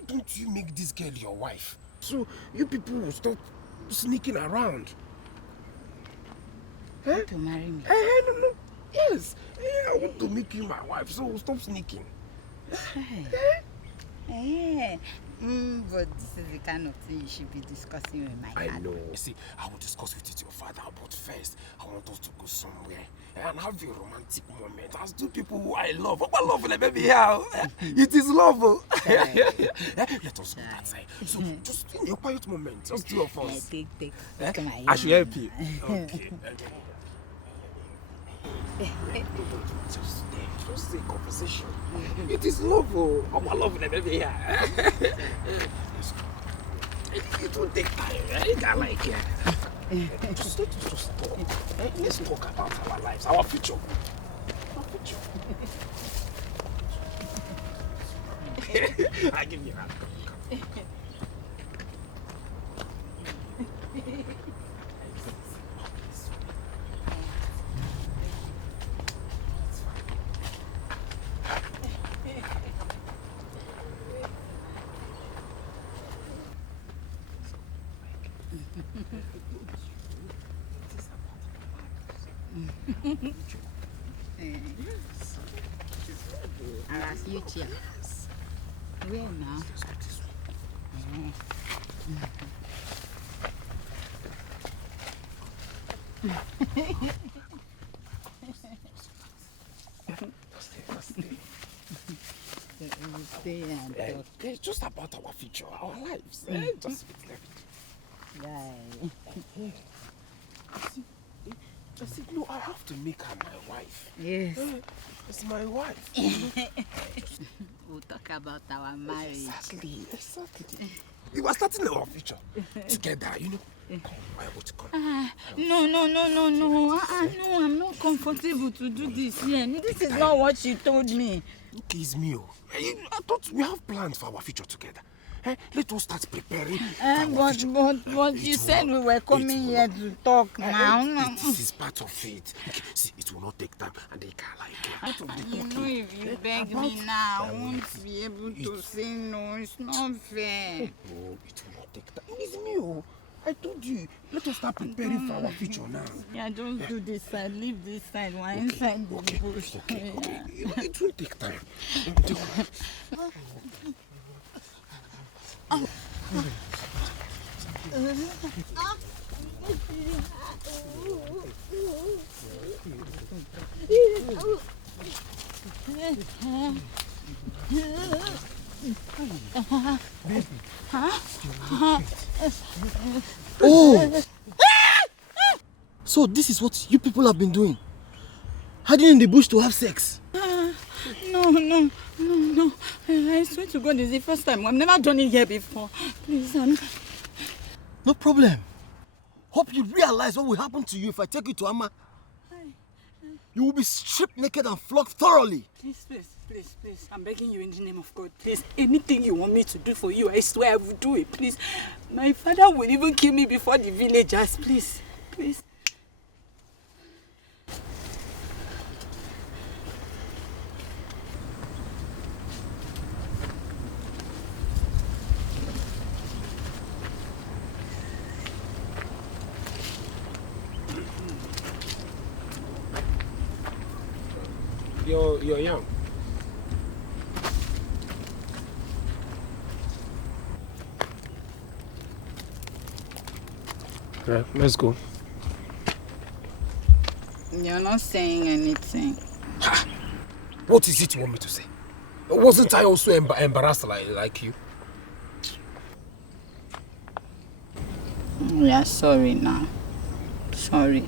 don't you make this girl your wife? So you people will stop sneaking around. You want to marry me? No. Yes. I want to make you my wife, so stop sneaking. But this is the kind of thing you should be discussing with my father. I know. See, I will discuss with your father, but first, I want us to go somewhere and have a romantic moment as two people who I love. I love the baby here. It is love. Let us go that side. So, just in a quiet moment, just two of us. Take. I should help you. Okay. Just a conversation. It is love. I love the baby here. It will take time. I can't like it. Just talk. Let's talk about our lives, our future. I give you a hand. Our future. Where now? It's just about our future, our lives. Just no, I have to make her my wife. Yes. It's my wife. We'll talk about our marriage. Exactly. We were starting our future together, Come, I want to come. No. No, I'm not comfortable to do this here. This is not what she told me. Okay, it's me. I thought we have plans for our future together. Let us start preparing for our future. But you said we were coming here to talk now. This is part of it. Okay, see, it will not take time and they can't like it. Part of the You know, if you beg me now, I won't be able to say no. It's not fair. No, it will not take time. It's me. I told you. Let us start preparing for our future now. Yeah, don't do this side. Leave this side. We're inside the bush. Okay. It will take time. Oh! So this is what you people have been doing. hiding in the bush to have sex? No. I swear to God, it's the first time. I've never done it here before. Please, No problem. Hope you realize what will happen to you if I take you to Amma. You will be stripped naked and flogged thoroughly. Please. I'm begging you in the name of God. Please, anything you want me to do for you, I swear I will do it. Please. My father will even kill me before the villagers. Please. You're young. Right, let's go. You're not saying anything. What is it you want me to say? Wasn't I also embarrassed like you? We are sorry now. Sorry.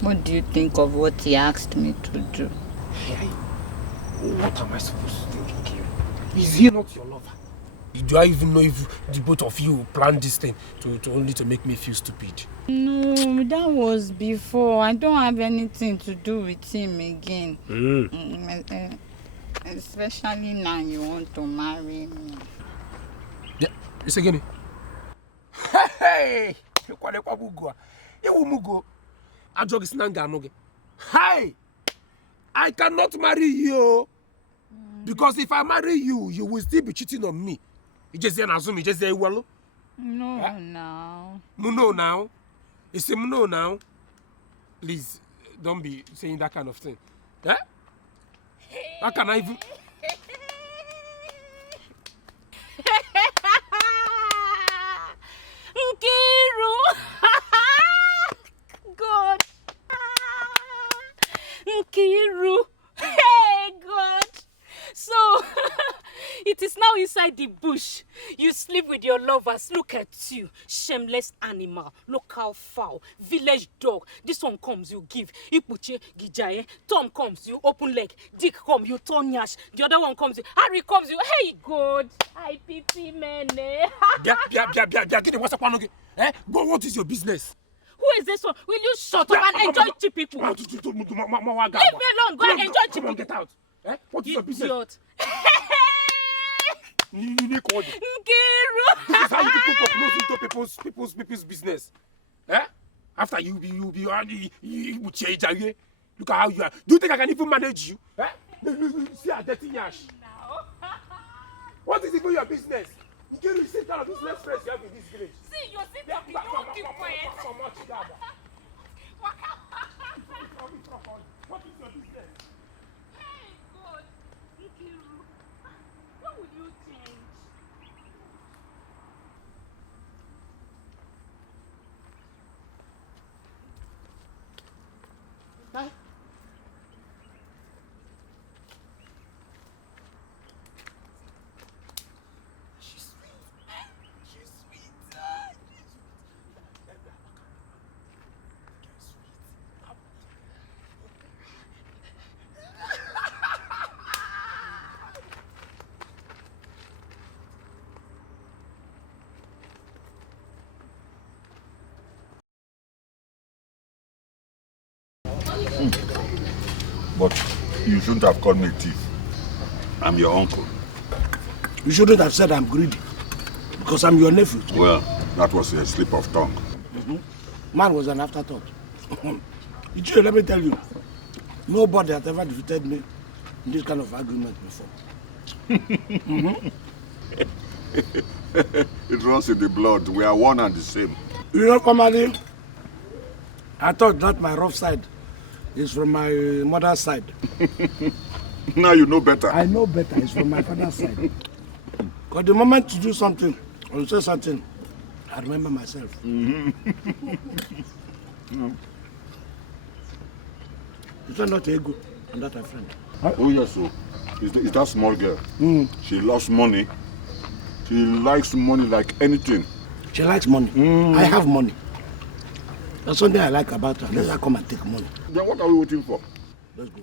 What do you think of what he asked me to do? What am I supposed to think, Nkem? Is he not your lover? Do I even know if the both of you planned this thing to only to make me feel stupid? No, that was before. I don't have anything to do with him again. Especially now you want to marry me. Yeah, it's again. Hey! Hey! I cannot marry you. Because if I marry you, you will still be cheating on me. You just say Nazumi, just say well. No, now. No, now. You say no now. Please, don't be saying that kind of thing. Eh? How can I even... Nkiru! God! Nkiru! Hey, God! So, it is now inside the bush. You sleep with your lovers. Look at you. Shameless animal. Local fowl. Village dog. This one comes, you give. Ipuche, gijaye. Tom comes, you open leg. Dick comes, you turn yash. The other one comes, you. Harry comes, you. Hey, God. I pity men. Get it. What's up, Panoge? Eh? But what is your business? Who is this one? Will you shut up and enjoy cheap people? Leave me alone. Go and enjoy cheap people. Get out. Eh? What is your business? Idiot. Nkiru! This is how you people close into people's business. Eh? After you be look at how you are. Do you think I can even manage you? Eh? See how dirty yash. What is even your business? Nkiru, sit down. This less stress you have in this village. See, you sit up. You don't keep quiet. What is your business? Hey, God. Nkiru. What will you change? Bye. She's sweet. She's sweet. But you shouldn't have called me a thief. I'm your uncle. You shouldn't have said I'm greedy. Because I'm your nephew. Well, that was a slip of tongue. Man was an afterthought. Let me tell you, nobody has ever defeated me in this kind of argument before. It runs in the blood. We are one and the same. You know, Kamali, I thought that my rough side is from my mother's side. Now you know better. I know better. It's from my father's side. Because the moment you do something or you say something, I remember myself. Is that not a good and that a friend? Oh yes, so is that small girl? She loves money. She likes money like anything. She likes money. I have money. There's something I like about her. Let's come and take money. Then what are we waiting for? Let's go.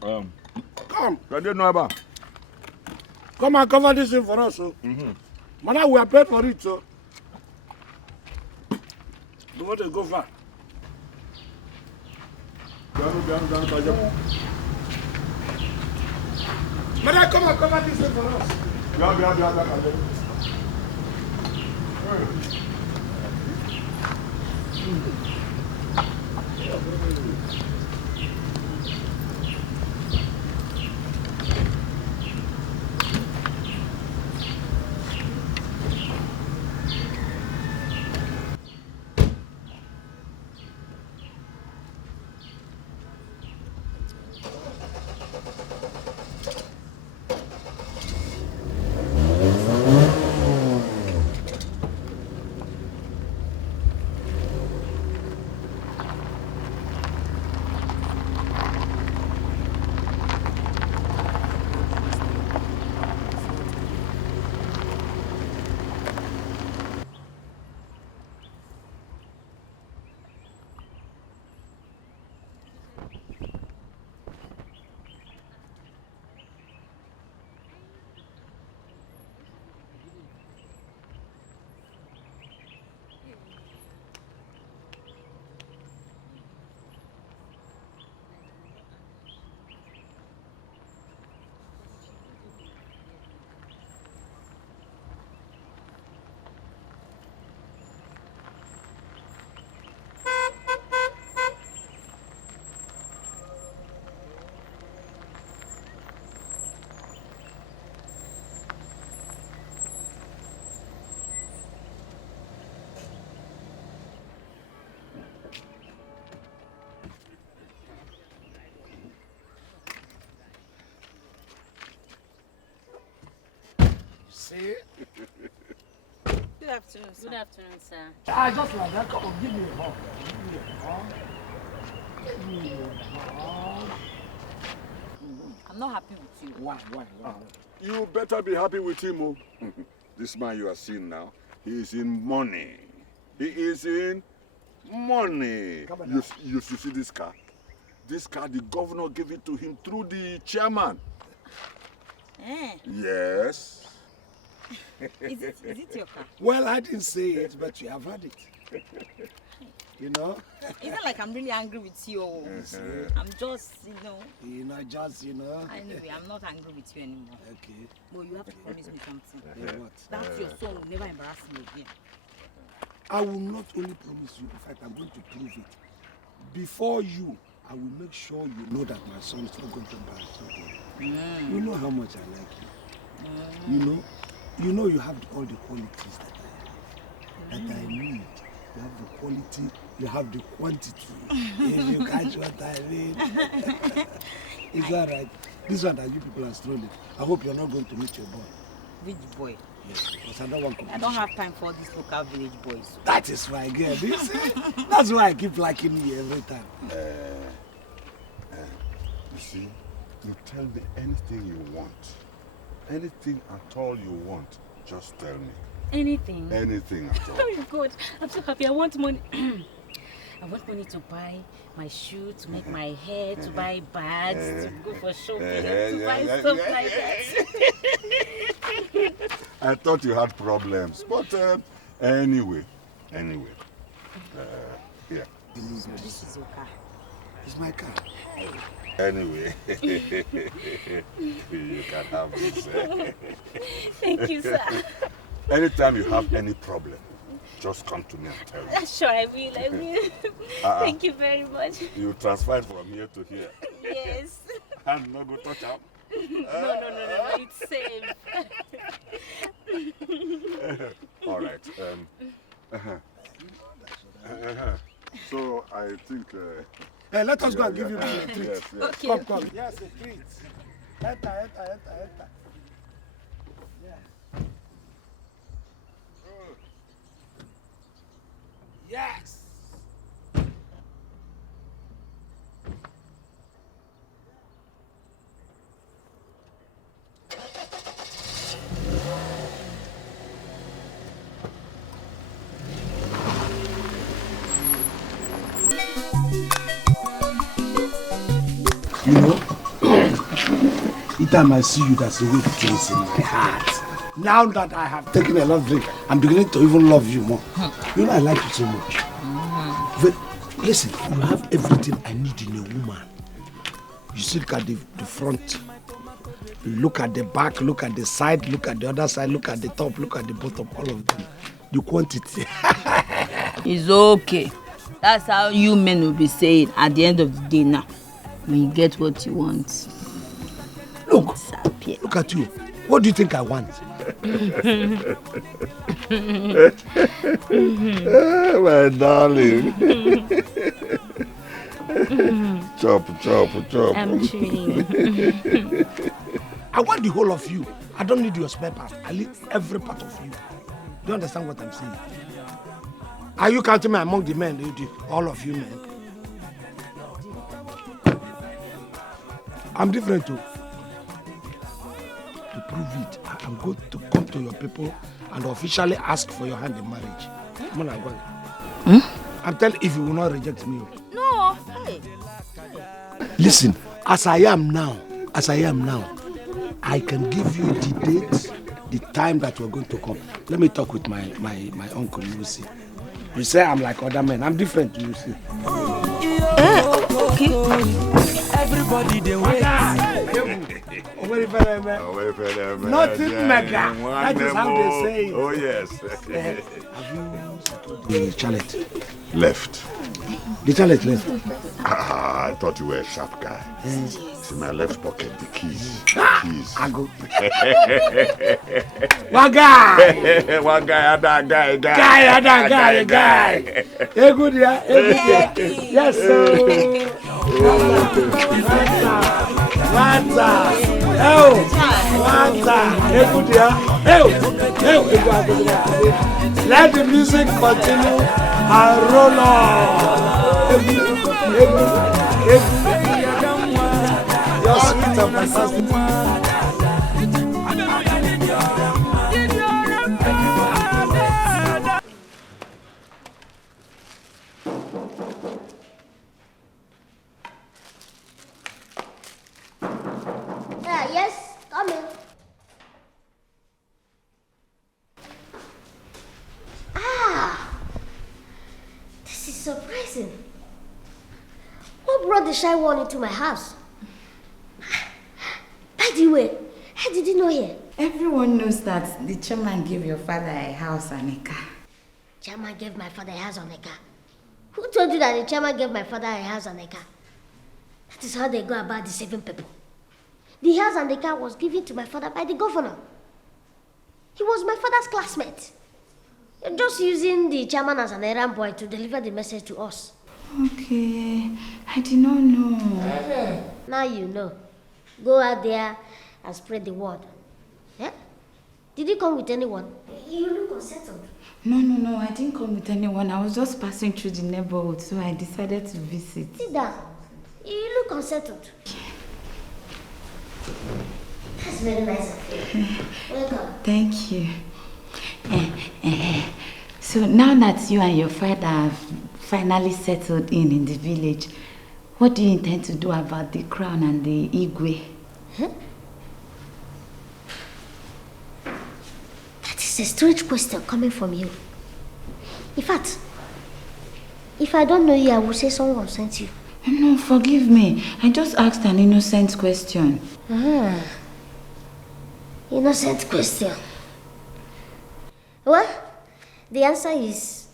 Come. Come and cover this thing for us. So. Mana, we are paid for it. So. You want to go far? Mana, come and cover this thing for us. See? Good afternoon, sir. Good afternoon, sir. I just like that. Come on, give me a hug. Give me a hug. Give me a hug. I'm not happy with you. Why? You better be happy with him. Oh. This man you are seeing now, he is in money. He is in money. You see this car? This car, the governor gave it to him through the chairman. Eh? Yes. Is it your car? Well, I didn't say it, but you have had it. You know? It's not like I'm really angry with you. I'm just, Anyway, I'm not angry with you anymore. Okay. But you have to promise me something. What? That your son will never embarrass me again. I will not only promise you, in fact, I'm going to prove it. Before you, I will make sure you know that my son is not going to embarrass you again. You know how much I like you. You know you have all the qualities that I need. You have the quality, you have the quantity. If you catch what I mean. It's all right. This one that you people are strolling. I hope you're not going to meet your boy. Which boy? Yes, because I don't want competition. I don't have time for these local village boys. That is why, girl. That's why I keep liking you every time. You see, you tell me anything you want. Anything at all you want, just tell me. Anything? Anything at all. Oh my God, I'm so happy. I want money. I want money to buy my shoe, to make my hair, to buy bags, to go for shopping, to buy stuff like that. I thought you had problems, but anyway, yeah. This is your car. It's my car. Hey. Anyway, you can have this. Thank you, sir. Anytime you have any problem, just come to me and tell me. Sure, I will. Thank you very much. You transfer it from here to here. Yes. And not go touch up. No, it's safe. All right. So I think. Hey, let us go and give you a treat. Yes. Okay. Come. Yes, a treat. Enter. Yeah. Yes. You know, each time I see you, that's the way it is in my heart. Now that I have taken a lot of drink, I'm beginning to even love you more. You know, I like you so much. But listen, you have everything I need in a woman. You see, look at the front, look at the back, look at the side, look at the other side, look at the top, look at the bottom, all of them. The quantity. It's okay. That's how you men will be saying at the end of the day now, when you get what you want. Look at you. What do you think I want? My darling. Chop. I'm chewing. I want the whole of you. I don't need your spare part. I need every part of you. Do you understand what I'm saying? Are you counting me among the men, all of you men? I'm different too. To prove it, I'm going to come to your people and officially ask for your hand in marriage. I'm telling you, if you will not reject me. No. Hey. Listen, as I am now, I can give you the date, the time that we're going to come. Let me talk with my uncle, you see. You say I'm like other men. I'm different, you see. Okay. Everybody they wait. Nothing mega. That is how they say it. Oh yes. Have you settled the chalet? Left. The chalet left. I thought you were a sharp guy. It's in my left pocket, the keys. I go. One guy. One guy, other guy. Guy. Hey, good, yeah. Yes, sir. Let the music continue and roll on. You're sweet and fantastic. Yes, come in. This is surprising. What brought the shy one into my house? By the way, how did you know here? Everyone knows that the chairman gave your father a house and a car. Chairman gave my father a house and a car. Who told you that the chairman gave my father a house and a car? That is how they go about deceiving people. The house and the car was given to my father by the governor. He was my father's classmate. You're just using the chairman as an errand boy to deliver the message to us. Okay, I did not know. Now you know. Go out there and spread the word. Yeah? Did you come with anyone? You look unsettled. No, I didn't come with anyone. I was just passing through the neighborhood, so I decided to visit. Sit down. You look unsettled. That's very nice of you. Welcome. Thank you. So now that you and your father have finally settled in the village, what do you intend to do about the crown and the igwe? That is a strange question coming from you. In fact, if I don't know you, I will say someone sent you. No, forgive me. I just asked an innocent question. Innocent question. Well, the answer is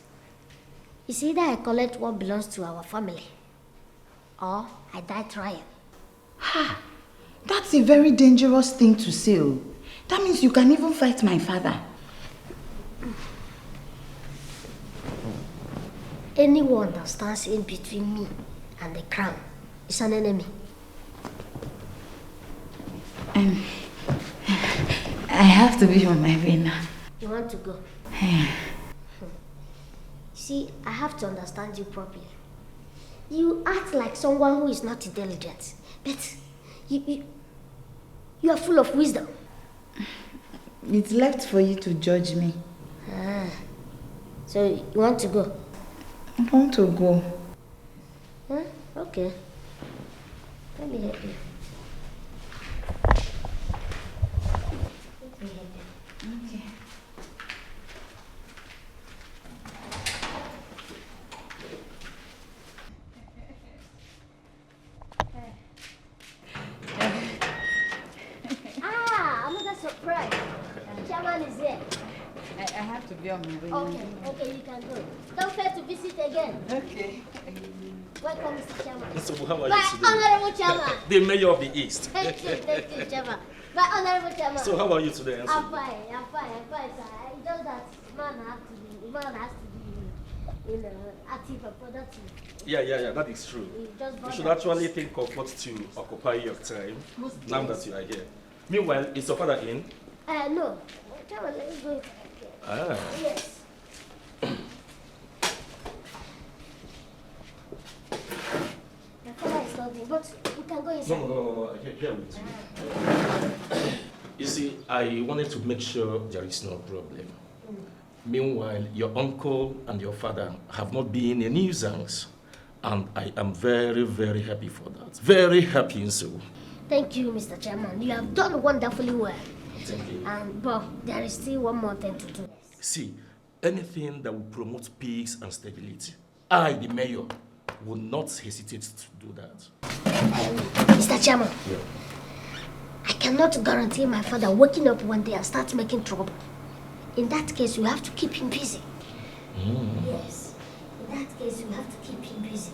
either I collect what belongs to our family or I die trying. That's a very dangerous thing to say. That means you can even fight my father. Anyone that stands in between me and the crown is an enemy. I have to be on my way now. You want to go? See, I have to understand you properly. You act like someone who is not intelligent, but you are full of wisdom. It's left for you to judge me. So you want to go? I want to go. Okay. Let me help you. Okay. Another surprise. Chairman is here. I have to be on my way. Okay, you can go. Don't fail to visit again. Okay. Welcome, Mr. Chairman. So how are My you today? honorable chairman. The mayor of the East. Thank you, chairman. My honorable chairman. So how are you today, Ansel? I'm fine, sir. It's just that man has to be, active and productive. Yeah, that is true. You should actually think of what to occupy your time now that you are here. Meanwhile, is your father in? No. Chairman, let me go. Ah. Yes. Your father is not in, but we can go inside. No. Here with you. You see, I wanted to make sure there is no problem. Meanwhile, your uncle and your father have not been a nuisance. And I am very, very happy for that. Very happy, so. Thank you, Mr. Chairman. You have done wonderfully well. Thank you. But there is still one more thing to do. See, anything that will promote peace and stability, I, the mayor, will not hesitate to do that. Mr. Chairman, I cannot guarantee my father waking up one day and start making trouble. In that case, you have to keep him busy. Yes. In that case, you have to keep him busy.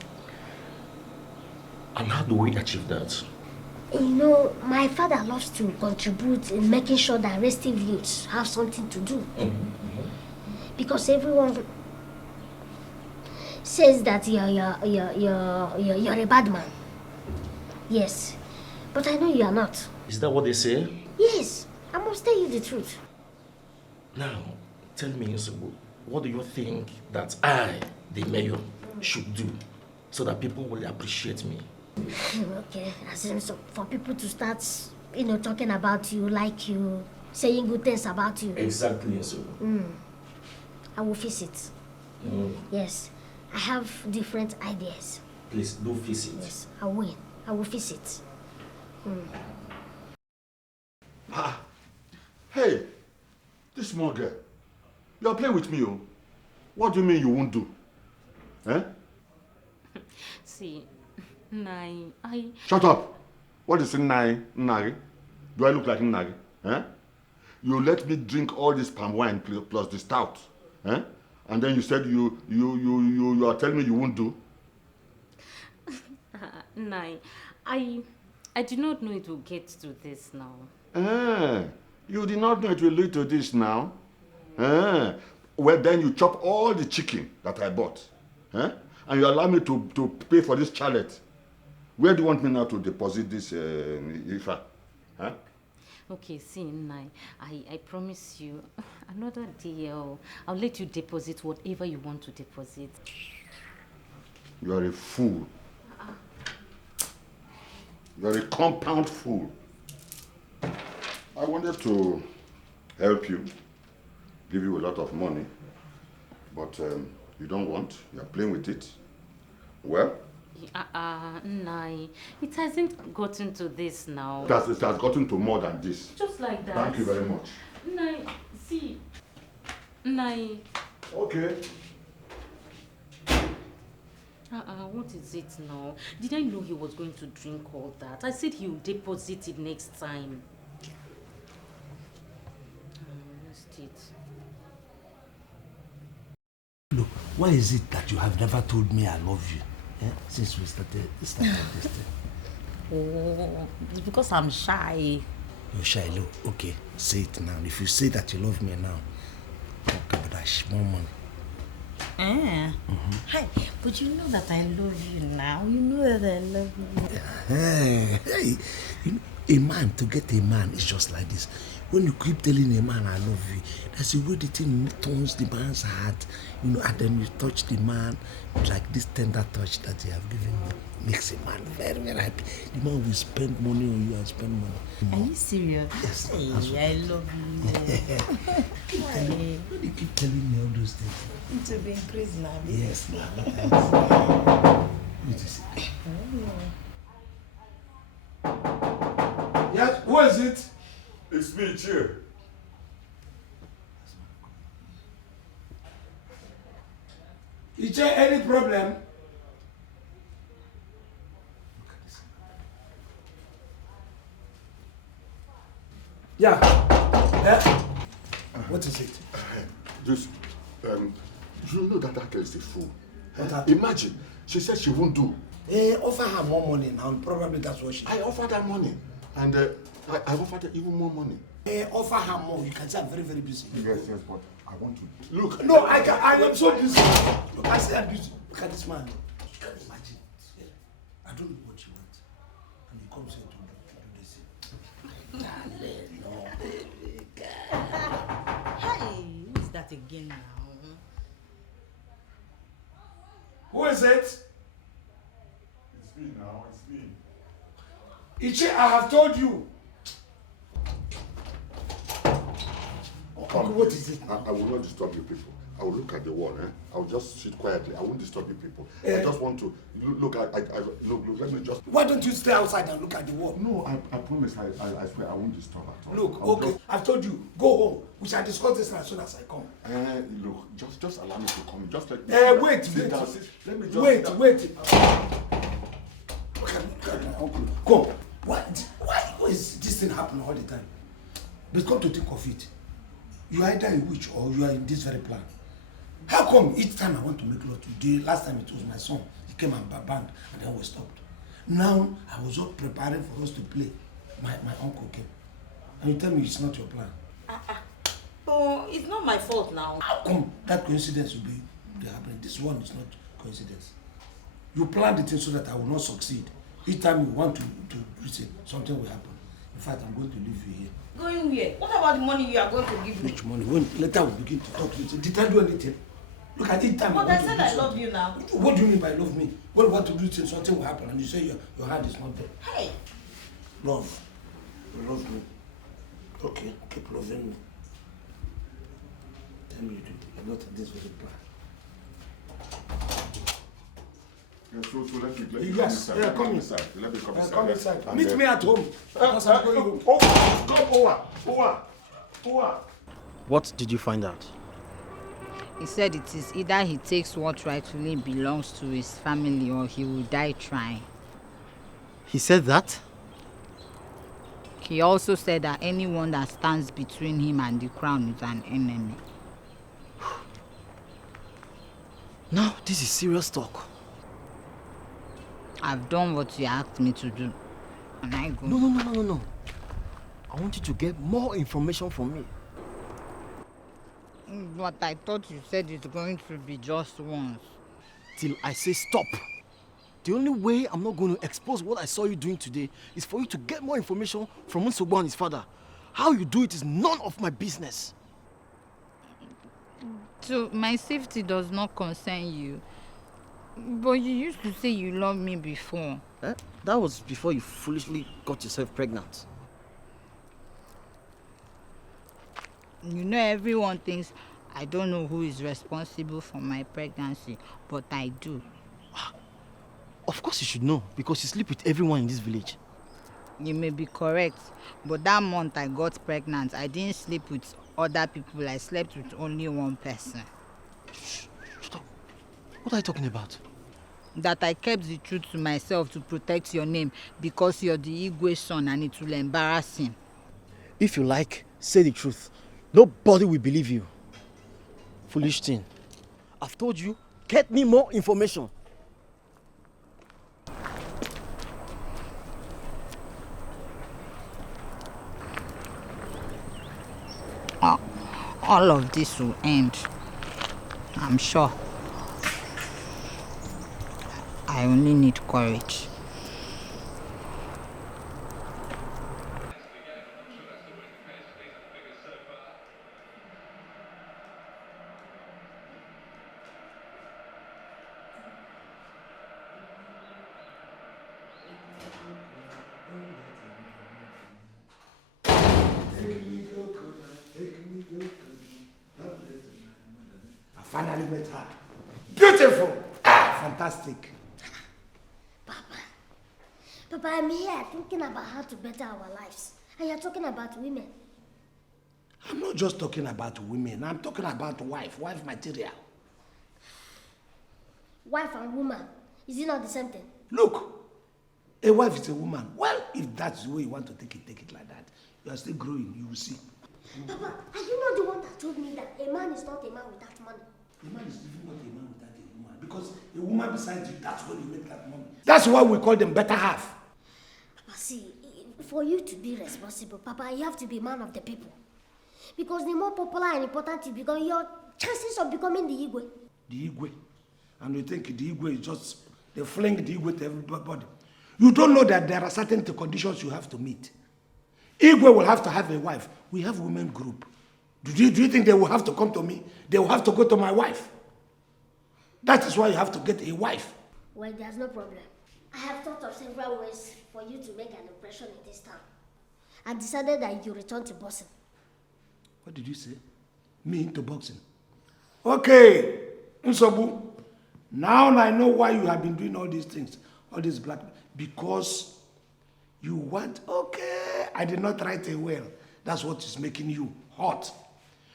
And how do we achieve that? You know, my father loves to contribute in making sure that restive youths have something to do. Because everyone says that you're a bad man. Yes. But I know you are not. Is that what they say? Yes. I must tell you the truth. Now, tell me, so what do you think that I, the mayor, should do so that people will appreciate me? Okay, as in so for people to start, talking about you, like you, saying good things about you. Exactly, so. I will fix it. Yes, I have different ideas. Please, do fix it. Yes, I will. I will fix it. Hey, this small girl, you are playing with me, oh. What do you mean you won't do? Eh? See, I... Shut up! What is Nari? Do I look like Nari? Eh? You let me drink all this palm wine plus the stout. Eh? And then you said you are telling me you won't do? I did not know it would get to this now. You did not know it will lead to this now? Well, then you chop all the chicken that I bought. And you allow me to pay for this chalet. Where do you want me now to deposit this Ifa? Okay, see, Nai, I promise you, another day I'll let you deposit whatever you want to deposit. You are a fool. You are a compound fool. I wanted to help you, give you a lot of money, but you don't want. You are playing with it. Well? Nai, it hasn't gotten to this now. It has gotten to more than this. Just like that. Thank you very much. Nai, see. Nai. Okay. What is it now? Did I know he was going to drink all that? I said he would deposit it next time. Lost it. Look, why is it that you have never told me I love you? Since we started this thing. Oh, it's because I'm shy. You're shy, look. Okay, say it now. If you say that you love me now, talk about that small money. Hi, but you know that I love you now. You know that I love you. Hey, you know, a man, to get a man is just like this. When you keep telling a man I love you, that's the way the thing turns the man's heart, and then you touch the man, like this tender touch that you have given me makes a man very, very happy. The man will spend money on you and spend money. Are you serious? Yes. Hey, I love you. Why? You keep telling me all those things. It will be increased now. Yes, now. Who is it? It's me, Chie. Is there any problem? Yeah. What is it? Just, you know that girl is a fool. Imagine, she said she won't do. Offer her more money now. Probably that's what she. I offered her money, and I offered her even more money. Offer her more. You can say I'm very, very busy. Yes, but I want to look. No, I am so busy. Look, I say I'm busy. Look at this man. You can imagine. I don't know what you want, and he comes here to do this. No, baby girl. Hey, who's that again now? Who is it? It's me now. It's me. Ichi, I have told you. Come. What is it? I will not disturb you people. I will look at the wall. I will just sit quietly. I won't disturb you people. I just want to look. Look. Let me just. Why don't you stay outside and look at the wall? No, I promise. I swear I won't disturb at all. Look, I'll okay. Just, I've told you. Go home. We shall discuss this as soon as I come. Look. Just allow me to come. Just let me. Wait. Sit down. Let me just. Wait. Come. Why is this thing happening all the time? But come to think of it, you are either a witch or you are in this very plan. How come each time I want to make love to you, last time it was my son, he came and banged and then we stopped. Now I was all preparing for us to play. My uncle came. And you tell me it's not your plan. Oh, it's not my fault now. How come that coincidence will be happening? This one is not coincidence. You planned the thing so that I will not succeed. Each time you want to listen, something will happen. In fact, I'm going to leave you here. Going where? What about the money you are going to give me? Which money? When later we begin to talk. Did I do anything? Look at each time. But I said I love you now. What do you mean by love me? When you want to do things, something will happen, and you say your hand is not there. Hey. Love. You love me. Okay, keep loving me. Tell me you do. You're not in this very plan. So let me Yes, come inside. Let me come inside. Come inside. Meet me at home. Because I'm going home. Come, Owa. What did you find out? He said it is either he takes what rightfully belongs to his family or he will die trying. He said that? He also said that anyone that stands between him and the crown is an enemy. Now, this is serious talk. I've done what you asked me to do. Can I go? No. I want you to get more information from me. But I thought you said it's going to be just once. Till I say stop. The only way I'm not going to expose what I saw you doing today is for you to get more information from Nsogbu and his father. How you do it is none of my business. So my safety does not concern you. But you used to say you loved me before. That was before you foolishly got yourself pregnant. You know, everyone thinks I don't know who is responsible for my pregnancy, but I do. Of course you should know, because you sleep with everyone in this village. You may be correct, but that month I got pregnant, I didn't sleep with other people. I slept with only one person. Stop. What are you talking about? That I kept the truth to myself to protect your name because you're the Igwe son and it will embarrass him. If you like, say the truth. Nobody will believe you. Foolish thing. I've told you, get me more information. All of this will end. I'm sure. I only need courage. I finally met her. Beautiful! Fantastic. Papa, I'm here thinking about how to better our lives. And you're talking about women. I'm not just talking about women. I'm talking about wife material. Wife and woman. Is it not the same thing? Look, a wife is a woman. Well, if that's the way you want to take it like that. You are still growing, you will see. Papa, are you not the one that told me that a man is not a man without money? A man is even not a man without a woman. Because a woman besides you, that's when you make that money. That's why we call them better half. Papa, see, for you to be responsible, Papa, you have to be a man of the people. Because the more popular and important you become, your chances of becoming the Igwe. The Igwe. And you think the Igwe is just, they fling the Igwe to everybody. You don't know that there are certain conditions you have to meet. Igwe will have to have a wife. We have a women group. Do you think they will have to come to me? They will have to go to my wife. That is why you have to get a wife. Well, there's no problem. I have thought of several ways for you to make an impression in this town. I decided that you return to boxing. What did you say? Me into boxing? Okay, Nsobu. Now I know why you have been doing all these things, all these black, because you want, okay, I did not write a will. That's what is making you hot.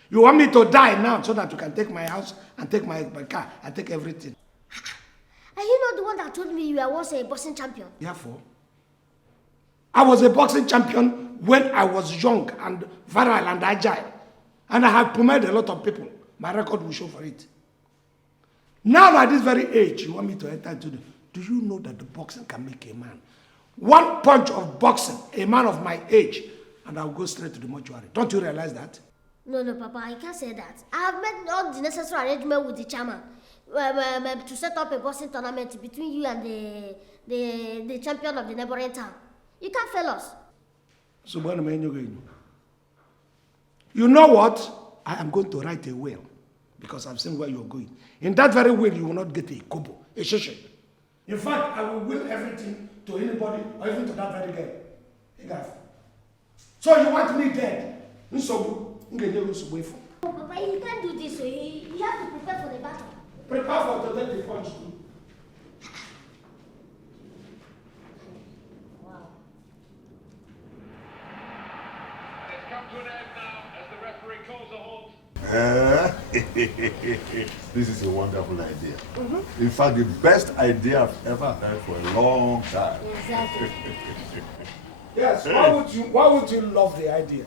You want me to die now so that you can take my house and take my car and take everything. Are you not the one that told me you were once a boxing champion? Therefore, I was a boxing champion when I was young and viral and agile. And I have promoted a lot of people. My record will show for it. Now at this very age, you want me to enter into the... Do you know that the boxing can make a man? One punch of boxing, a man of my age, and I'll go straight to the mortuary. Don't you realize that? No, Papa, I can't say that. I have made all the necessary arrangement with the chairman to set up a boxing tournament between you and the champion of the neighboring town. You can't fail us. So, you know what? I am going to write a will because I've seen where you're going. In that very will, you will not get a kobo, a sheshe. In fact, I will will everything to anybody or even to that very girl. So you want me dead? Oh, Papa, you can't do this. So you have to prepare for the battle. Prepare for to take the punch too. Wow. It's come to an end now as the referee calls a halt. This is a wonderful idea. In fact, the best idea I've ever heard for a long time. Exactly. Yes, why would you love the idea?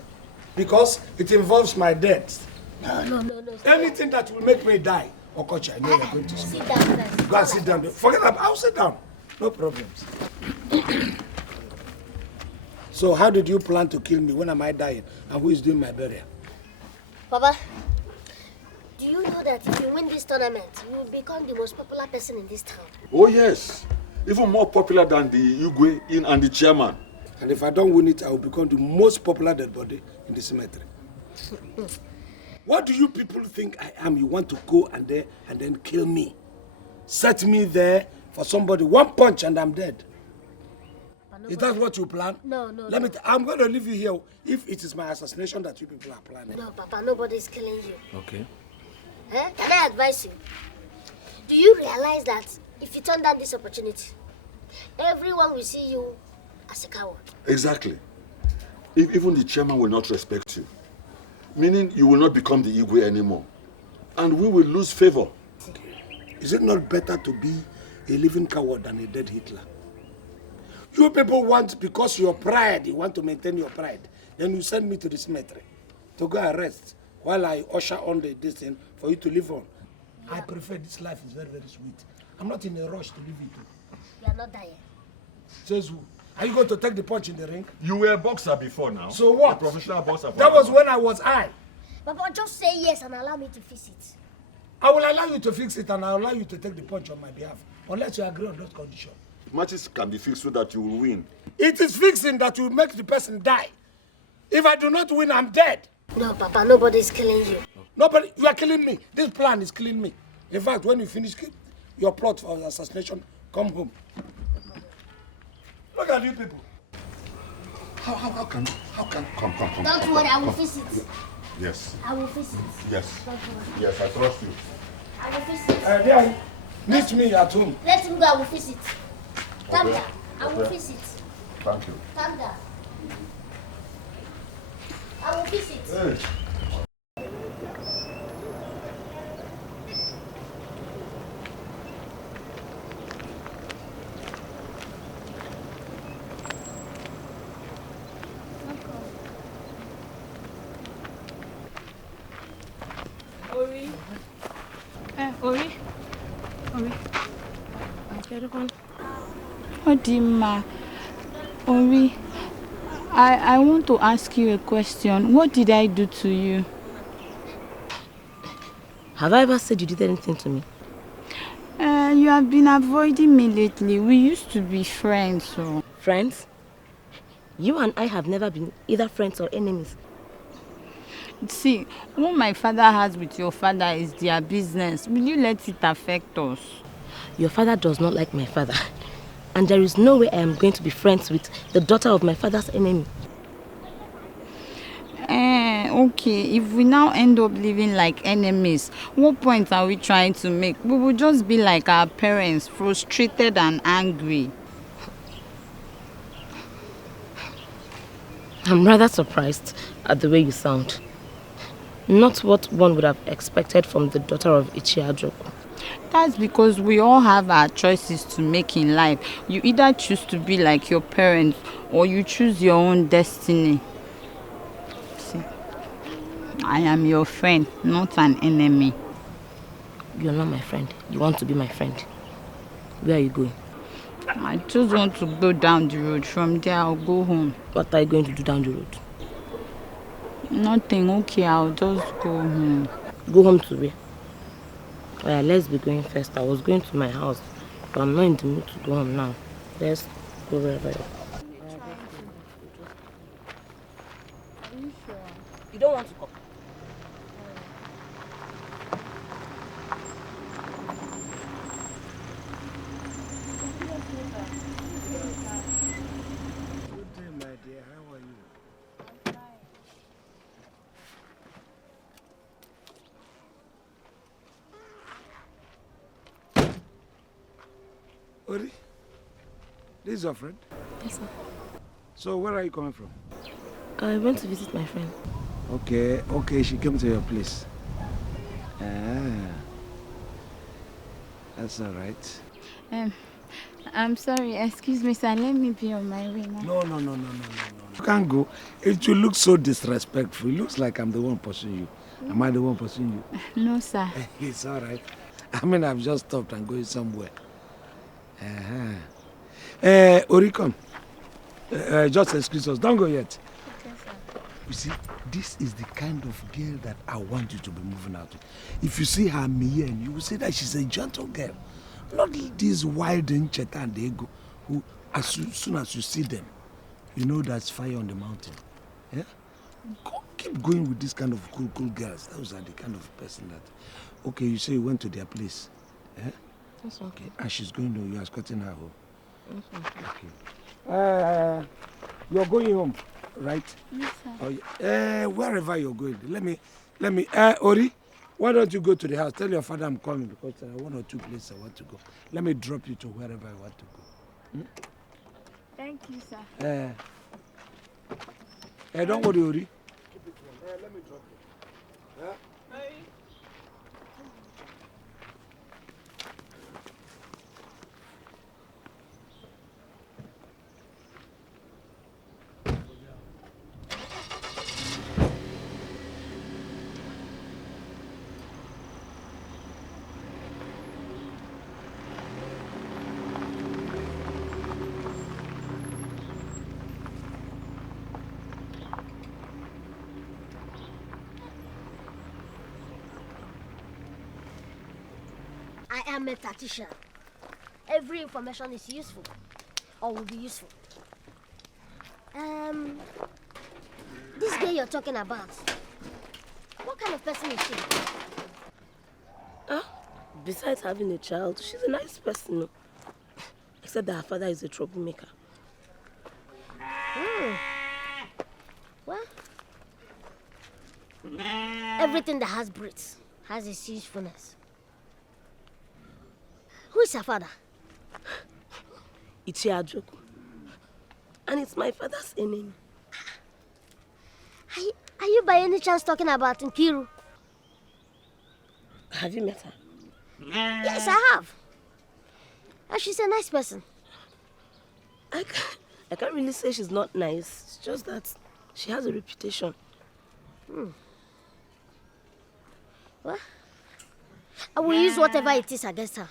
Because it involves my death. No. Anything that will make me die. Okocha, I know you're going to sit down first. Go and sit down. Forget that. I'll sit down. No problems. So how did you plan to kill me? When am I dying? And who is doing my burial? Papa, do you know that if you win this tournament, you will become the most popular person in this town? Oh yes, even more popular than the Igwe and the chairman. And if I don't win it, I will become the most popular dead body in the cemetery. What do you people think I am? You want to go and then kill me? Set me there for somebody, one punch and I'm dead. Is that what you plan? No. I'm going to leave you here if it is my assassination that you people are planning. No, Papa, nobody is killing you. Okay. Can I advise you? Do you realize that if you turn down this opportunity, everyone will see you as a coward? Exactly. If even the chairman will not respect you, meaning you will not become the Igwe anymore, and we will lose favor. Is it not better to be a living coward than a dead Hitler? You people want, because your pride, you want to maintain your pride, then you send me to the cemetery to go and rest while I usher on this thing for you to live on. Yeah. I prefer this life is very, very sweet. I'm not in a rush to live it. You are not dying. Says who? Are you going to take the punch in the ring? You were a boxer before now. So what? A professional boxer. That was when I was high. Papa, just say yes and allow me to fix it. I will allow you to fix it and I'll allow you to take the punch on my behalf, unless you agree on those conditions. Matches can be fixed so that you will win. It is fixing that will make the person die. If I do not win, I'm dead. No, Papa, nobody is killing you. Nobody, you are killing me. This plan is killing me. In fact, when you finish your plot for assassination, come home. Look at you people. How can, come. Don't worry, I will fix it. Yes. I will fix it. Yes. Don't worry. Yes, I trust you. I will fix it. Then, meet me at home. Let him go, I will fix it. Calm Okay. down. I will fix it. Thank you. Calm down. I will visit. Hey. Ori. Ori. Ori. Odima, Ori, I want to ask you a question. What did I do to you? Have I ever said you did anything to me? You have been avoiding me lately. We used to be friends, so... Friends? You and I have never been either friends or enemies. See, what my father has with your father is their business. Will you let it affect us? Your father does not like my father. And there is no way I am going to be friends with the daughter of my father's enemy. Okay, if we now end up living like enemies, what point are we trying to make? We will just be like our parents, frustrated and angry. I'm rather surprised at the way you sound. Not what one would have expected from the daughter of Ichiajoko. That's because we all have our choices to make in life. You either choose to be like your parents or you choose your own destiny. See, I am your friend, not an enemy. You're not my friend. You want to be my friend. Where are you going? I just want to go down the road. From there, I'll go home. What are you going to do down the road? Nothing. Okay, I'll just go home. Go home to where? Oh yeah, let's be going first. I was going to my house, but I'm not in the mood to go home now. Let's go wherever you are. Are you sure? You don't want to come? Good day, my dear. How are you? Ori, this is your friend? Yes, sir. So where are you coming from? I went to visit my friend. Okay, she came to your place. That's all right. I'm sorry, excuse me, sir. Let me be on my way now. No. You can't go. It will look so disrespectful. It looks like I'm the one pursuing you. Am I the one pursuing you? No, sir. It's all right. I mean, I've just stopped and going somewhere. Ori, come. Just excuse us. Don't go yet. Okay, sir. You see, this is the kind of girl that I want you to be moving out with. If you see her Mien, you will say that she's a gentle girl. Not this wild Ncheta and Ego, who, soon as you see them, you know that's fire on the mountain. Yeah? Keep going with this kind of cool girls. Those are the kind of person that... Okay, you say you went to their place. Yeah? That's okay. And she's going to... You're escorting her home. Okay. You're going home, right? Yes, sir. Oh, yeah. Wherever you're going, let me. Ori, why don't you go to the house? Tell your father I'm coming because one or two places I want to go. Let me drop you to wherever I want to go. Thank you, sir. Don't worry, Ori. Let me drop you. I am a tactician. Every information is useful, or will be useful. This girl you're talking about, what kind of person is she? Besides having a child, she's a nice person. Except that her father is a troublemaker. Well, everything that has breath has its usefulness. Who is her father? Ichiajoko. And it's my father's enemy. Are you by any chance talking about Nkiru? Have you met her? Yes, I have. And she's a nice person. I can't really say she's not nice. It's just that she has a reputation. Well, I will use whatever it is against her.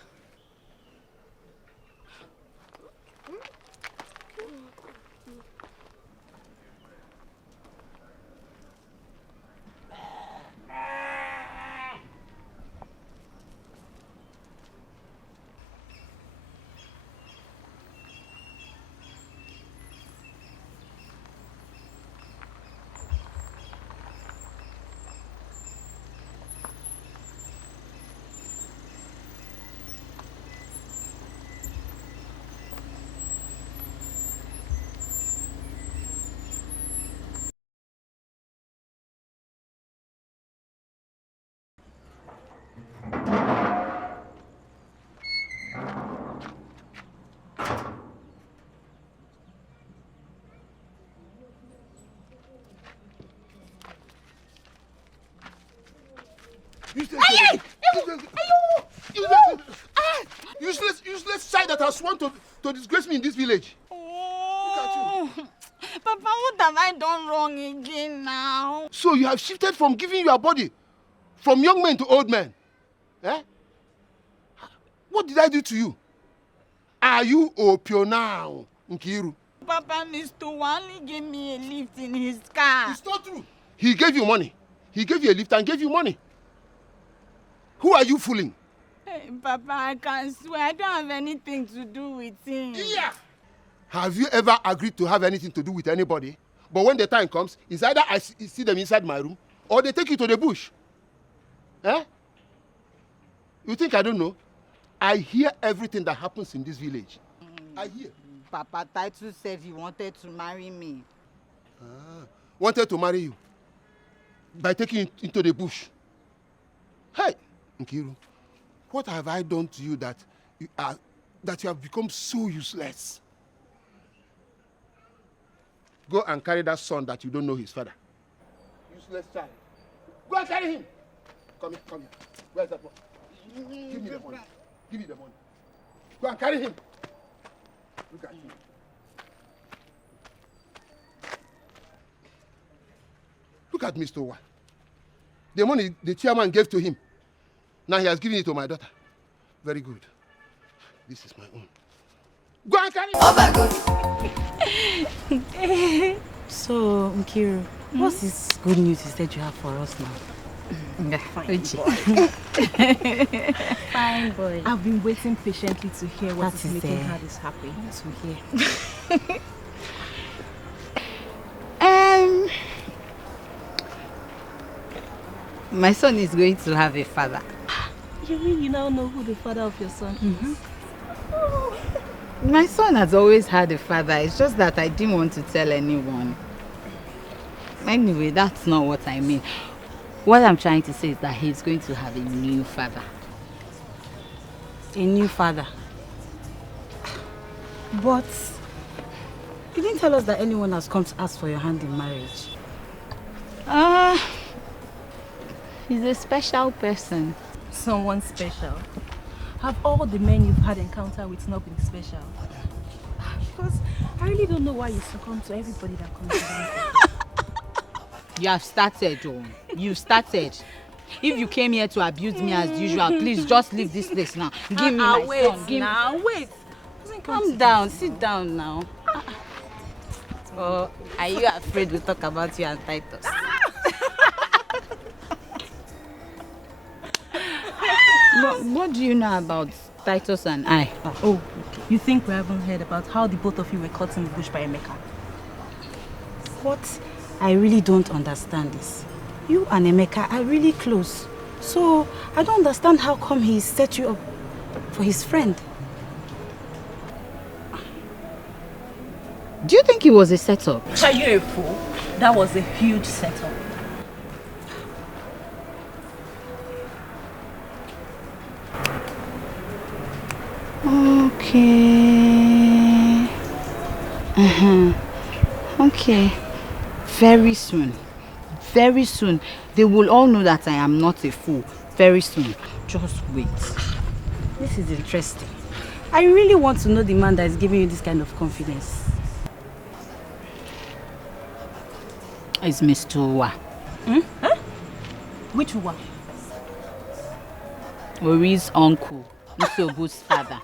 Useless child that has sworn to disgrace me in this village. Oh, Papa, what have I done wrong again now? So you have shifted from giving your body from young men to old men. Eh? What did I do to you? Are you Opio now, Nkiru? Papa, Mr. Wally gave me a lift in his car. It's not true. He gave you money. He gave you a lift and gave you money. Who are you fooling? Hey, Papa, I can swear I don't have anything to do with him. Yeah. Have you ever agreed to have anything to do with anybody? But when the time comes, it's either I see them inside my room or they take you to the bush. Eh? You think I don't know? I hear everything that happens in this village. I hear. Papa Titus said he wanted to marry me. Wanted to marry you by taking you into the bush. Hey, Nkiru, what have I done to you that you have become so useless? Go and carry that son that you don't know his father. Useless child. Go and carry him. Come here, come here. Where's that boy? Give me the money. Give me the money. Go and carry him. Look at him. Look at Mr. Owoh. The money the chairman gave to him. Now he has given it to my daughter. Very good. This is my own. Go and carry him. So, Nkiru, what's this good news you said you have for us now? Fine boy. Fine boy. I've been waiting patiently to hear what is making her this happy. To hear. My son is going to have a father. You mean you now know who the father of your son is? My son has always had a father. It's just that I didn't want to tell anyone. Anyway, that's not what I mean. What I'm trying to say is that he's going to have a new father. A new father? But you didn't tell us that anyone has come to ask for your hand in marriage. He's a special person. Someone special? Have all the men you've had encounter with not been special? Because I really don't know why you succumb to everybody that comes around. You have started, John. You started. If you came here to abuse me as usual, please just leave this place now. Give me my son. Give me... Wait. Calm down. Sit down now. Oh, are you afraid we talk about you and Titus? What do you know about Titus and I? Oh, okay. You think we haven't heard about how the both of you were caught in the bush by Emeka? What I really don't understand is, you and Emeka are really close. So, I don't understand how come he set you up for his friend. Do you think it was a setup? Are you a fool? That was a huge setup. Okay. Okay. Very soon. Very soon, they will all know that I am not a fool. Very soon. Just wait. This is interesting. I really want to know the man that is giving you this kind of confidence. It's Mr. Owa. Huh? Which one? Ori's uncle, Mr. Obu's father.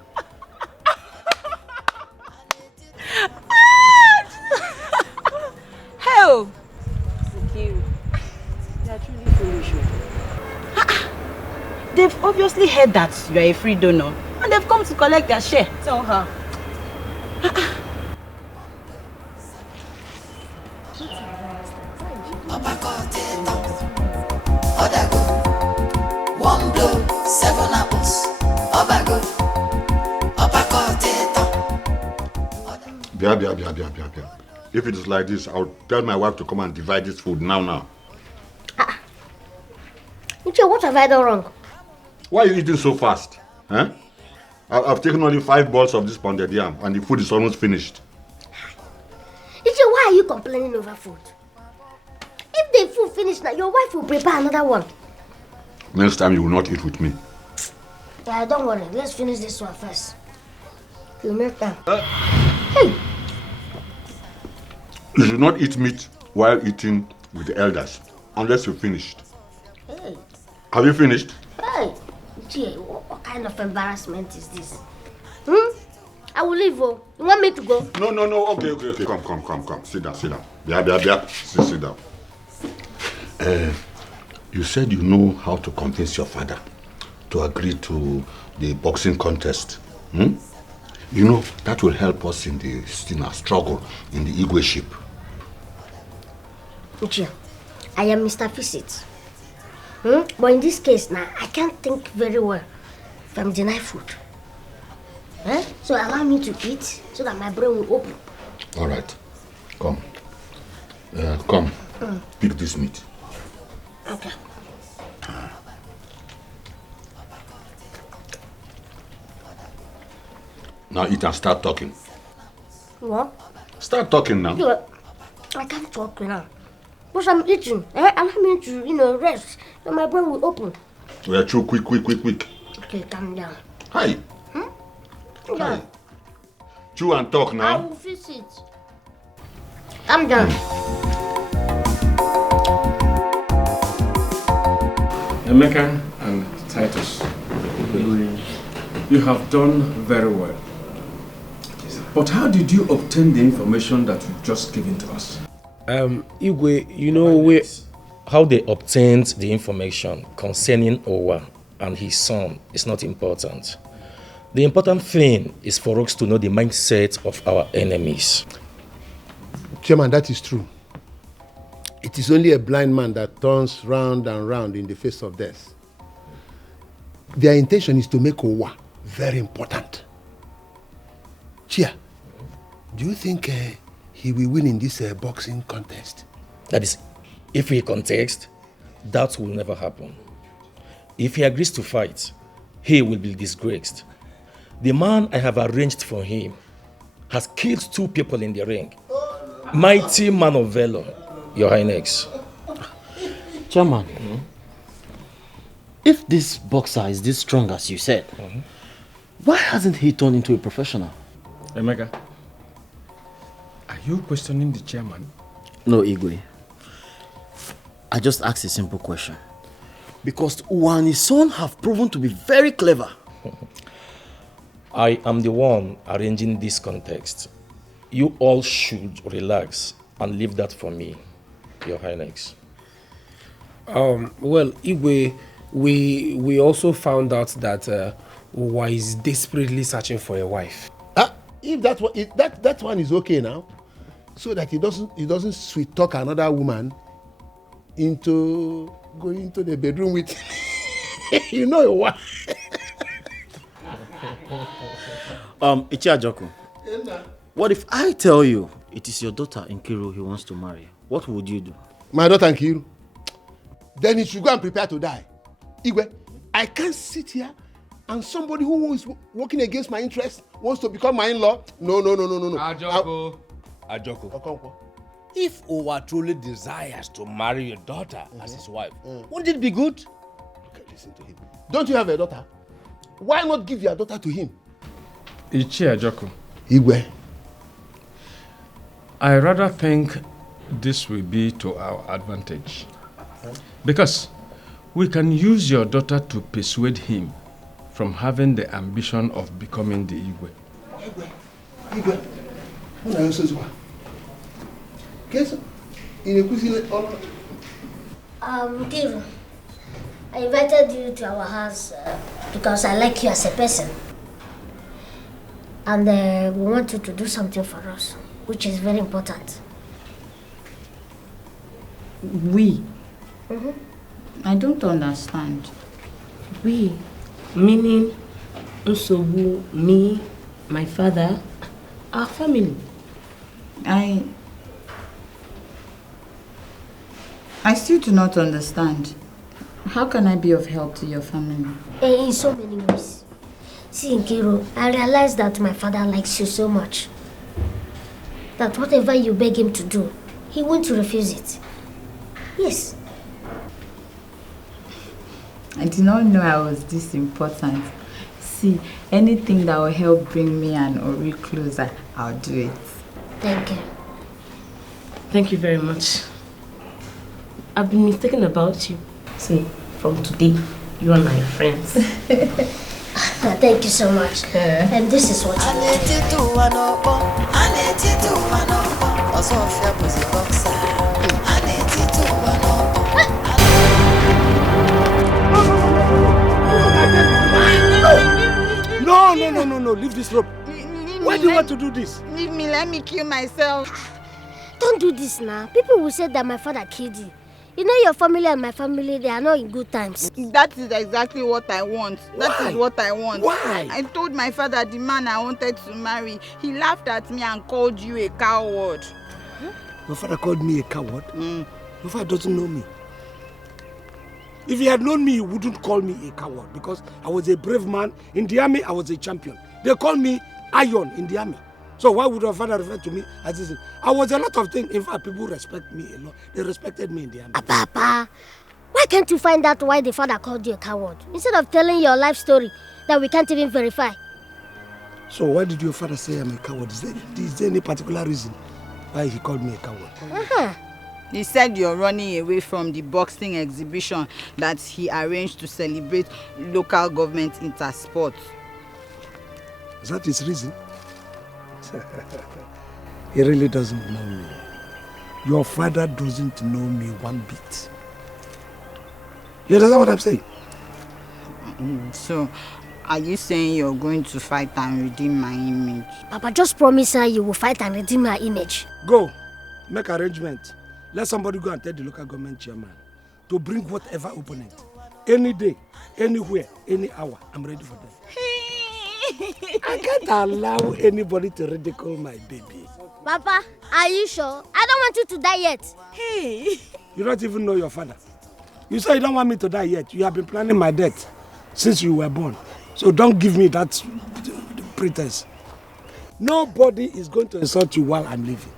Hell! They are truly foolish. They've obviously heard that you are a free donor and they've come to collect their share. Tell her. One blow, 7 apples. Obago. Bia. If it is like this, I'll tell my wife to come and divide this food now. Uche, what have I done wrong? Why are you eating so fast? Huh? I've taken only 5 balls of this pounded yam and the food is almost finished. Uche, why are you complaining over food? If the food finished now, your wife will prepare another one. Next time you will not eat with me. Yeah, don't worry. Let's finish this one first. Till next time. Hey! You should not eat meat while eating with the elders, unless you're finished. Hey! Have you finished? Hey! Uche, what kind of embarrassment is this? I will leave. Oh. You want me to go? No. Okay. Come. Sit down. Bia. Sit down. You said you know how to convince your father to agree to the boxing contest. You know, that will help us in our struggle in the Igwe ship. Uche, I am Mr. Visit. But in this case now, I can't think very well if I'm denied food. So allow me to eat so that my brain will open. All right. Come. Come. Pick this meat. Okay. Now eat and start talking. What? Start talking now. Yeah, I can't talk now. Because I'm eating. Allow me to, rest. So my brain will open. We are through. Quick. Okay, calm down. Hi. Yeah. Chew and talk I now. will fix it. Calm down. Emeka and Titus, you have done very well. But how did you obtain the information that you've just given to us? Igwe, how they obtained the information concerning Owa and his son is not important. The important thing is for us to know the mindset of our enemies. Chairman, that is true. It is only a blind man that turns round and round in the face of death. Their intention is to make Owa very important. Chia, do you think he will win in this boxing contest? That is, if he contests, that will never happen. If he agrees to fight, he will be disgraced. The man I have arranged for him has killed 2 people in the ring. Mighty man of valor, Your Highness. Chairman, if this boxer is this strong as you said, why hasn't he turned into a professional? Emeka, are you questioning the chairman? No, Igwe. I just asked a simple question. Because Owa and his son have proven to be very clever. I am the one arranging this context. You all should relax and leave that for me, Your Highness. Well, Igwe, we also found out that Owa is desperately searching for a wife. If that one is okay now, so that he doesn't sweet talk another woman into going into the bedroom with what? Ichiajoko, what if I tell you it is your daughter Nkiru he wants to marry? What would you do? My daughter Nkiru? Then he should go and prepare to die. Igwe, I can't sit here and somebody who is working against my interest wants to become my in-law. No. Ajoko. Okonkwo, if Owa truly desires to marry your daughter as his wife, wouldn't it be good? Okay, listen to him. Don't you have a daughter? Why not give your daughter to him? Ichi Ajoko. Igwe. I rather think this will be to our advantage. Because we can use your daughter to persuade him from having the ambition of becoming the Igwe. Igwe. What are you saying? Kiru, I invited you to our house because I like you as a person. And we want you to do something for us, which is very important. We? I don't understand. We? Meaning Nsobu, me, my father, our family. I still do not understand. How can I be of help to your family? In so many ways. See, Nkiru, I realized that my father likes you so much that whatever you beg him to do, he won't refuse it. Yes. I did not know I was this important. See, anything that will help bring me and Ori closer, I'll do it. Thank you. Thank you very much. I've been mistaken about you. See, from today, you and I are friends. Thank you so much. And this is what you Osuofia was a boxer. No, leave this rope. Why do you want to do this? Leave me, let me kill myself. Don't do this now. People will say that my father killed you. You know your family and my family, they are not in good times. That is exactly what I want. That is what I want. Why? I told my father the man I wanted to marry. He laughed at me and called you a coward. Your father called me a coward? Your father doesn't know me. If he had known me, he wouldn't call me a coward because I was a brave man. In the army, I was a champion. They called me Iron in the army. So why would your father refer to me as this? I was a lot of things. In fact, people respect me a lot. They respected me in the army. Papa, why can't you find out why the father called you a coward? Instead of telling your life story that we can't even verify. So why did your father say I'm a coward? Is there any particular reason why he called me a coward? He said you're running away from the boxing exhibition that he arranged to celebrate local government intersport. Is that his reason? He really doesn't know me. Your father doesn't know me one bit. You understand what I'm saying? So, are you saying you're going to fight and redeem my image? Papa, just promise her you will fight and redeem her image. Go, make arrangements. Let somebody go and tell the local government chairman to bring whatever opponent. Any day, anywhere, any hour, I'm ready for them. I can't allow anybody to ridicule my baby. Papa, are you sure? I don't want you to die yet. Hey. You don't even know your father. You say you don't want me to die yet. You have been planning my death since you were born. So don't give me that pretense. Nobody is going to insult you while I'm living.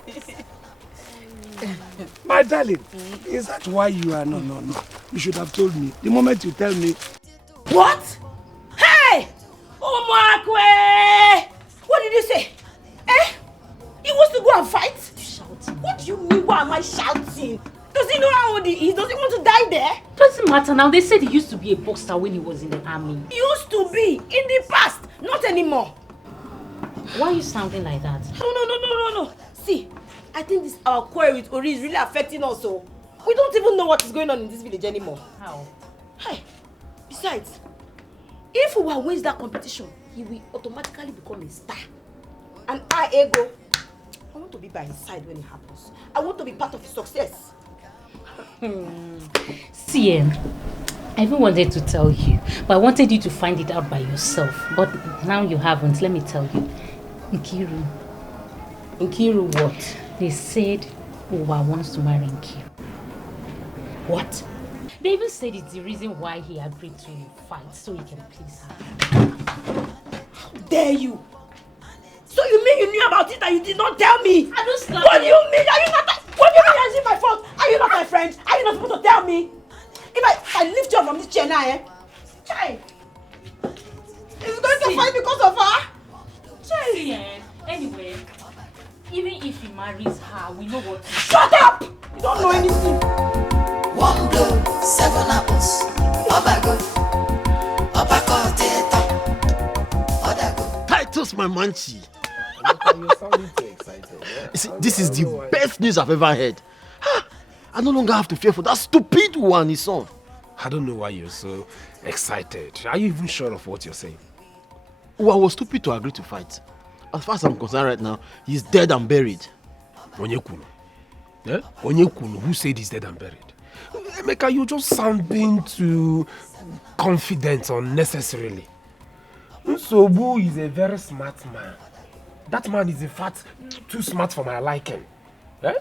My darling, is that why you are? No. You should have told me. The moment you tell me. What? Hey! Omakwe! What did you say? He wants to go and fight? Shouting. What do you mean? Why am I shouting? Does he know how old he is? Does he want to die there? Doesn't matter now. They said he used to be a boxer when he was in the army. He used to be in the past, not anymore. Why are you sounding like that? No. See, I think this our quarrel with Ori is really affecting us. So we don't even know what is going on in this village anymore. How? Hey, besides, if we wins that competition, he will automatically become a star. And I want to be by his side when it happens. I want to be part of his success. See, I even wanted to tell you, but I wanted you to find it out by yourself. But now you haven't. Let me tell you. Nkiru what? They said Owa wants to marry Nkiru. What? They even said it's the reason why he agreed to fight, so he can please her. How dare you? So you mean you knew about it and you did not tell me? I don't slap What do you mean? Are you not? What mean it's my fault? Are you not my friend? Are you not supposed to tell me? If I lift you up from this chair now, eh? Chai! He's going to fight because of her? Chai! See, anyway, even if he marries her, we know what. Shut up! You don't know anything. One blow, 7 apples. Obago. Obako teta. Odago. Titus my manchi. You're sounding too excited. Yeah? You see, this is the best news I've ever heard. I no longer have to fear for that stupid one, his son. I don't know why you're so excited. Are you even sure of what you're saying? Oh, I was stupid to agree to fight. As far as I'm concerned right now, he's dead and buried. Onyekunu. Yeah? Onyekunu, who said he's dead and buried? Emeka, you're just sounding too confident unnecessarily. Nsobu is a very smart man. That man is in fact too smart for my liking. Eh?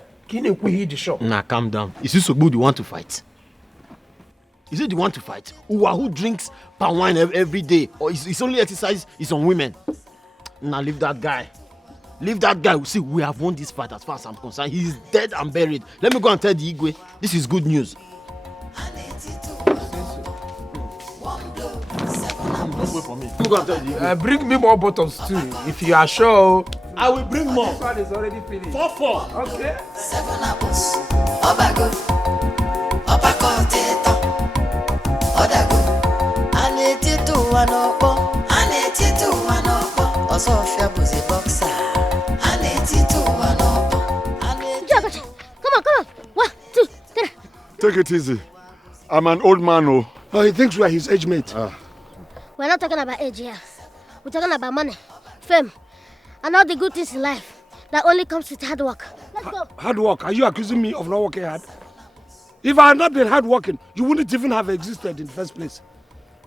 Nah, calm down. Is Nsobu the one to fight? Is he the one to fight? Who drinks palm wine every day? Or his only exercise is on women? Nah, leave that guy. Leave that guy. See, we have won this fight as far as I'm concerned. He is dead and buried. Let me go and tell the Igwe. This is good news. Bring me more bottles too, if you are sure. I will bring more. This one is already finished. 4-4. Okay. 7 apples. Obago. Obako teta. Odago. Anetitu wanopo. Anetitu wanopo. Osuofia was a boxer. Anetitu wanopo. Come on. 1, 2, 3. Take it easy. I'm an old man, oh. Oh, he thinks we are his age mate. We're not talking about age here. We're talking about money, fame, and all the good things in life that only comes with hard work. Let's go. Hard work? Are you accusing me of not working hard? If I had not been hard working, you wouldn't even have existed in the first place.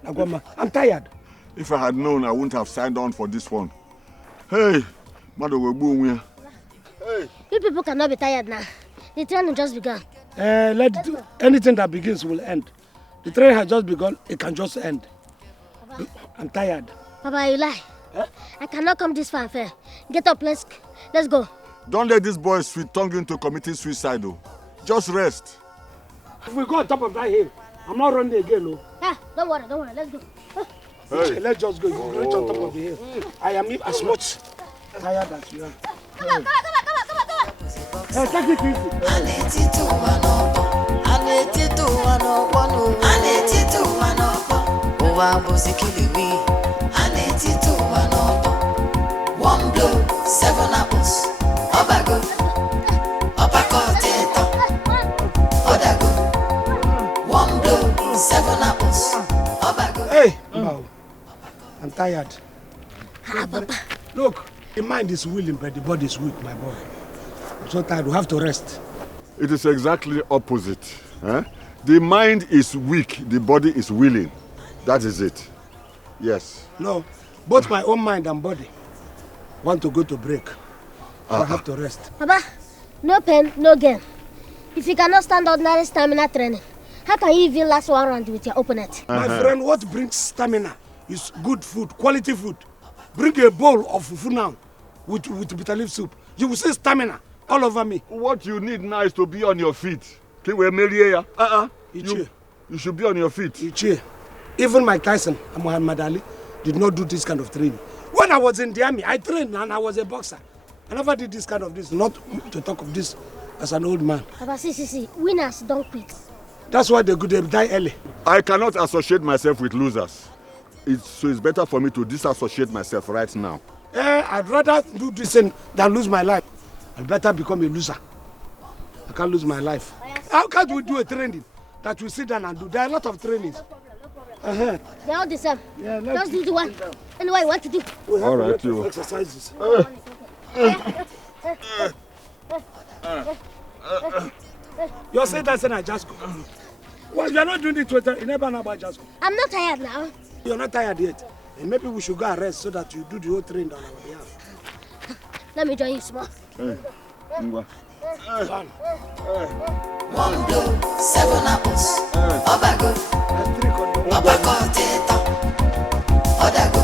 Nagwama, I'm tired. If I had known, I wouldn't have signed on for this one. Hey, Madogobunwe. Hey. You people cannot be tired now. The training just begun. Anything that begins will end. The train has just begun, it can just end. Papa. I'm tired. Papa, you lie. Huh? I cannot come this far fair. Get up, let's go. Don't let this boy sweet tongue into committing suicide, though. Just rest. If we go on top of that hill, I'm not running again, no. Don't worry, let's go. Hey. Let's just go. You reach on top of the hill. I am as much tired as you are. Come on. Hey, take it easy. Anetitu wanopo. Owa bozikiliwi. Anetitu wanopo. 1 blow, 7 apples. Obago. Obako teta. Odago. 1 blow, 7 apples. Obago. Hey, wow. I'm tired. Look, the mind is willing, but the body is weak, my boy. I'm so tired. We have to rest. It is exactly opposite. Eh? The mind is weak, the body is willing. That is it. Yes. No, both my own mind and body want to go to break. I have to rest. Papa, no pain, no gain. If you cannot stand ordinary stamina training, how can you even last 1 round with your opponent? My friend, what brings stamina is good food, quality food. Bring a bowl of fufu now with bitter leaf soup. You will see stamina all over me. What you need now is to be on your feet. You should be on your feet. Even Mike Tyson and Muhammad Ali did not do this kind of training. When I was in the army, I trained and I was a boxer. I never did this kind of this, not to talk of this as an old man. Papa, see, winners don't quit. That's why they die early. I cannot associate myself with losers. So it's better for me to disassociate myself right now. I'd rather do this than lose my life. I'd better become a loser. I can't lose my life. How can't we do a training that we sit down and do? There are a lot of trainings. They're all the same. Yeah, just do the one. Anyway, what to do? We have all right, you. Exercises. You're saying that's an Ajasco. Well, you're not doing it with you never know about Ajasco. I'm not tired now. You're not tired yet. And maybe we should go and rest so that you do the whole training on our behalf. Let me join you small. One blow, 7 apples. Obago. Obako teta. Odago.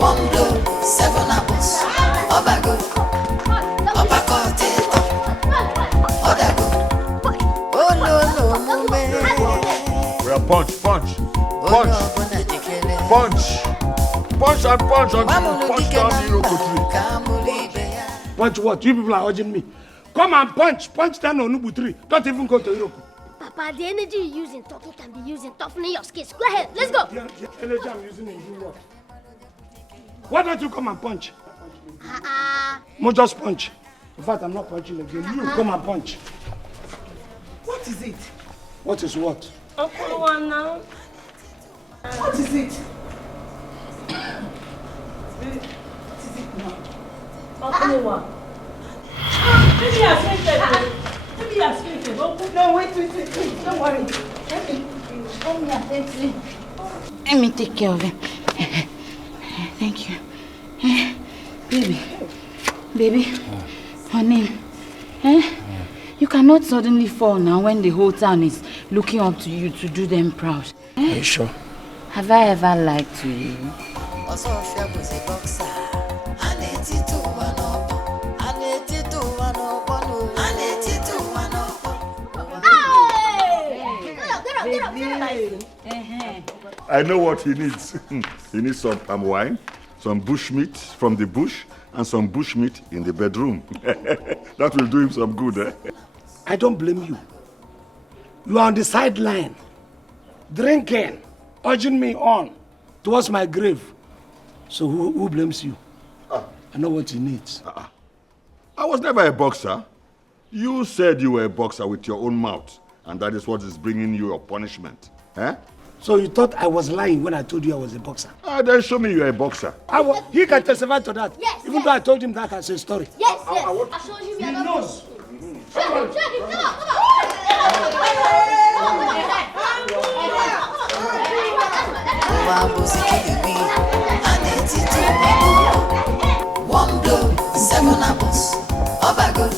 1 blow, 7 apples. Obago. Obako teta. Punch. Punch and punch until you punch down the Iroko tree. Punch what? You people are urging me. Come and punch down Onubu tree. Don't even go to Iroko. Papa, the energy you use in talking can be used in toughening your skills. Go ahead, let's go. The energy I'm using in doing what? Why don't you come and punch? No, just punch. In fact, I'm not punching again. You come and punch. What is it? What is what? Uncle one now. What is it? Uncle one. Maybe you are fainted. Maybe you are fainted. No, wait. Don't worry. Let me take care of him. Thank you. Baby, honey, you cannot suddenly fall now when the whole town is looking up to you to do them proud. Are you sure? Have I ever lied to you? Osuofia was a boxer. I know what he needs. He needs some palm wine, some bush meat from the bush, and some bush meat in the bedroom. That will do him some good, eh? I don't blame you. You are on the sideline, drinking, urging me on towards my grave. So who blames you? I know what he needs. I was never a boxer. You said you were a boxer with your own mouth, and that is what is bringing you your punishment. Eh? So you thought I was lying when I told you I was a boxer? Then show me you're a boxer. He can testify to that. Yes, even though I told him that as a story. Yes. I showed him your knows. Come on. One blow, 7 apples. Obago.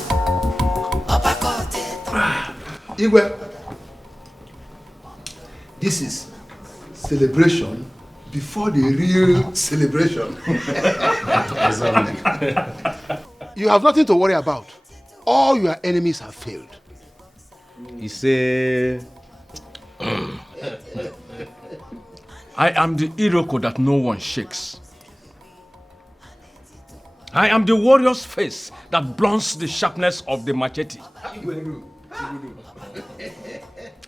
Igwe, this is celebration before the real celebration. You have nothing to worry about. All your enemies have failed. You say... I am the Iroko that no one shakes. I am the warrior's face that blunts the sharpness of the machete.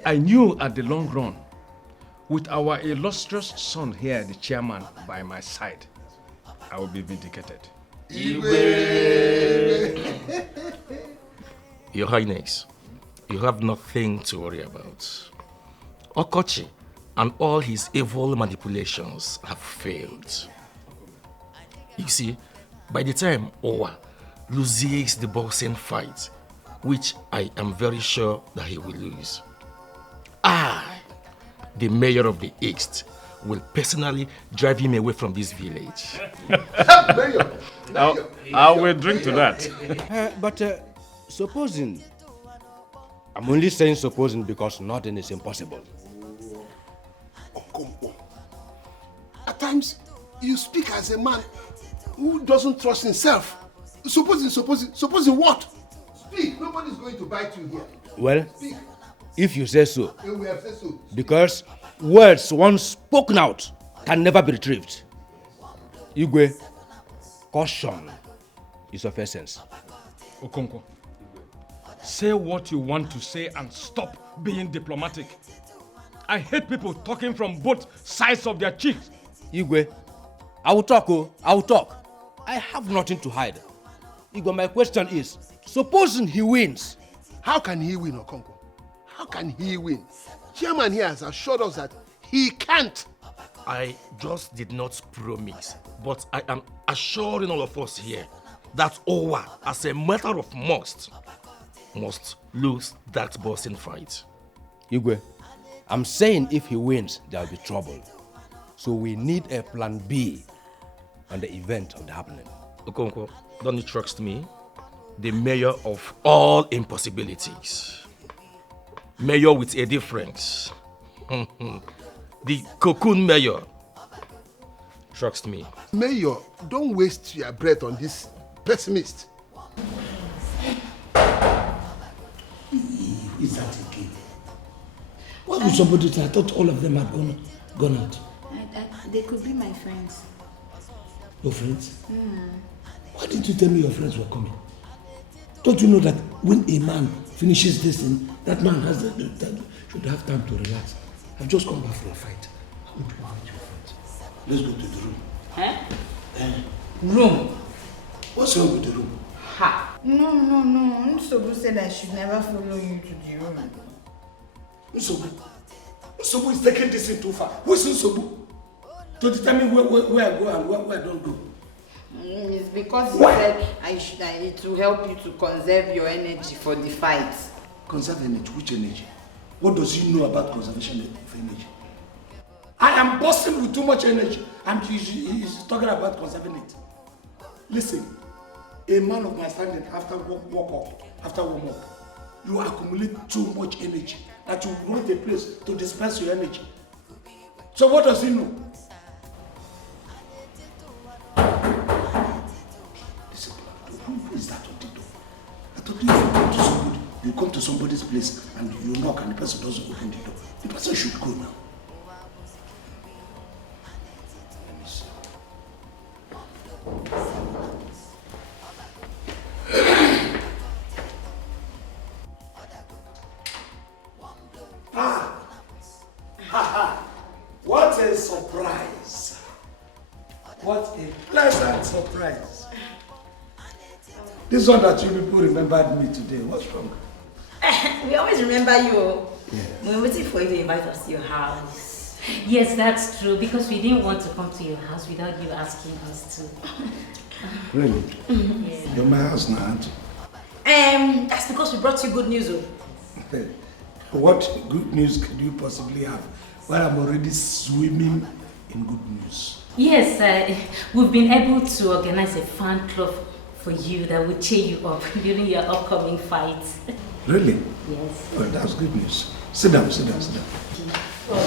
I knew at the long run, with our illustrious son here, the chairman, by my side, I will be vindicated. Your Highness, you have nothing to worry about. Okochi and all his evil manipulations have failed. You see, by the time Owa loses the boxing fight, which I am very sure that he will lose, I, the mayor of the East, will personally drive him away from this village. I will drink to that. But supposing, I'm only saying supposing because nothing is impossible. At times, you speak as a man who doesn't trust himself. Supposing what? Speak. Nobody's going to bite you here. Well, Speak. if you say so. We have said so. Because words once spoken out can never be retrieved. Igwe, caution is of essence. Okonkwo, say what you want to say and stop being diplomatic. I hate people talking from both sides of their cheeks. Igwe, I will talk, I will talk. I have nothing to hide. Igwe, my question is, supposing he wins. How can he win, Okonkwo? How can he win? Chairman here has assured us that he can't. I just did not promise, but I am assuring all of us here that Owa, as a matter of must lose that boxing fight. Igwe, I'm saying if he wins, there will be trouble. So we need a plan B on the event of the happening. Okonkwo, don't you trust me? The mayor of all impossibilities. Mayor with a difference. The cocoon mayor. Trust me. Mayor, don't waste your breath on this pessimist. Is that again? Why would somebody say? I thought all of them had gone out. They could be my friends. Your friends? Why didn't you tell me your friends were coming? Don't you know that when a man finishes this thing, that man has should have time to relax? I've just come back from a fight. How would you invite your friends? Let's go to the room. Room? What's wrong with the room? Ha! No. Nsobu said I should never follow you to the room. Nsobu is taking this thing too far. Who's Nsobu? To determine where I go and where I don't go. It's because he said it will help you to conserve your energy for the fight. Conserve energy? Which energy? What does he know about conservation of energy? I am bursting with too much energy and he's talking about conserving it. Listen, a man of my standing after warm up, you accumulate too much energy that you want a place to dispense your energy. So what does he know? Listen, who is that on the door? I thought you come to somebody's place and you knock and the person doesn't open the door. The person should go now. Let me see. What a surprise! What a pleasant surprise! This one that you people remembered me today, what's wrong? We always remember you. Yeah. We're waiting for you to invite us to your house. Yes, that's true, because we didn't want to come to your house without you asking us to. Really? Yeah. You're my house now, aren't you? That's because we brought you good news. What good news could you possibly have while I'm already swimming in good news? Yes, we've been able to organize a fan club for you that will cheer you up during your upcoming fight. Really? Yes. Well, that's good news. Sit down. But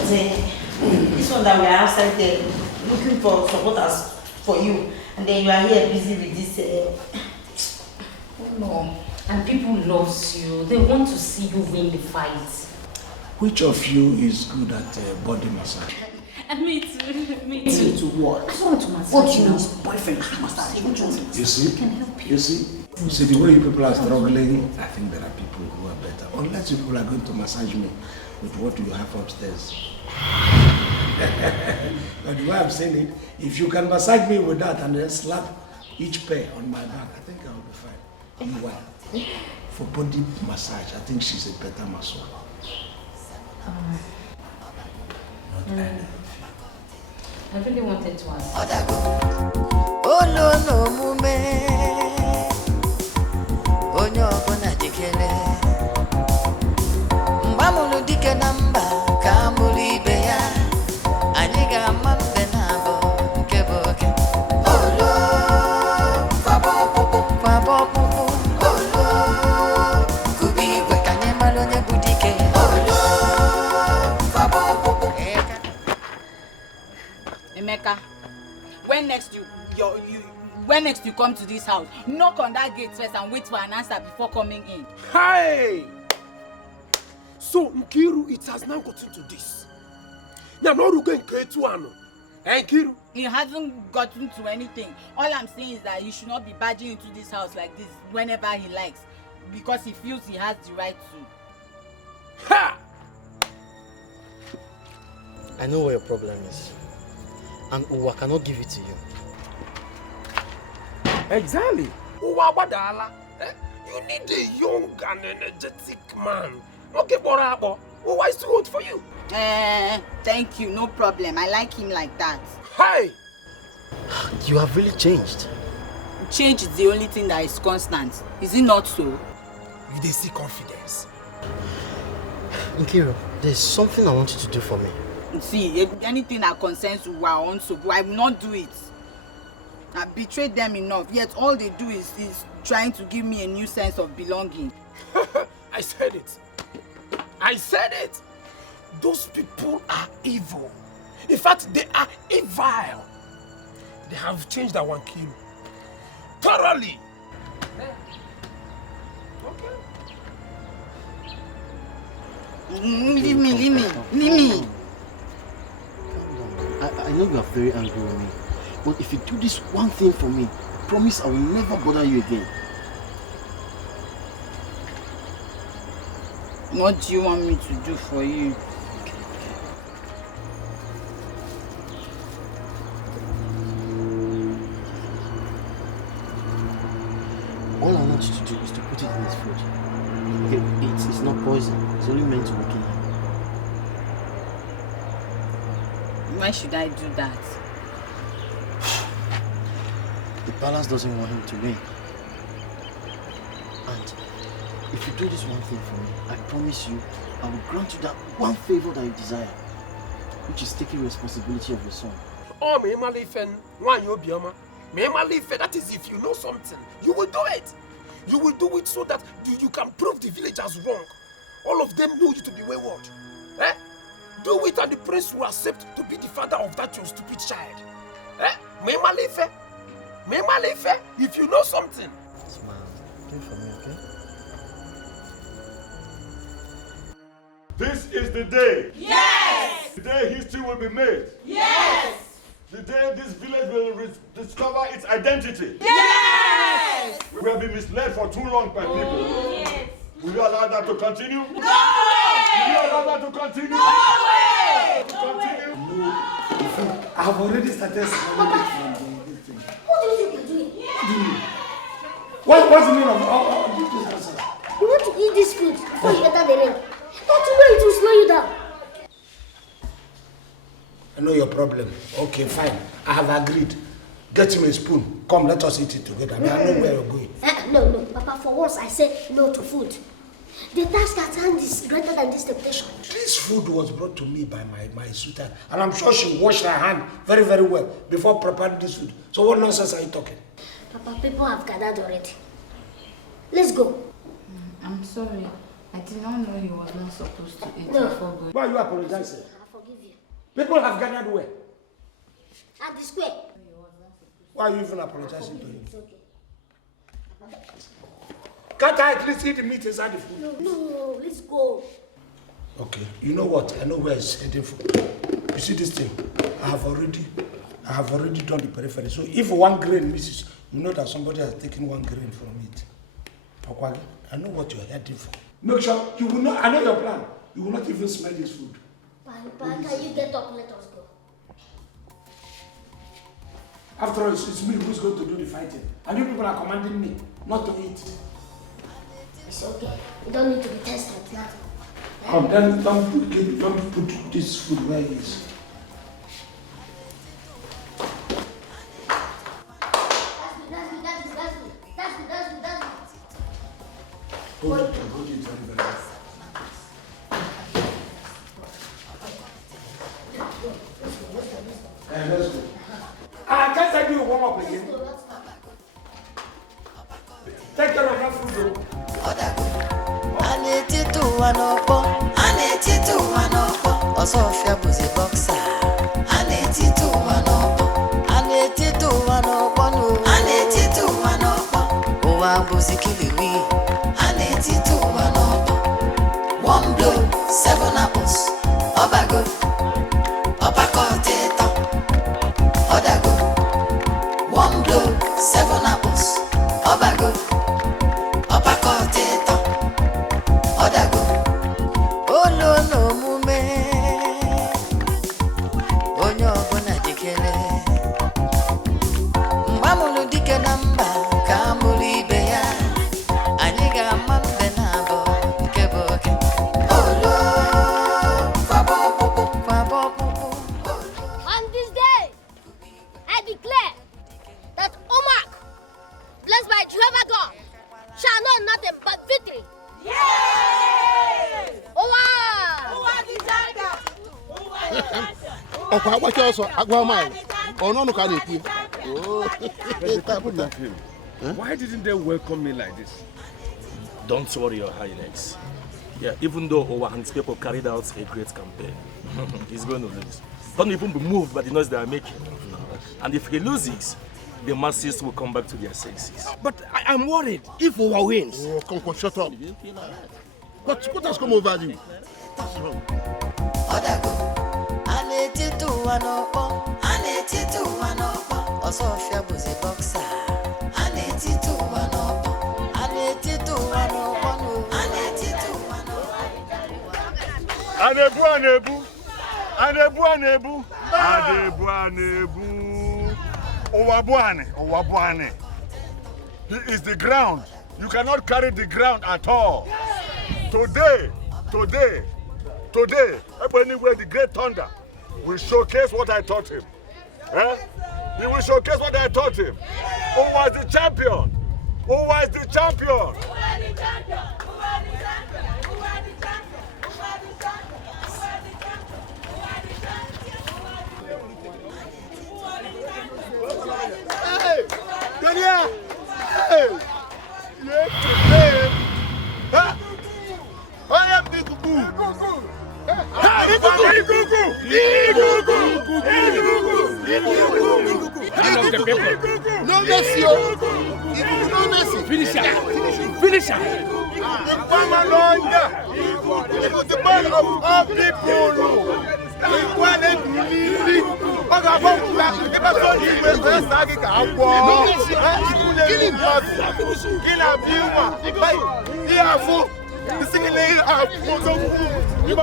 this one that we are outside there looking for supporters for you, and then you are here busy with this. Oh no. And people love you. They want to see you win the fight. Which of you is good at body massage? Me too. Me Me too what? I want to massage. What you mean, boyfriend massage? Which one? You see? You see? The way you people are struggling, I think there are people who are better. Unless you people are going to massage me with what you have upstairs. But the way I'm saying it, if you can massage me with that and then slap each pair on my back, I think I will be fine. Anyway, for body massage, I think she's a better masseur. I really wanted to ask. Oh no mume onyo bona dikele mbamulu dike namba kamuli beya aniga mambe nabo nkeboke olo fabo olo kubiwe kanye malonye budike olo fabo Emeka, when next you come to this house, knock on that gate first and wait for an answer before coming in. Hey! So, Nkiru, it has now gotten to this. Now, no Rugo Nketuano. Eh, Nkiru? It hasn't gotten to anything. All I'm saying is that he should not be barging into this house like this whenever he likes, because he feels he has the right to. Ha! I know what your problem is. And Uwa cannot give it to you. Exactly. Uwa Badala. You need a young and energetic man. Okay, Borabo. Uwa is too old for you. Thank you, no problem. I like him like that. Hey! You have really changed. Change is the only thing that is constant. Is it not so? You see confidence. Nkiru, there's something I want you to do for me. See, if anything that concerns Uwa also, I will not do it. I betrayed them enough, yet all they do is trying to give me a new sense of belonging. I said it. I said it. Those people are evil. In fact, they are evil. They have changed our Nkiru thoroughly. Okay. Leave me. I know you are very angry with me, but if you do this one thing for me, promise I will never bother you again. What do you want me to do for you? All I want you to do is to put it in his food. Okay, it's not poison. It's only meant to weaken him. Why should I do that? The palace doesn't want him to win. And if you do this one thing for me, I promise you, I will grant you that one favor that you desire, which is taking responsibility of your son. Oh, me malifen, one you bioma. Me malifen, that is if you know something, you will do it. You will do it so that you can prove the villagers wrong. All of them know you to be wayward. Eh? Do it and the prince will accept to be the father of that your stupid child. Eh? Me malifen. Me malifen, if you know something. Smile. Do it for me, okay? This is the day. Yes! The day history will be made. Yes! The day this village will discover its identity. Yes! We have been misled for too long by people. Yes! Will you allow that to continue? No way! Will you allow that to continue? No way! Continue? No. I have already started smelling it from this thing. What do you think you're doing? What do you mean? What's the meaning of this answer? You want to eat this food before you enter the ring. Don't you know it will slow you down? I know your problem. Okay, fine. I have agreed. Get him a spoon. Come, let us eat it together. I mean, I know where you're going. No. Papa, for once I say no to food. The task at hand is greater than this temptation. This food was brought to me by my sweetheart, and I'm sure she washed her hand very, very well before preparing this food. So what nonsense are you talking? Papa, people have gathered already. Let's go. I'm sorry. I did not know he was not supposed to eat No. before going. Why are you apologizing? I forgive you. People have gathered where? At the square. Why are you even apologizing to him? It's okay. Can't I at least eat the meat inside the food? No, let's go. Okay, you know what? I know where it's heading for. You see this thing? I have already done the periphery. So if one grain misses, you know that somebody has taken one grain from it. Okwagi, I know what you're heading for. Make sure you will not. I know your plan. You will not even smell this food. Papa, can you get up? Let us go. After all, it's me who's going to do the fighting. And you people are commanding me not to eat. It's okay. You don't need to be tested now. Come, then don't put this food where it is. Hold it very, very well. Let's go. I can't tell you warm up again. Take care of that food, though. Osuofia was a boxer. Anetitu wanopo no. Anetitu wanopo. Owa buzi kiliwi. Anetitu wanopo. One blow, 7 apples. Obago. Opako teta. Odago. One blow, 7 apples. Obago. Opako teta. Odago. Oh no mume. Onyo bona dikele. Mbamulu dike namba kamulu ibe ya. Aniga mambe nabo keboke. Olo kwabo. On this day, I declare that Omar, blessed by Jehovah God, shall know nothing but victory. Yay! Ọkwa agbacha ọsọ agwa mile ọnụnụ ka na-ekwu. Why didn't they welcome me like this? Don't worry, Your Highness. Yeah, even though Owa and his people carried out a great campaign, he's going to lose. Don't even be moved by the noise they are making. And if he loses, the masses will come back to their senses. But I'm worried if Owa wins. Oh, come, shut up. What has come over you? What's wrong? Odago. Anetitu wanopo. Anetitu wanopo. Osuofia was a boxer. Anetitu wanopo. Anetitu wanopo. Anetitu wanopo. Anebu. Owabuane. He is the ground. You cannot carry the ground at all. Today, anywhere the great thunder will showcase what I taught him. He will showcase what I taught him. Who was the champion? Hey! Daniel! Hey! Huh? I am the cuckoo! No mercy! No mercy! Finish him! The man of all people! You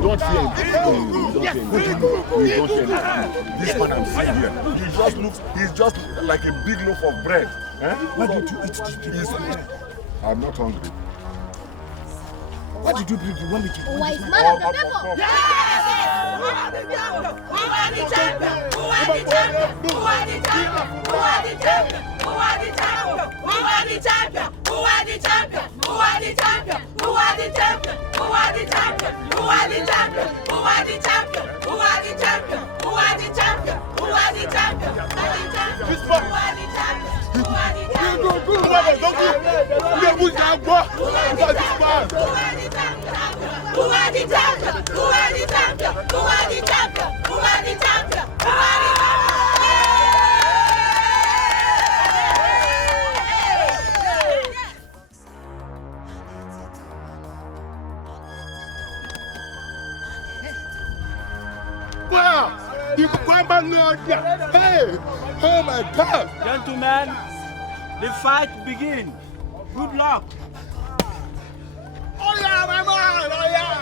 don't fear him. This man I'm seeing here, he's just like a big loaf of bread. Why did you eat this bread? I'm not hungry. What did you bring? You want me to? Why is man of the people? Who are the champion? Who are the champion? Who are the champion? Who are the champion? Who are the champion? Who are the champion? Who are the champion? Who are the champion? Who are the champion? Who are the champion? Who are the champion? Who are the champion? Who are the champion? Who are the champion? Who are the champion? Who are the champion? Who are the champion? Who are the champion? Who are the champion? Who are the Wow! Hey! Oh my God! Gentlemen, the fight begins. Good luck. Oh yeah, my man! Oh yeah!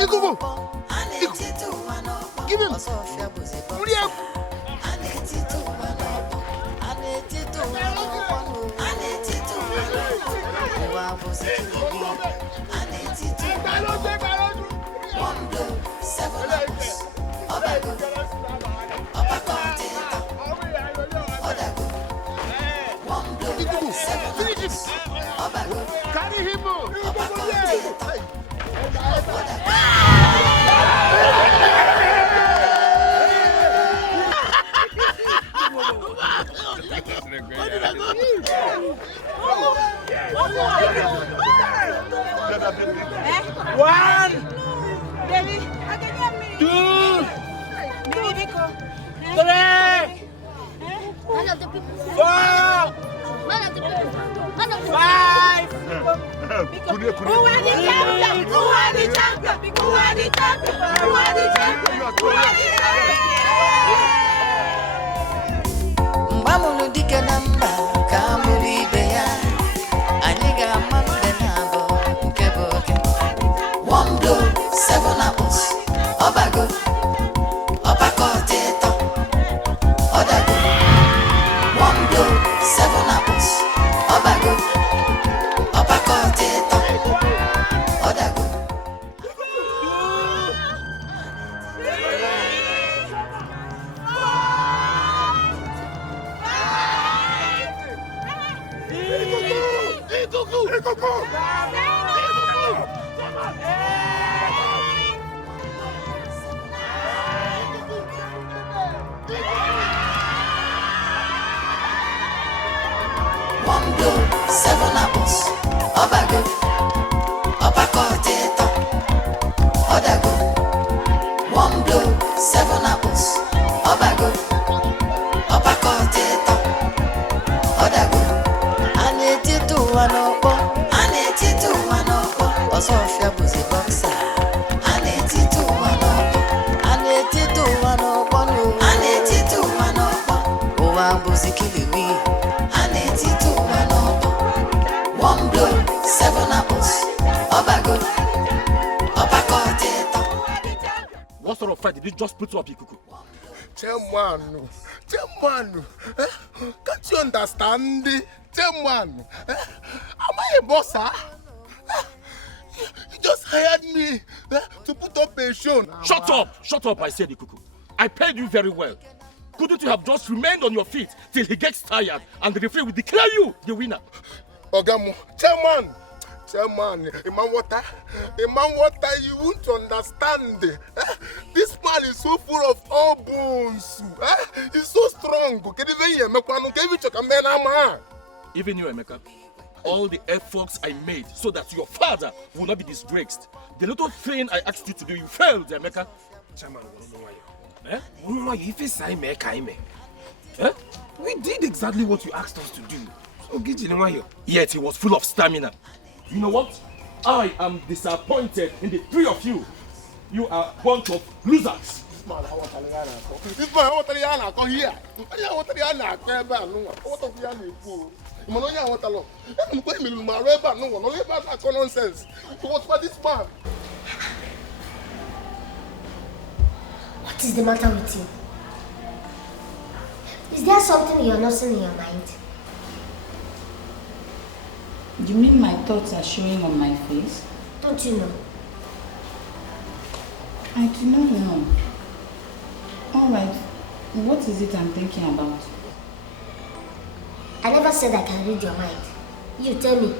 Ikubu! Give him! William! Carry him! One, two, three, four, five. Who are the champion? Who are the champion? Who are the champion? Who are the champion? Who are the champion? Mbamulu dike namba kamuli beya aniga mambe nabo nkeboke. One blow, 7 apples. Obago, Obakoteto, Odago. One blow, 7 apples. Obago, Obakoteto, Odago. Osuofia was a boxer. Anetitu wanopo. Anetitu wanopo no. Anetitu wanopo. Owa buzi killing me. Anetitu wanopo. One blow, 7 apples. Obago. Obago teta. What sort of fight did you just put up, Ikuku? Chairman, can't you understand? Chairman, am I a boss, sir? You just hired me to put up a show. Shut up, I said, Ikuku. I paid you very well. Couldn't you have just remained on your feet till he gets tired and the referee will declare you the winner? Ogamu, Chairman, a man water, you won't understand. This man is so full of all bones. He's so strong. Even you, Emeka, all the efforts I made so that your father will not be disgraced. The little thing I asked you to do, you failed, Emeka. Chairman, we did exactly what you asked us to do. Yet he was full of stamina. You know what? I am disappointed in the three of you. You are a bunch of losers. What is the matter with you? Is there something you're not seeing in your mind? You mean my thoughts are showing on my face? Don't you know? I do not know. Alright, what is it I'm thinking about? I never said I can read your mind. You tell me.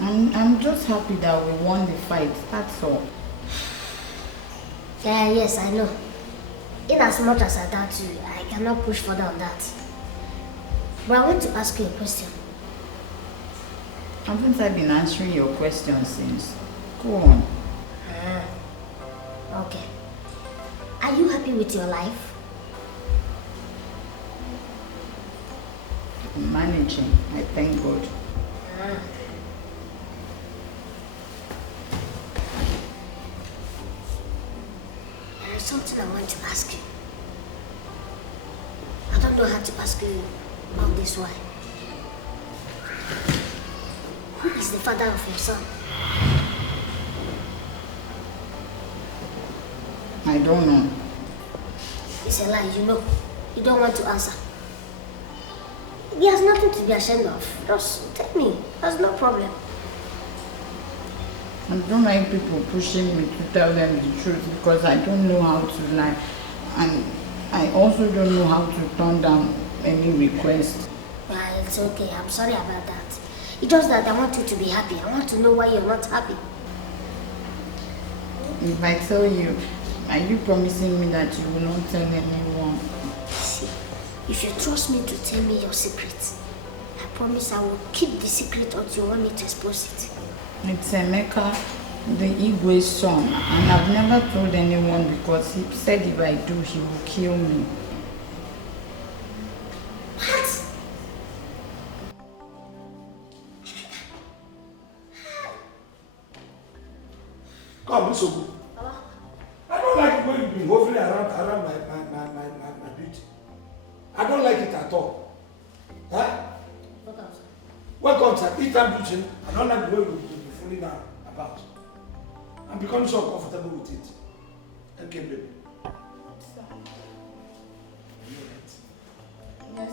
I'm just happy that we won the fight, that's all. Yeah, yes, I know. In as much as I doubt you, I cannot push further on that. But I want to ask you a question. Haven't I been answering your questions since? Go on. Okay. Are you happy with your life? Managing, I thank God. There is something I want to ask you. I don't know how to ask you about this one. Who is the father of your son? I don't know. It's a lie, you know. You don't want to answer. There's nothing to be ashamed of. Just tell me. There's no problem. I don't like people pushing me to tell them the truth because I don't know how to lie. And I also don't know how to turn down any request. Yeah, it's okay. I'm sorry about that. It's just that I want you to be happy. I want to know why you're not happy. If I tell you, are you promising me that you will not tell anyone? See, if you trust me to tell me your secrets, I promise I will keep the secret until you want me to expose it. It's Emeka, the Igwe's son, and I've never told anyone because he said if I do, he will kill me. What? Come, Uzo. I don't like when you've been hovering around my beauty. I don't like it at all. Huh? What comes at this time, beauty? I don't like the way you've been fooling about. I'm becoming so comfortable with it. Okay, baby. Yes,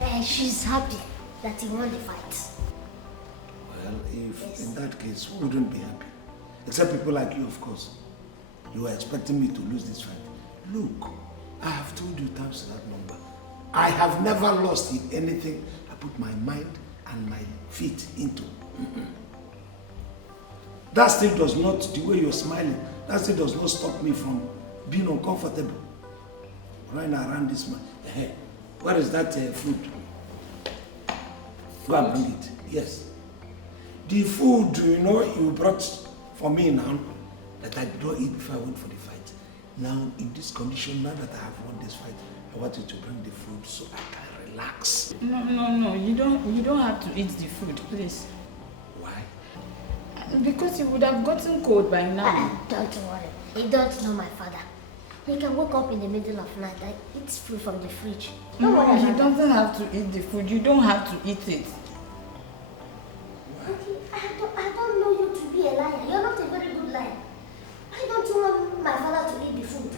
sir. She's happy that he won the fight. Well, if in that case, who wouldn't be happy? Except people like you, of course. You were expecting me to lose this fight. Look, I have told you times to that number. I have never lost in anything I put my mind and my feet into. That still does not, the way you're smiling, that still does not stop me from being uncomfortable. Running around this man. Where is that food? Go and bring it. Yes. The food, you know, you brought for me now, that I don't eat before I went for the fight. Now, in this condition, now that I have won this fight, I want you to bring the food so I can relax. No, you don't have to eat the food, please. Why? Because he would have gotten cold by now. Don't worry. He don't know my father. He can wake up in the middle of night and eat food from the fridge. Don't No, worry he about doesn't have to eat the food. You don't have to eat it. I don't know you to be a liar. You're not a very good liar. Why don't you want my father to eat the food?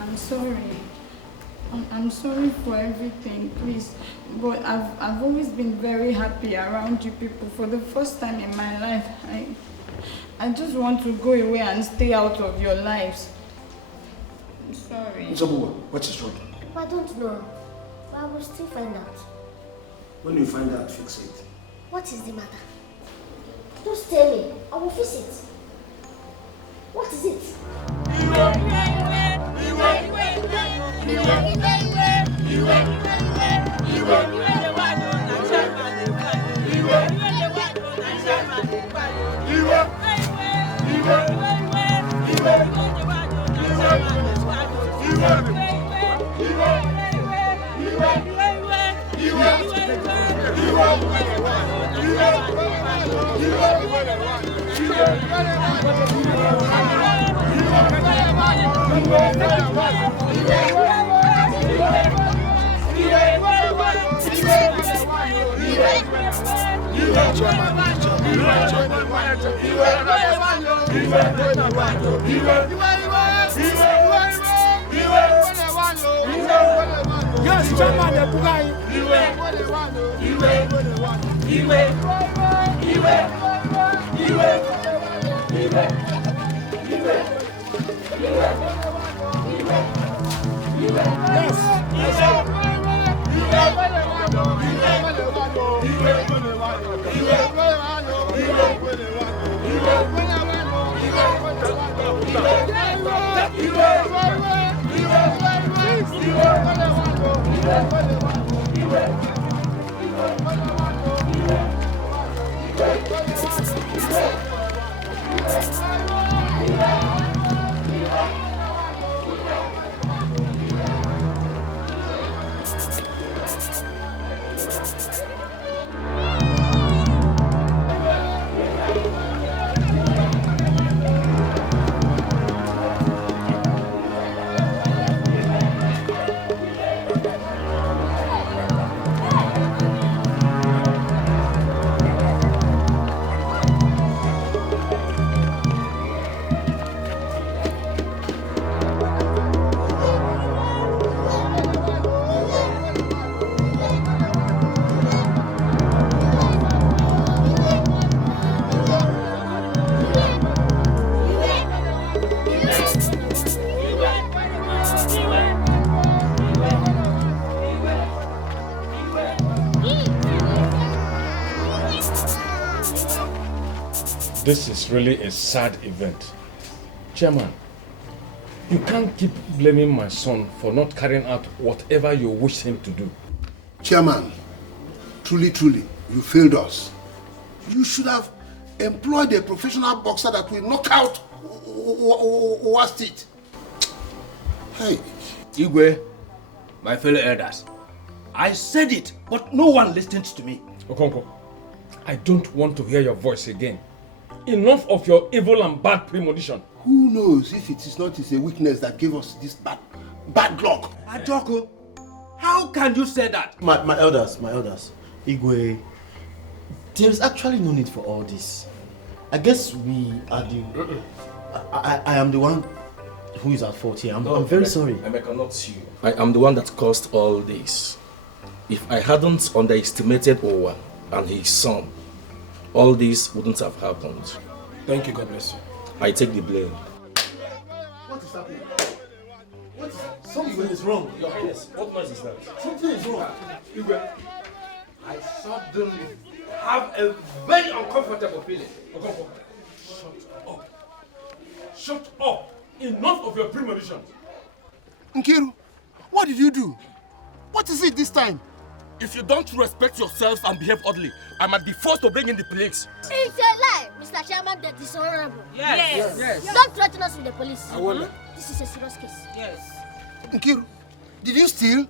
I'm sorry. I'm sorry for everything, please. But I've always been very happy around you people. For the first time in my life, I just want to go away and stay out of your lives. I'm sorry. Uzo Umeh, what is wrong? I don't know. But I will still find out. When you find out, fix it. What is the matter? Just tell me. I will fix it. What is it? Yes, Chairman, the Bugai. This is really a sad event. Chairman, you can't keep blaming my son for not carrying out whatever you wish him to do. Chairman, truly, you failed us. You should have employed a professional boxer that will knock out worst it. Hey. Igwe, my fellow elders, I said it, but no one listened to me. Okonkwo, I don't want to hear your voice again. Enough of your evil and bad premonition. Who knows if it is not a weakness that gave us this bad luck? Ajoko, how can you say that? My elders, Igwe, there is actually no need for all this. I guess we are the... I am the one who is at fault here. I'm very sorry. Emeka, not you. I am the one that caused all this. If I hadn't underestimated Owa and his son, all this wouldn't have happened. Thank you, God bless you. I take the blame. What is happening? Something is wrong. Your Highness, what noise is that? Something is wrong. Igwe, I suddenly have a very uncomfortable feeling. Shut up. Shut up. Enough of your premonition. Nkiru, what did you do? What is it this time? If you don't respect yourselves and behave oddly, I might be forced to bring in the police. It's a lie, Mr. Chairman, that is honorable. Yes. Don't threaten us with the police. I won't. This is a serious case. Yes. Nkiru, did you steal?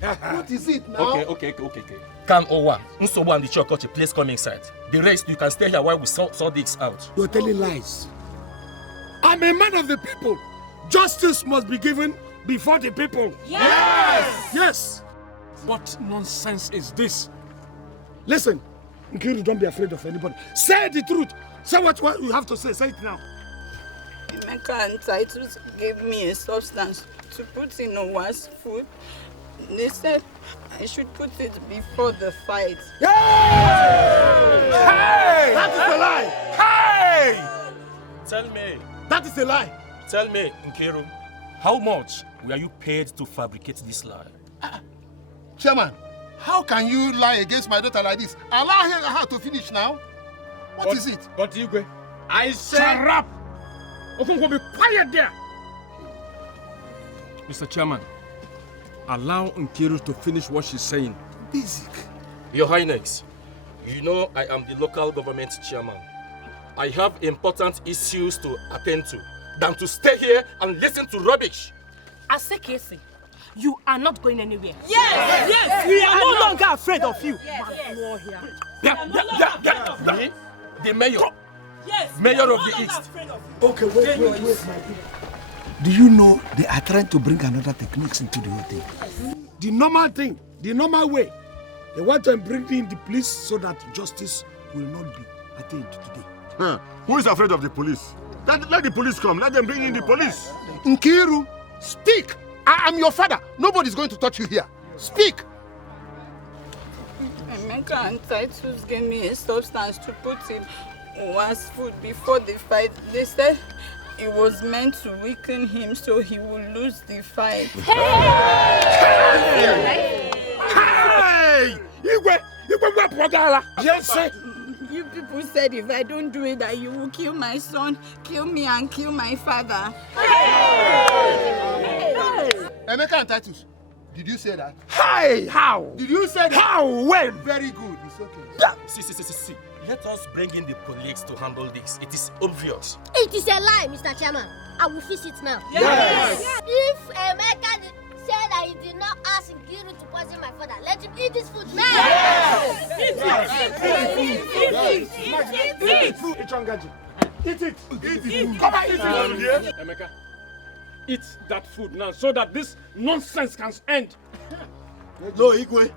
What is it now? Okay. Nkem Owoh, Nsogbu and the Church, please come inside. The rest, you can stay here while we sort this out. You're telling lies. I'm a man of the people. Justice must be given before the people. Yes! Yes! What nonsense is this? Listen, Nkiru, don't be afraid of anybody. Say the truth. Say what you have to say. Say it now. Emeka and Titus gave me a substance to put in Owa's food. They said I should put it before the fight. Hey! That is a lie! Hey! Tell me. That is a lie! Tell me, Nkiru, how much were you paid to fabricate this lie? Chairman, how can you lie against my daughter like this? Allow her to finish now. What is it? But Igwe, I said... Shut up! Okunko, be quiet there! Mr. Chairman, allow Nkiru to finish what she's saying. Basic. Your Highness, you know I am the local government chairman. I have important issues to attend to than to stay here and listen to rubbish. Asekese, you are not going anywhere. Yes! We are no longer afraid of you. Me? The mayor? Yes! Mayor of the East. Okay, wait, my people. Do you know they are trying to bring another techniques into the whole thing? The normal thing, the normal way. They want to bring in the police so that justice will not be attained today. Who is afraid of the police? Let the police come. Let them bring in the police. Nkiru, speak! I am your father. Nobody's going to touch you here. Speak! Emeka and Titus gave me a substance to put in Owa's food before the fight. They said it was meant to weaken him so he would lose the fight. Hey! Igwe, yes, sir. You people said if I don't do it, that you will kill my son, kill me, and kill my father. Emeka and Titus, did you say that? Hey, how? Did you say that? How? When? Very good. It's okay. See. Let us bring in the police to handle this. It is obvious. It is a lie, Mr. Chairman. I will fix it now. Yes. If Emeka said that he did not ask Nkiru to poison my father, let him eat this food now. Eat it. Come on, eat it. Emeka, eat that food now so that this nonsense can end. No, Igwe.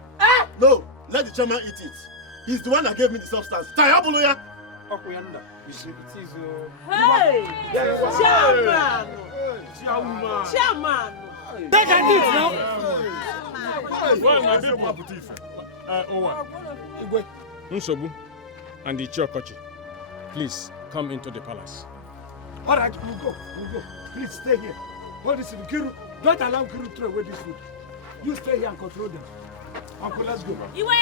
No, let the chairman eat it. He's the one that gave me the substance. Tayabuluya. You see, it is. Hey! Chairman! They can eat now. Well, my people. Owa, Igwe, Nsogbu, and the Church, please come into the palace. All right, we'll go. Please stay here. Hold this in Nkiru. Don't allow Nkiru to throw away this food. You stay here and control them. Uncle, let's go. Iwe!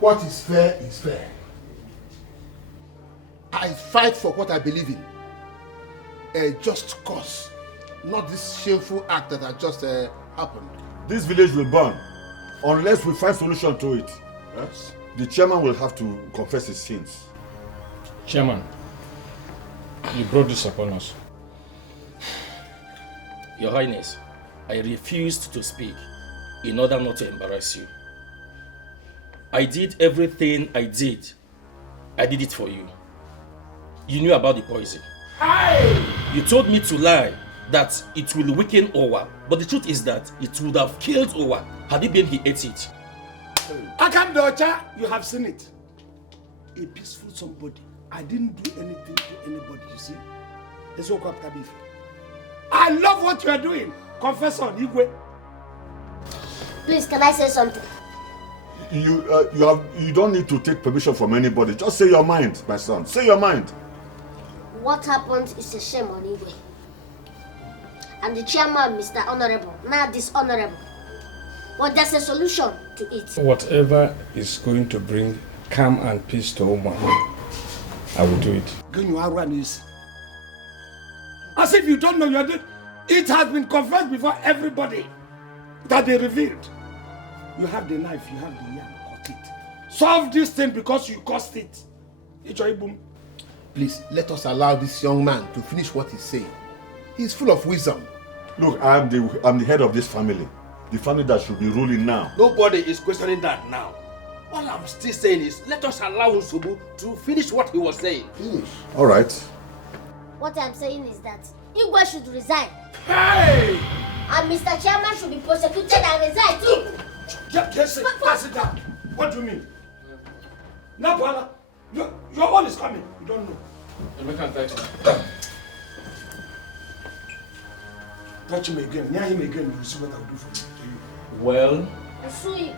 What is fair is fair. I fight for what I believe in. A just cause, not this shameful act that has just happened. This village will burn unless we find solution to it. Yes? The chairman will have to confess his sins. Chairman, you brought this upon us. Your Highness, I refused to speak in order not to embarrass you. I did everything I did. I did it for you. You knew about the poison. You told me to lie that it will weaken Owa, but the truth is that it would have killed Owa had it been he ate it. Akam Docha, you have seen it. A peaceful somebody. I didn't do anything to anybody, you see. OZOKWOR Kabif. I love what you are doing. Confess on Igwe. Please, can I say something? You don't need to take permission from anybody. Just say your mind, my son. Say your mind. What happened is a shame on Igwe. And the chairman, Mr. Honorable, now dishonorable. But there's a solution to it. Whatever is going to bring calm and peace to Uma, I will do it. As if you don't know you're doing. It has been confessed before everybody. It has been revealed. You have the knife, you have the yam, cut it. Solve this thing because you caused it. Please, let us allow this young man to finish what he's saying. He's full of wisdom. Look, I'm the head of this family. The family that should be ruling now. Nobody is questioning that now. All I'm still saying is, let us allow Nsobu to finish what he was saying. All right. What I'm saying is that Igwe should resign. Hey! And Mr. Chairman should be prosecuted and resign too. Yes, pass it down. What do you mean? Now, Bala, your own is coming. You don't know. Touch him again. Near him again, you will see what I'll do for you. Well? I'll sue you.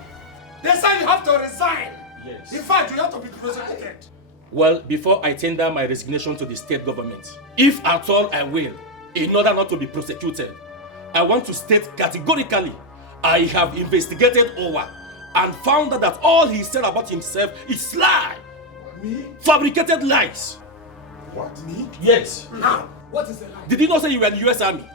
They say you have to resign. Yes. In fact, you have to be prosecuted. Well, before I tender my resignation to the state government, if at all I will, in order not to be prosecuted, I want to state categorically, I have investigated Owa and found out that all he said about himself is lie. Me? Fabricated lies. What? Me? Yes. How? What is the lie? Did you not say you were in the US Army?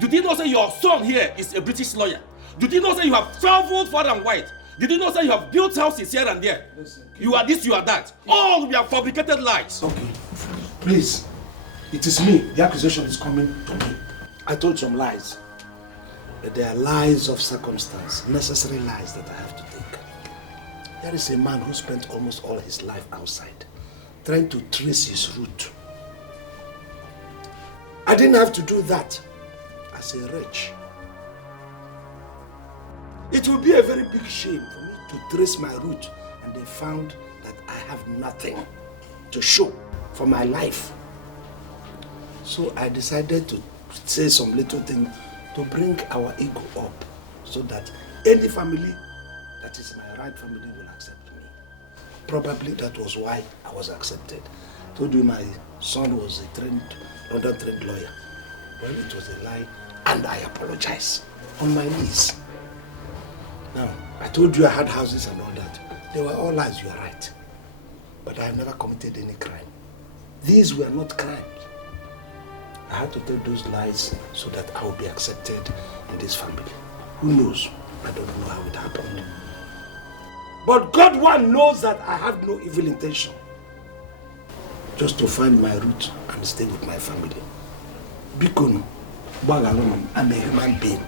Did you not say your son here is a British lawyer? Did you not say you have traveled far and wide? Did you not say you have built houses here and there? Listen, you are this, you are that. All we are fabricated lies. Okay. Please. It is me. The accusation is coming to me. I told some lies. But they are lies of circumstance, necessary lies that I have to take. There is a man who spent almost all his life outside, trying to trace his route. I didn't have to do that as a wretch. It would be a very big shame for me to trace my route and they found that I have nothing to show for my life. So I decided to say some little thing to bring our ego up so that any family that is my right family will accept me. Probably that was why I was accepted. I told you my son was a London trained lawyer. Well, it was a lie and I apologize on my knees. Now, I told you I had houses and all that. They were all lies, you are right. But I have never committed any crime. These were not crimes. I had to tell those lies so that I would be accepted in this family. Who knows? I don't know how it happened. But God one knows that I have no evil intention. Just to find my root and stay with my family. Because I'm a human being.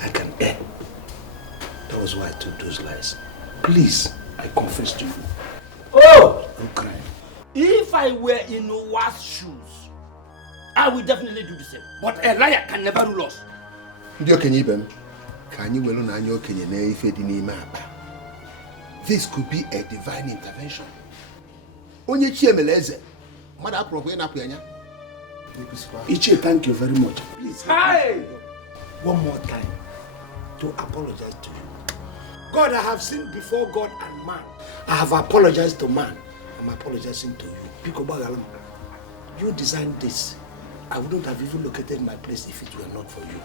I can err. That was why I told those lies. Please, I confess to you. Oh! Don't cry. If I were in Noah's shoes, I will definitely do the same. But a liar can never rule us. This could be a divine intervention. Ichie, thank you very much. Please. Hi! One more time to apologize to you. God, I have sinned before God and man. I have apologized to man. I'm apologizing to you. You designed this. I wouldn't have even located my place if it were not for you.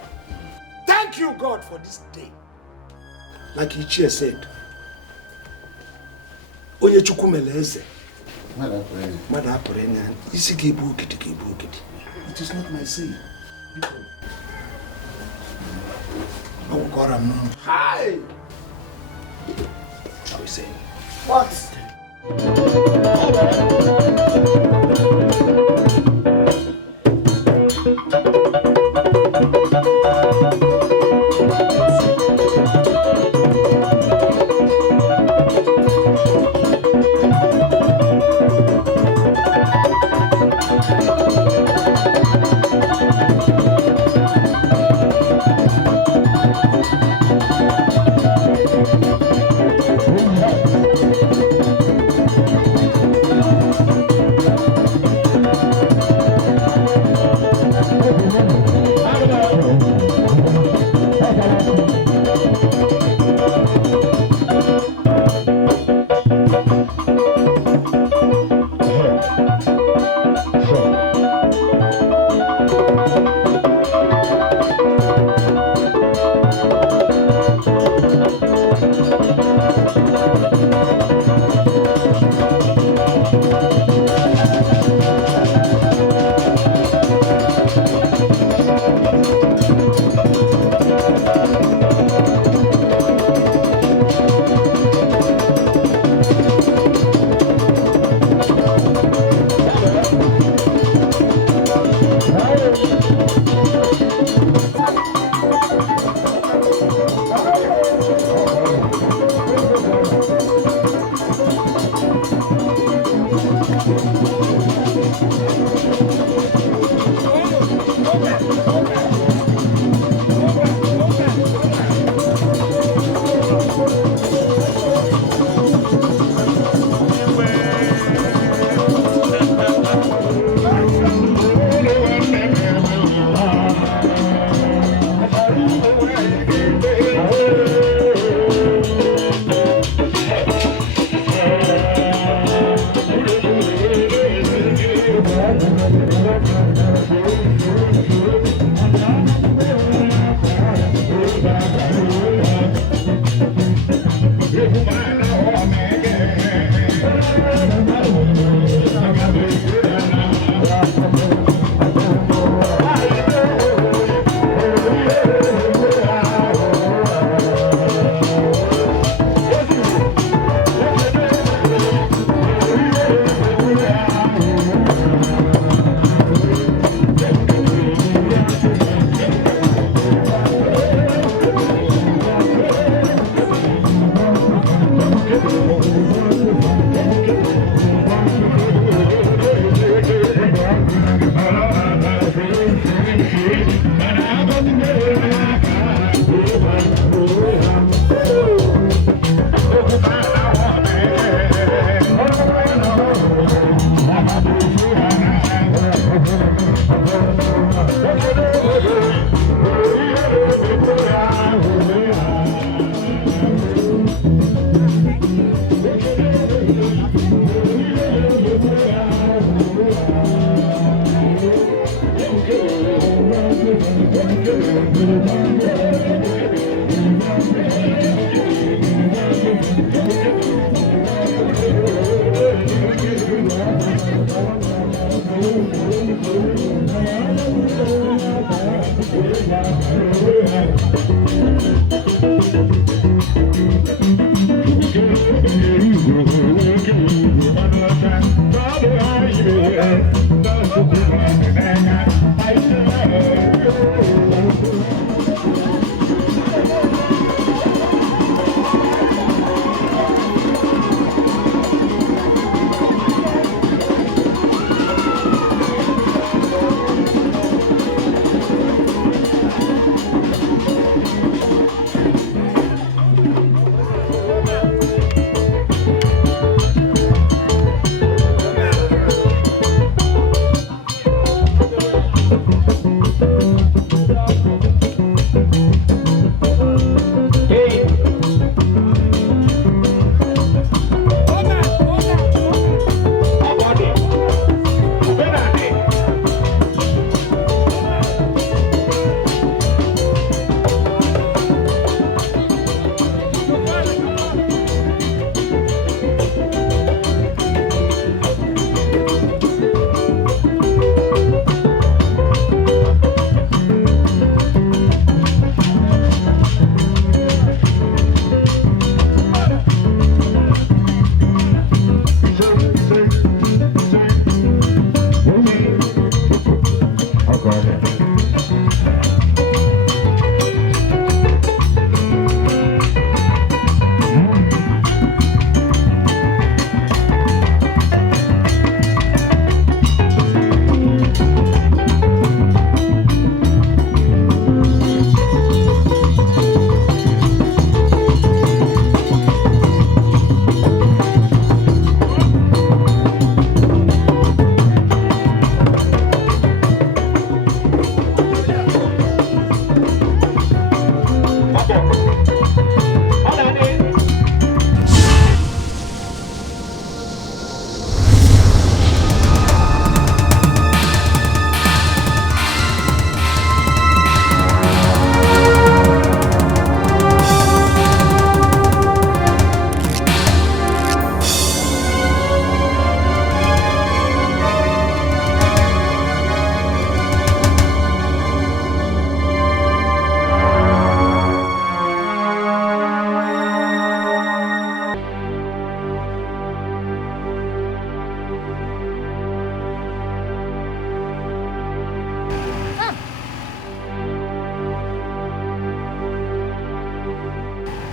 Thank you, God, for this day. Like Ichie said, Onye chukwu mere eze. Mmadụ apụrụ enye ya. Isi ka ebu okidi ka ebu okidi. It is not my sin. Hi! Shall we say? What?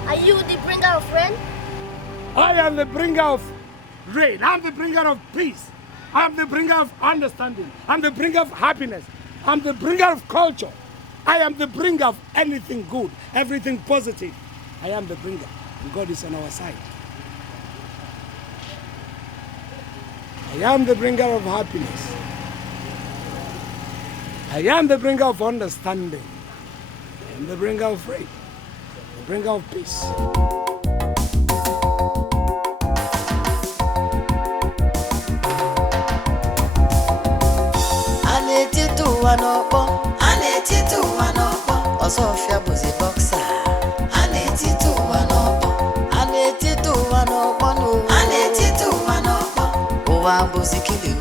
Are you the bringer of rain? I am the bringer of rain. I'm the bringer of peace. I'm the bringer of understanding. I'm the bringer of happiness. I'm the bringer of culture. I am the bringer of anything good, everything positive. I am the bringer, and God is on our side. I am the bringer of happiness. I am the bringer of understanding. I am the bringer of rain, the bringer of peace. Osuofia was a boxer. Anetitu wanopo. Anetitu wanopo no. Anetitu wanopo. Owa bozikili